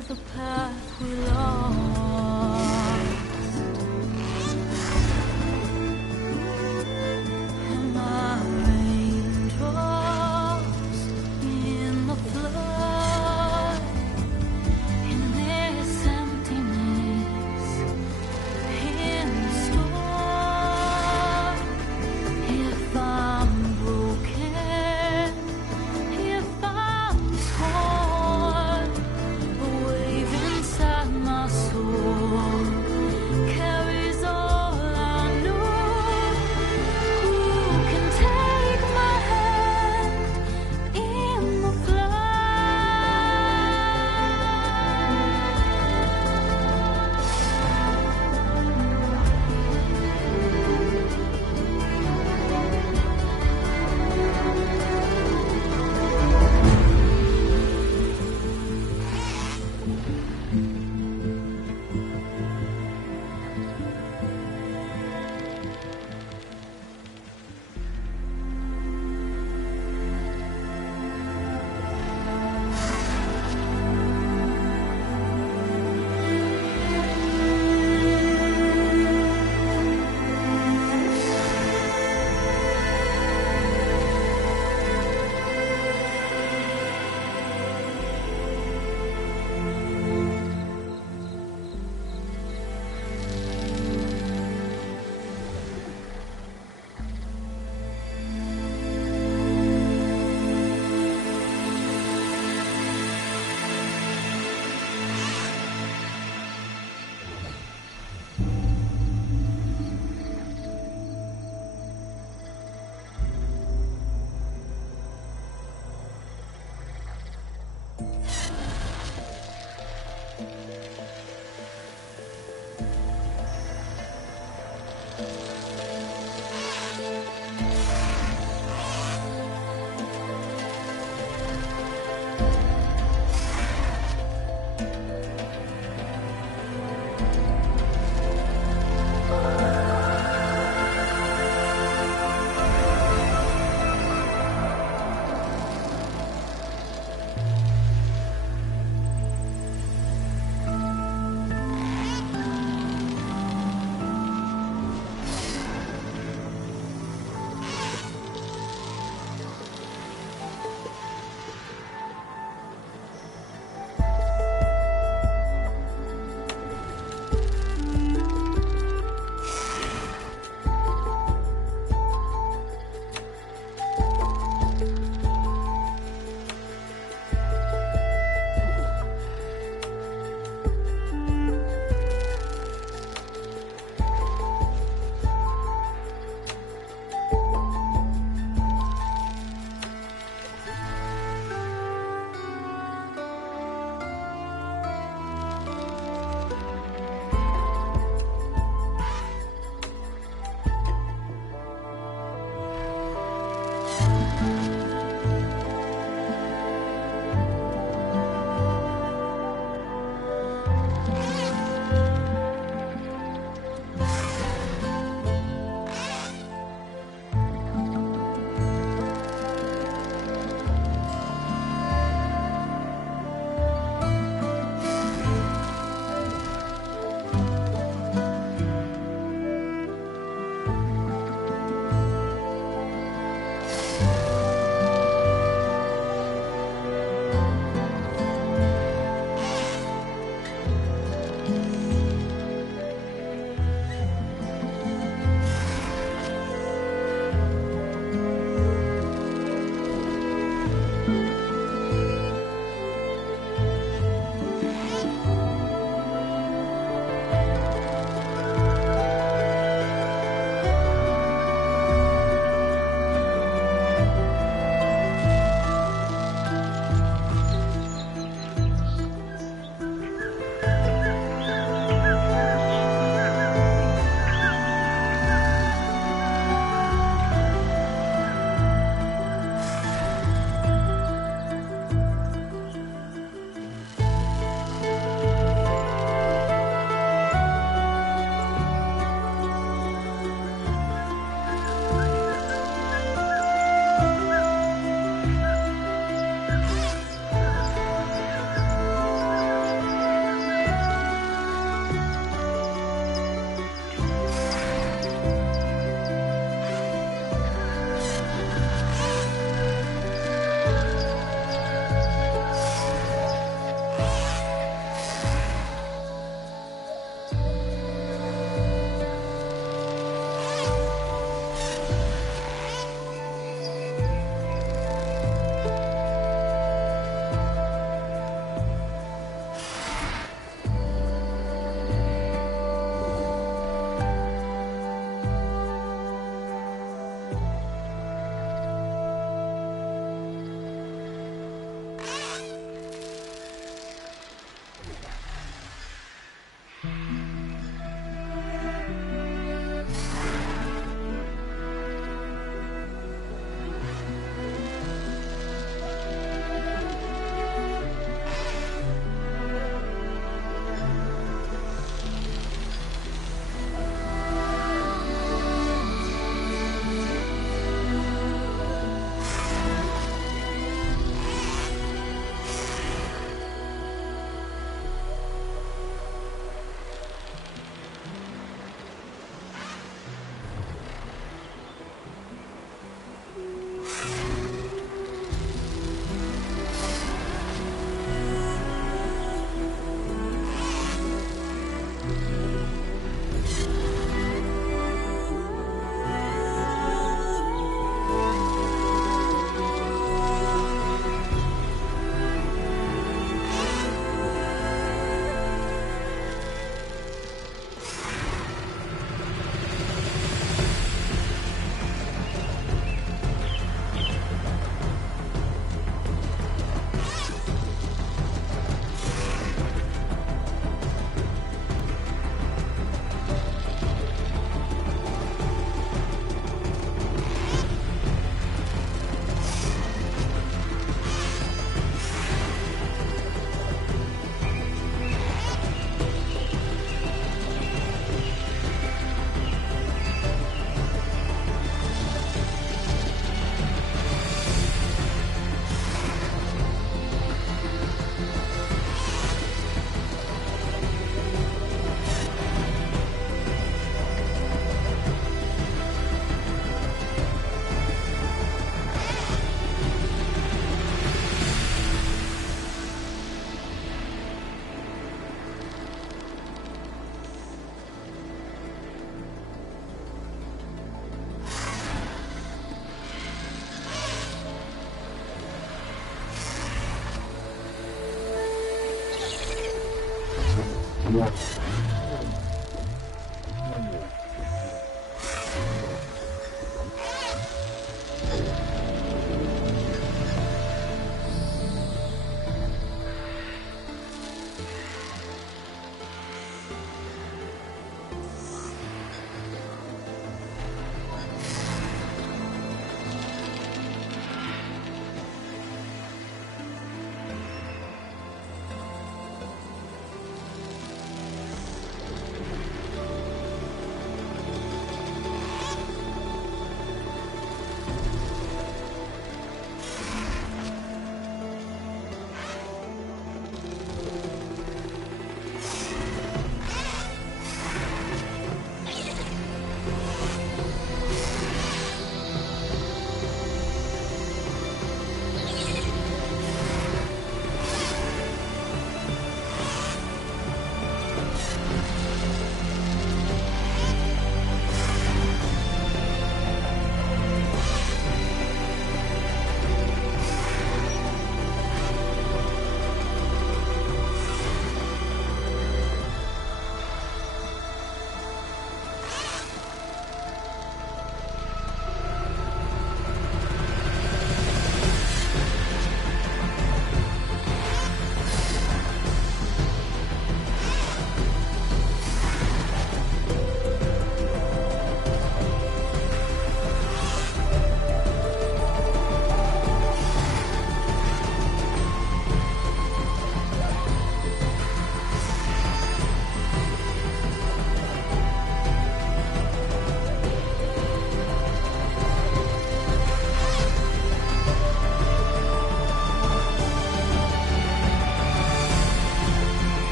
the path we lost. Am I raindrops in the flood? In this emptiness, in the storm. If I'm broken, if I'm torn, a wave inside my soul.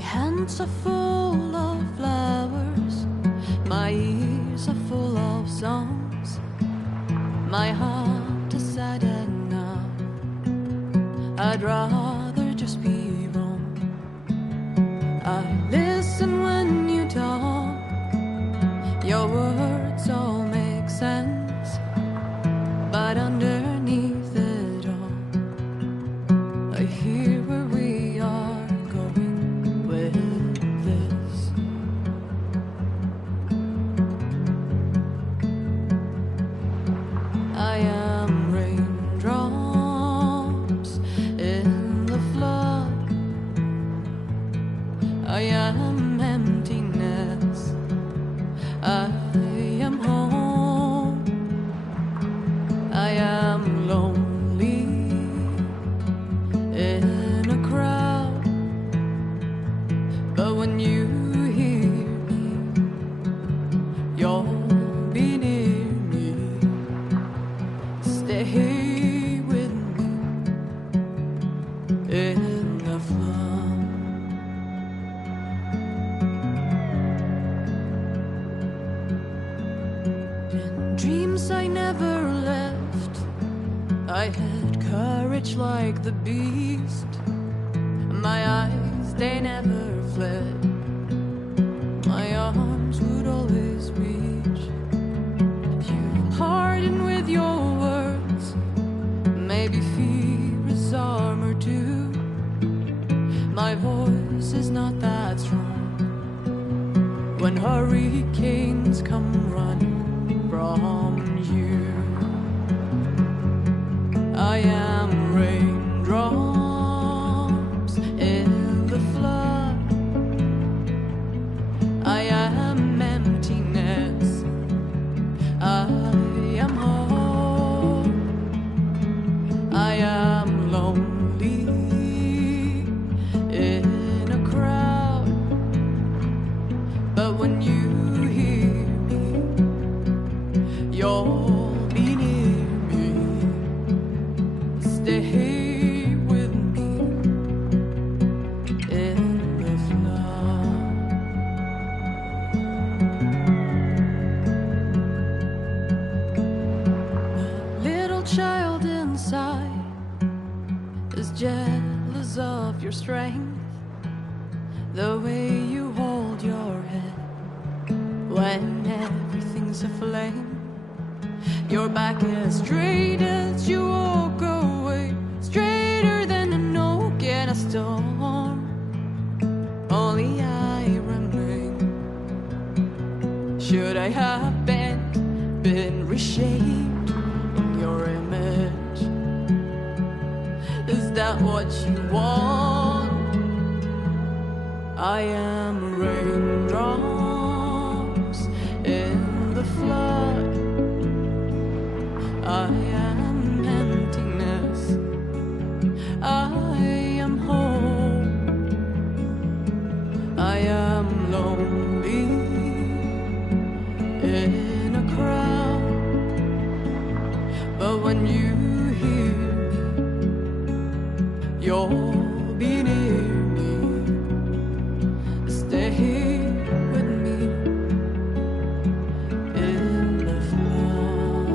hands are full of flowers, my ears are full of songs, my heart is sad and numb. I'd rather just be wrong. I listen when you talk, your words all make sense, but underneath it all, I hear where we are going with this. I am raindrops in the flood, I am emptiness, I am home, I am lonely in a crowd, but when you hear me, you'll be near me. Stay with me in the flood. In dreams I never left, I had courage like the beast. My eyes, they never fled, my arms would always reach. You harden with your words, maybe fear is armor too. My voice is not that strong when hurricanes come running from you. child inside is jealous of your strength, the way you hold your head when everything's aflame. Your back as straight as you walk away, straighter than an oak in a storm. Only I remain. Should I have been reshaped in your image? Is that what you want? I am raindrops in the flood. I am emptiness. I am hope. I am lonely in a crowd. But when you hear me, you'll be near me. Stay here with me in the flood.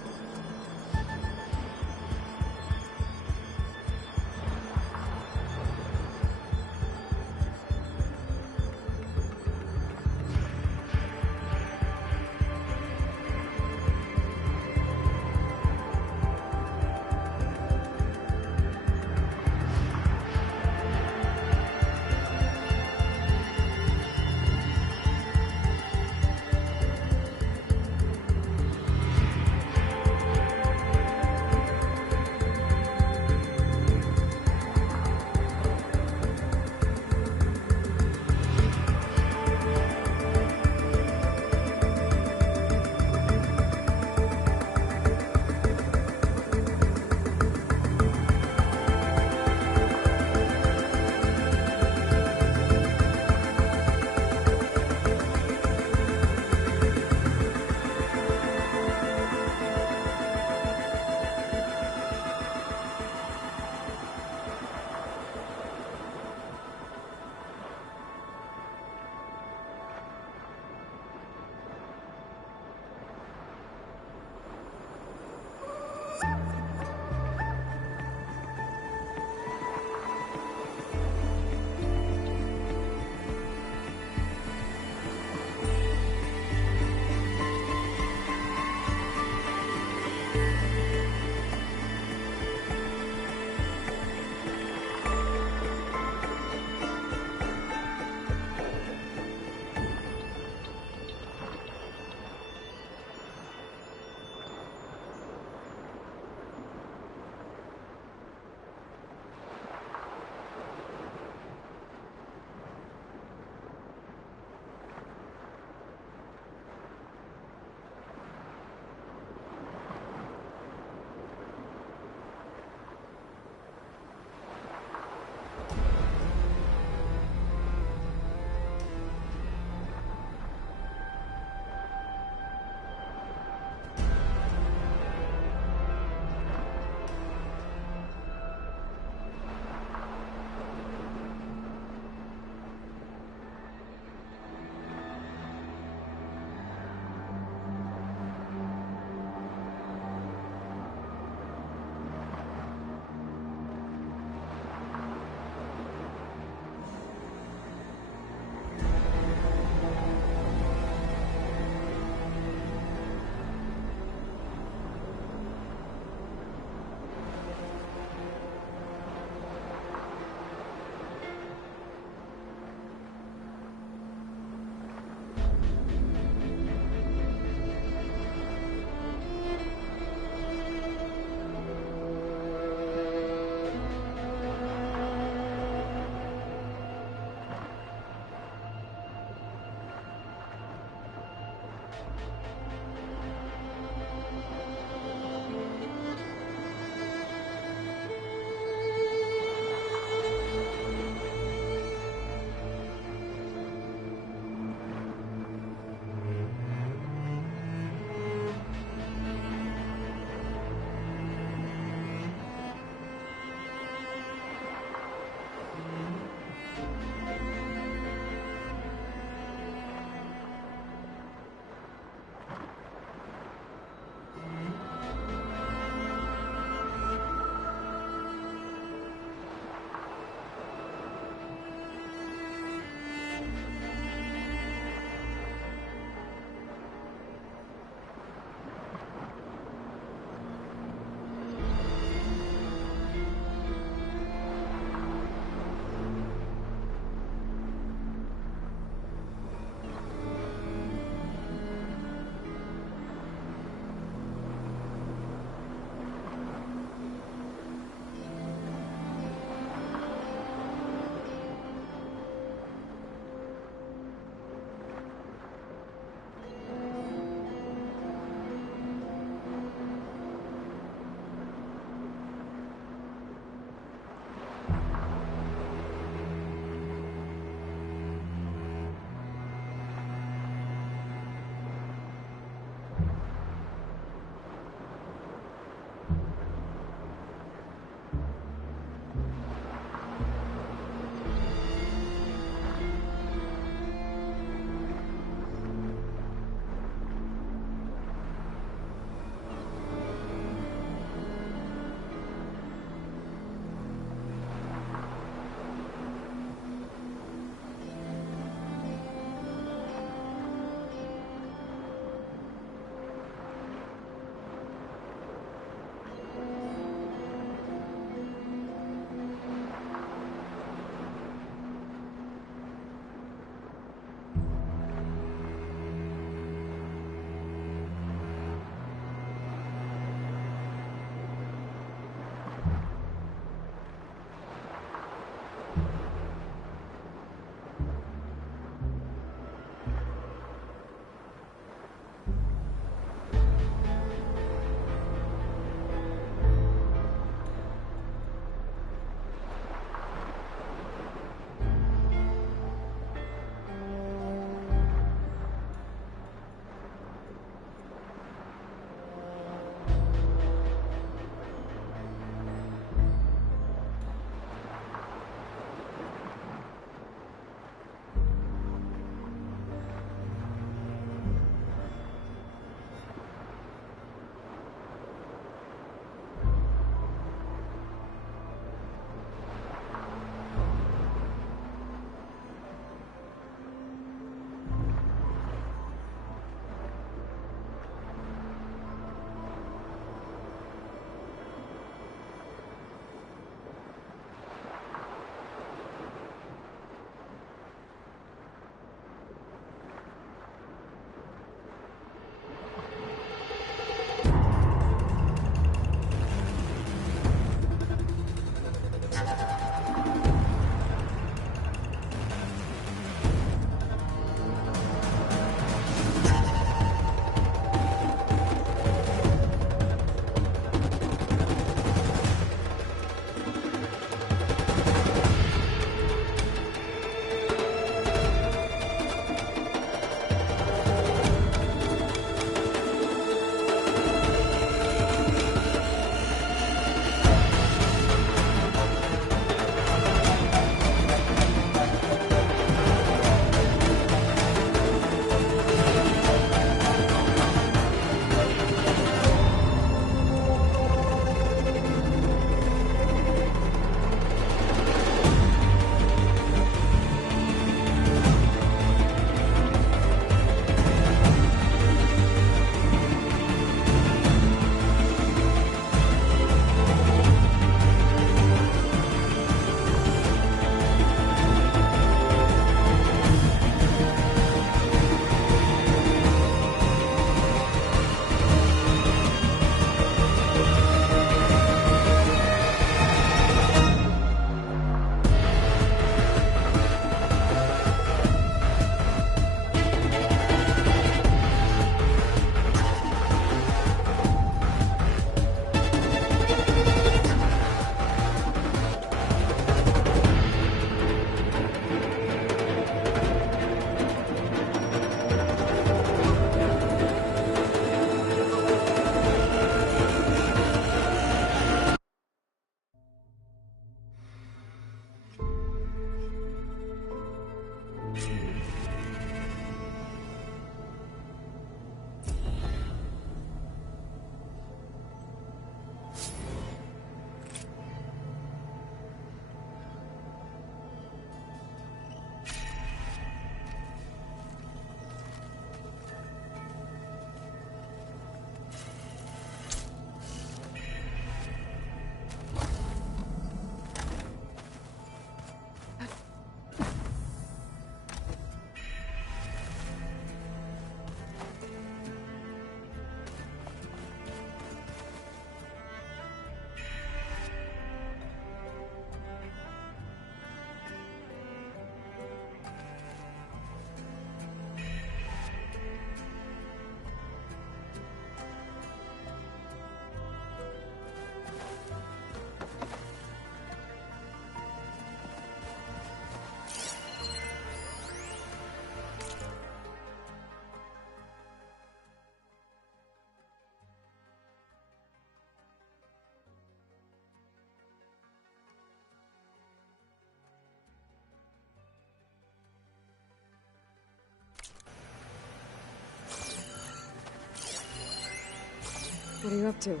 What are you up to?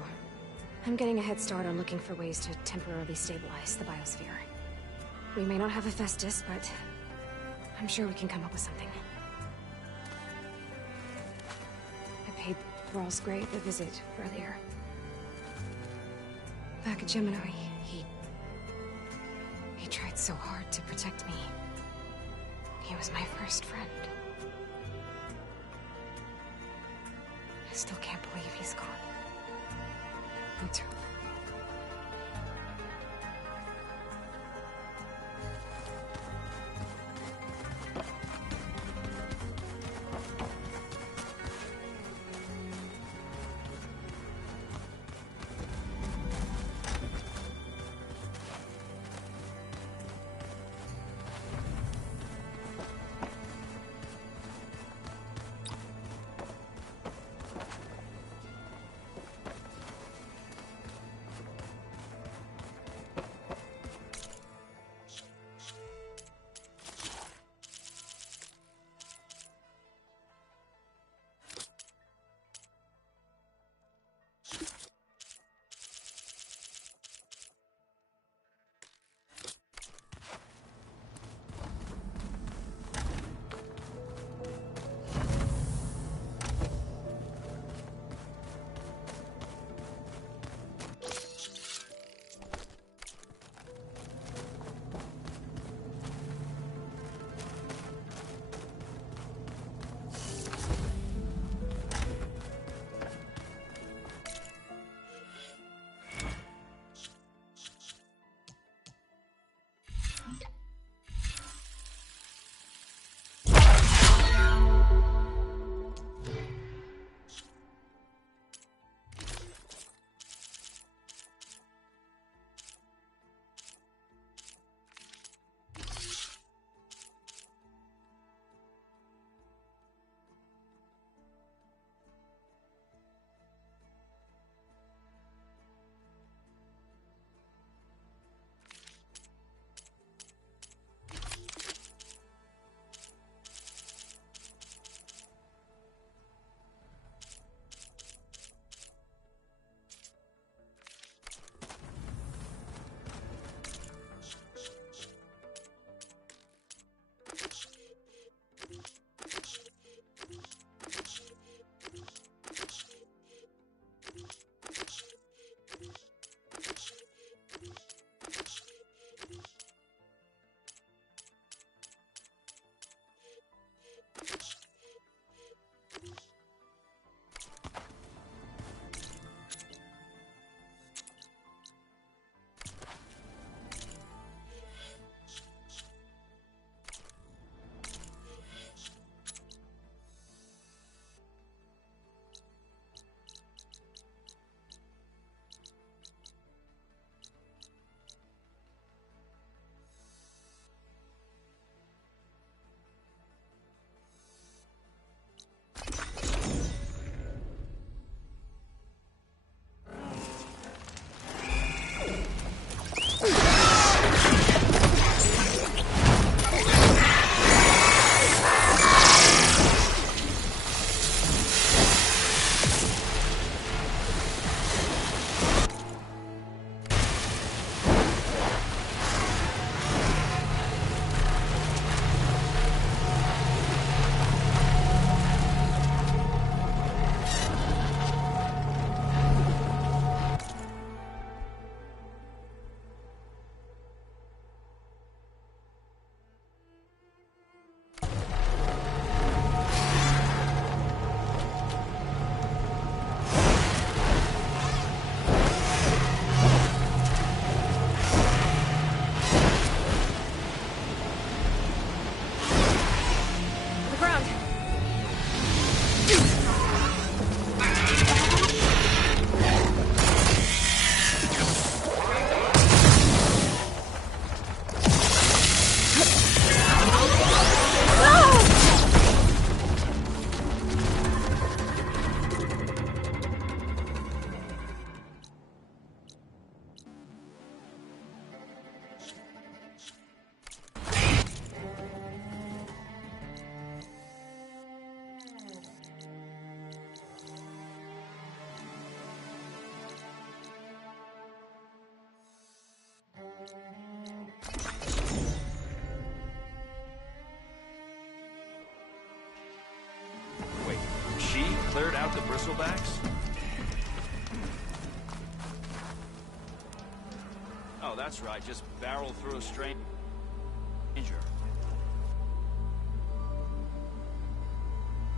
I'm getting a head start on looking for ways to temporarily stabilize the biosphere. We may not have Hephaestus, but I'm sure we can come up with something. I paid Rawls Grave a visit earlier. Back at Gemini, he tried so hard to protect me. He was my first friend. I still can't believe he's gone. Me too. cleared out the bristlebacks? Oh, that's right. Just barrel through a stranger.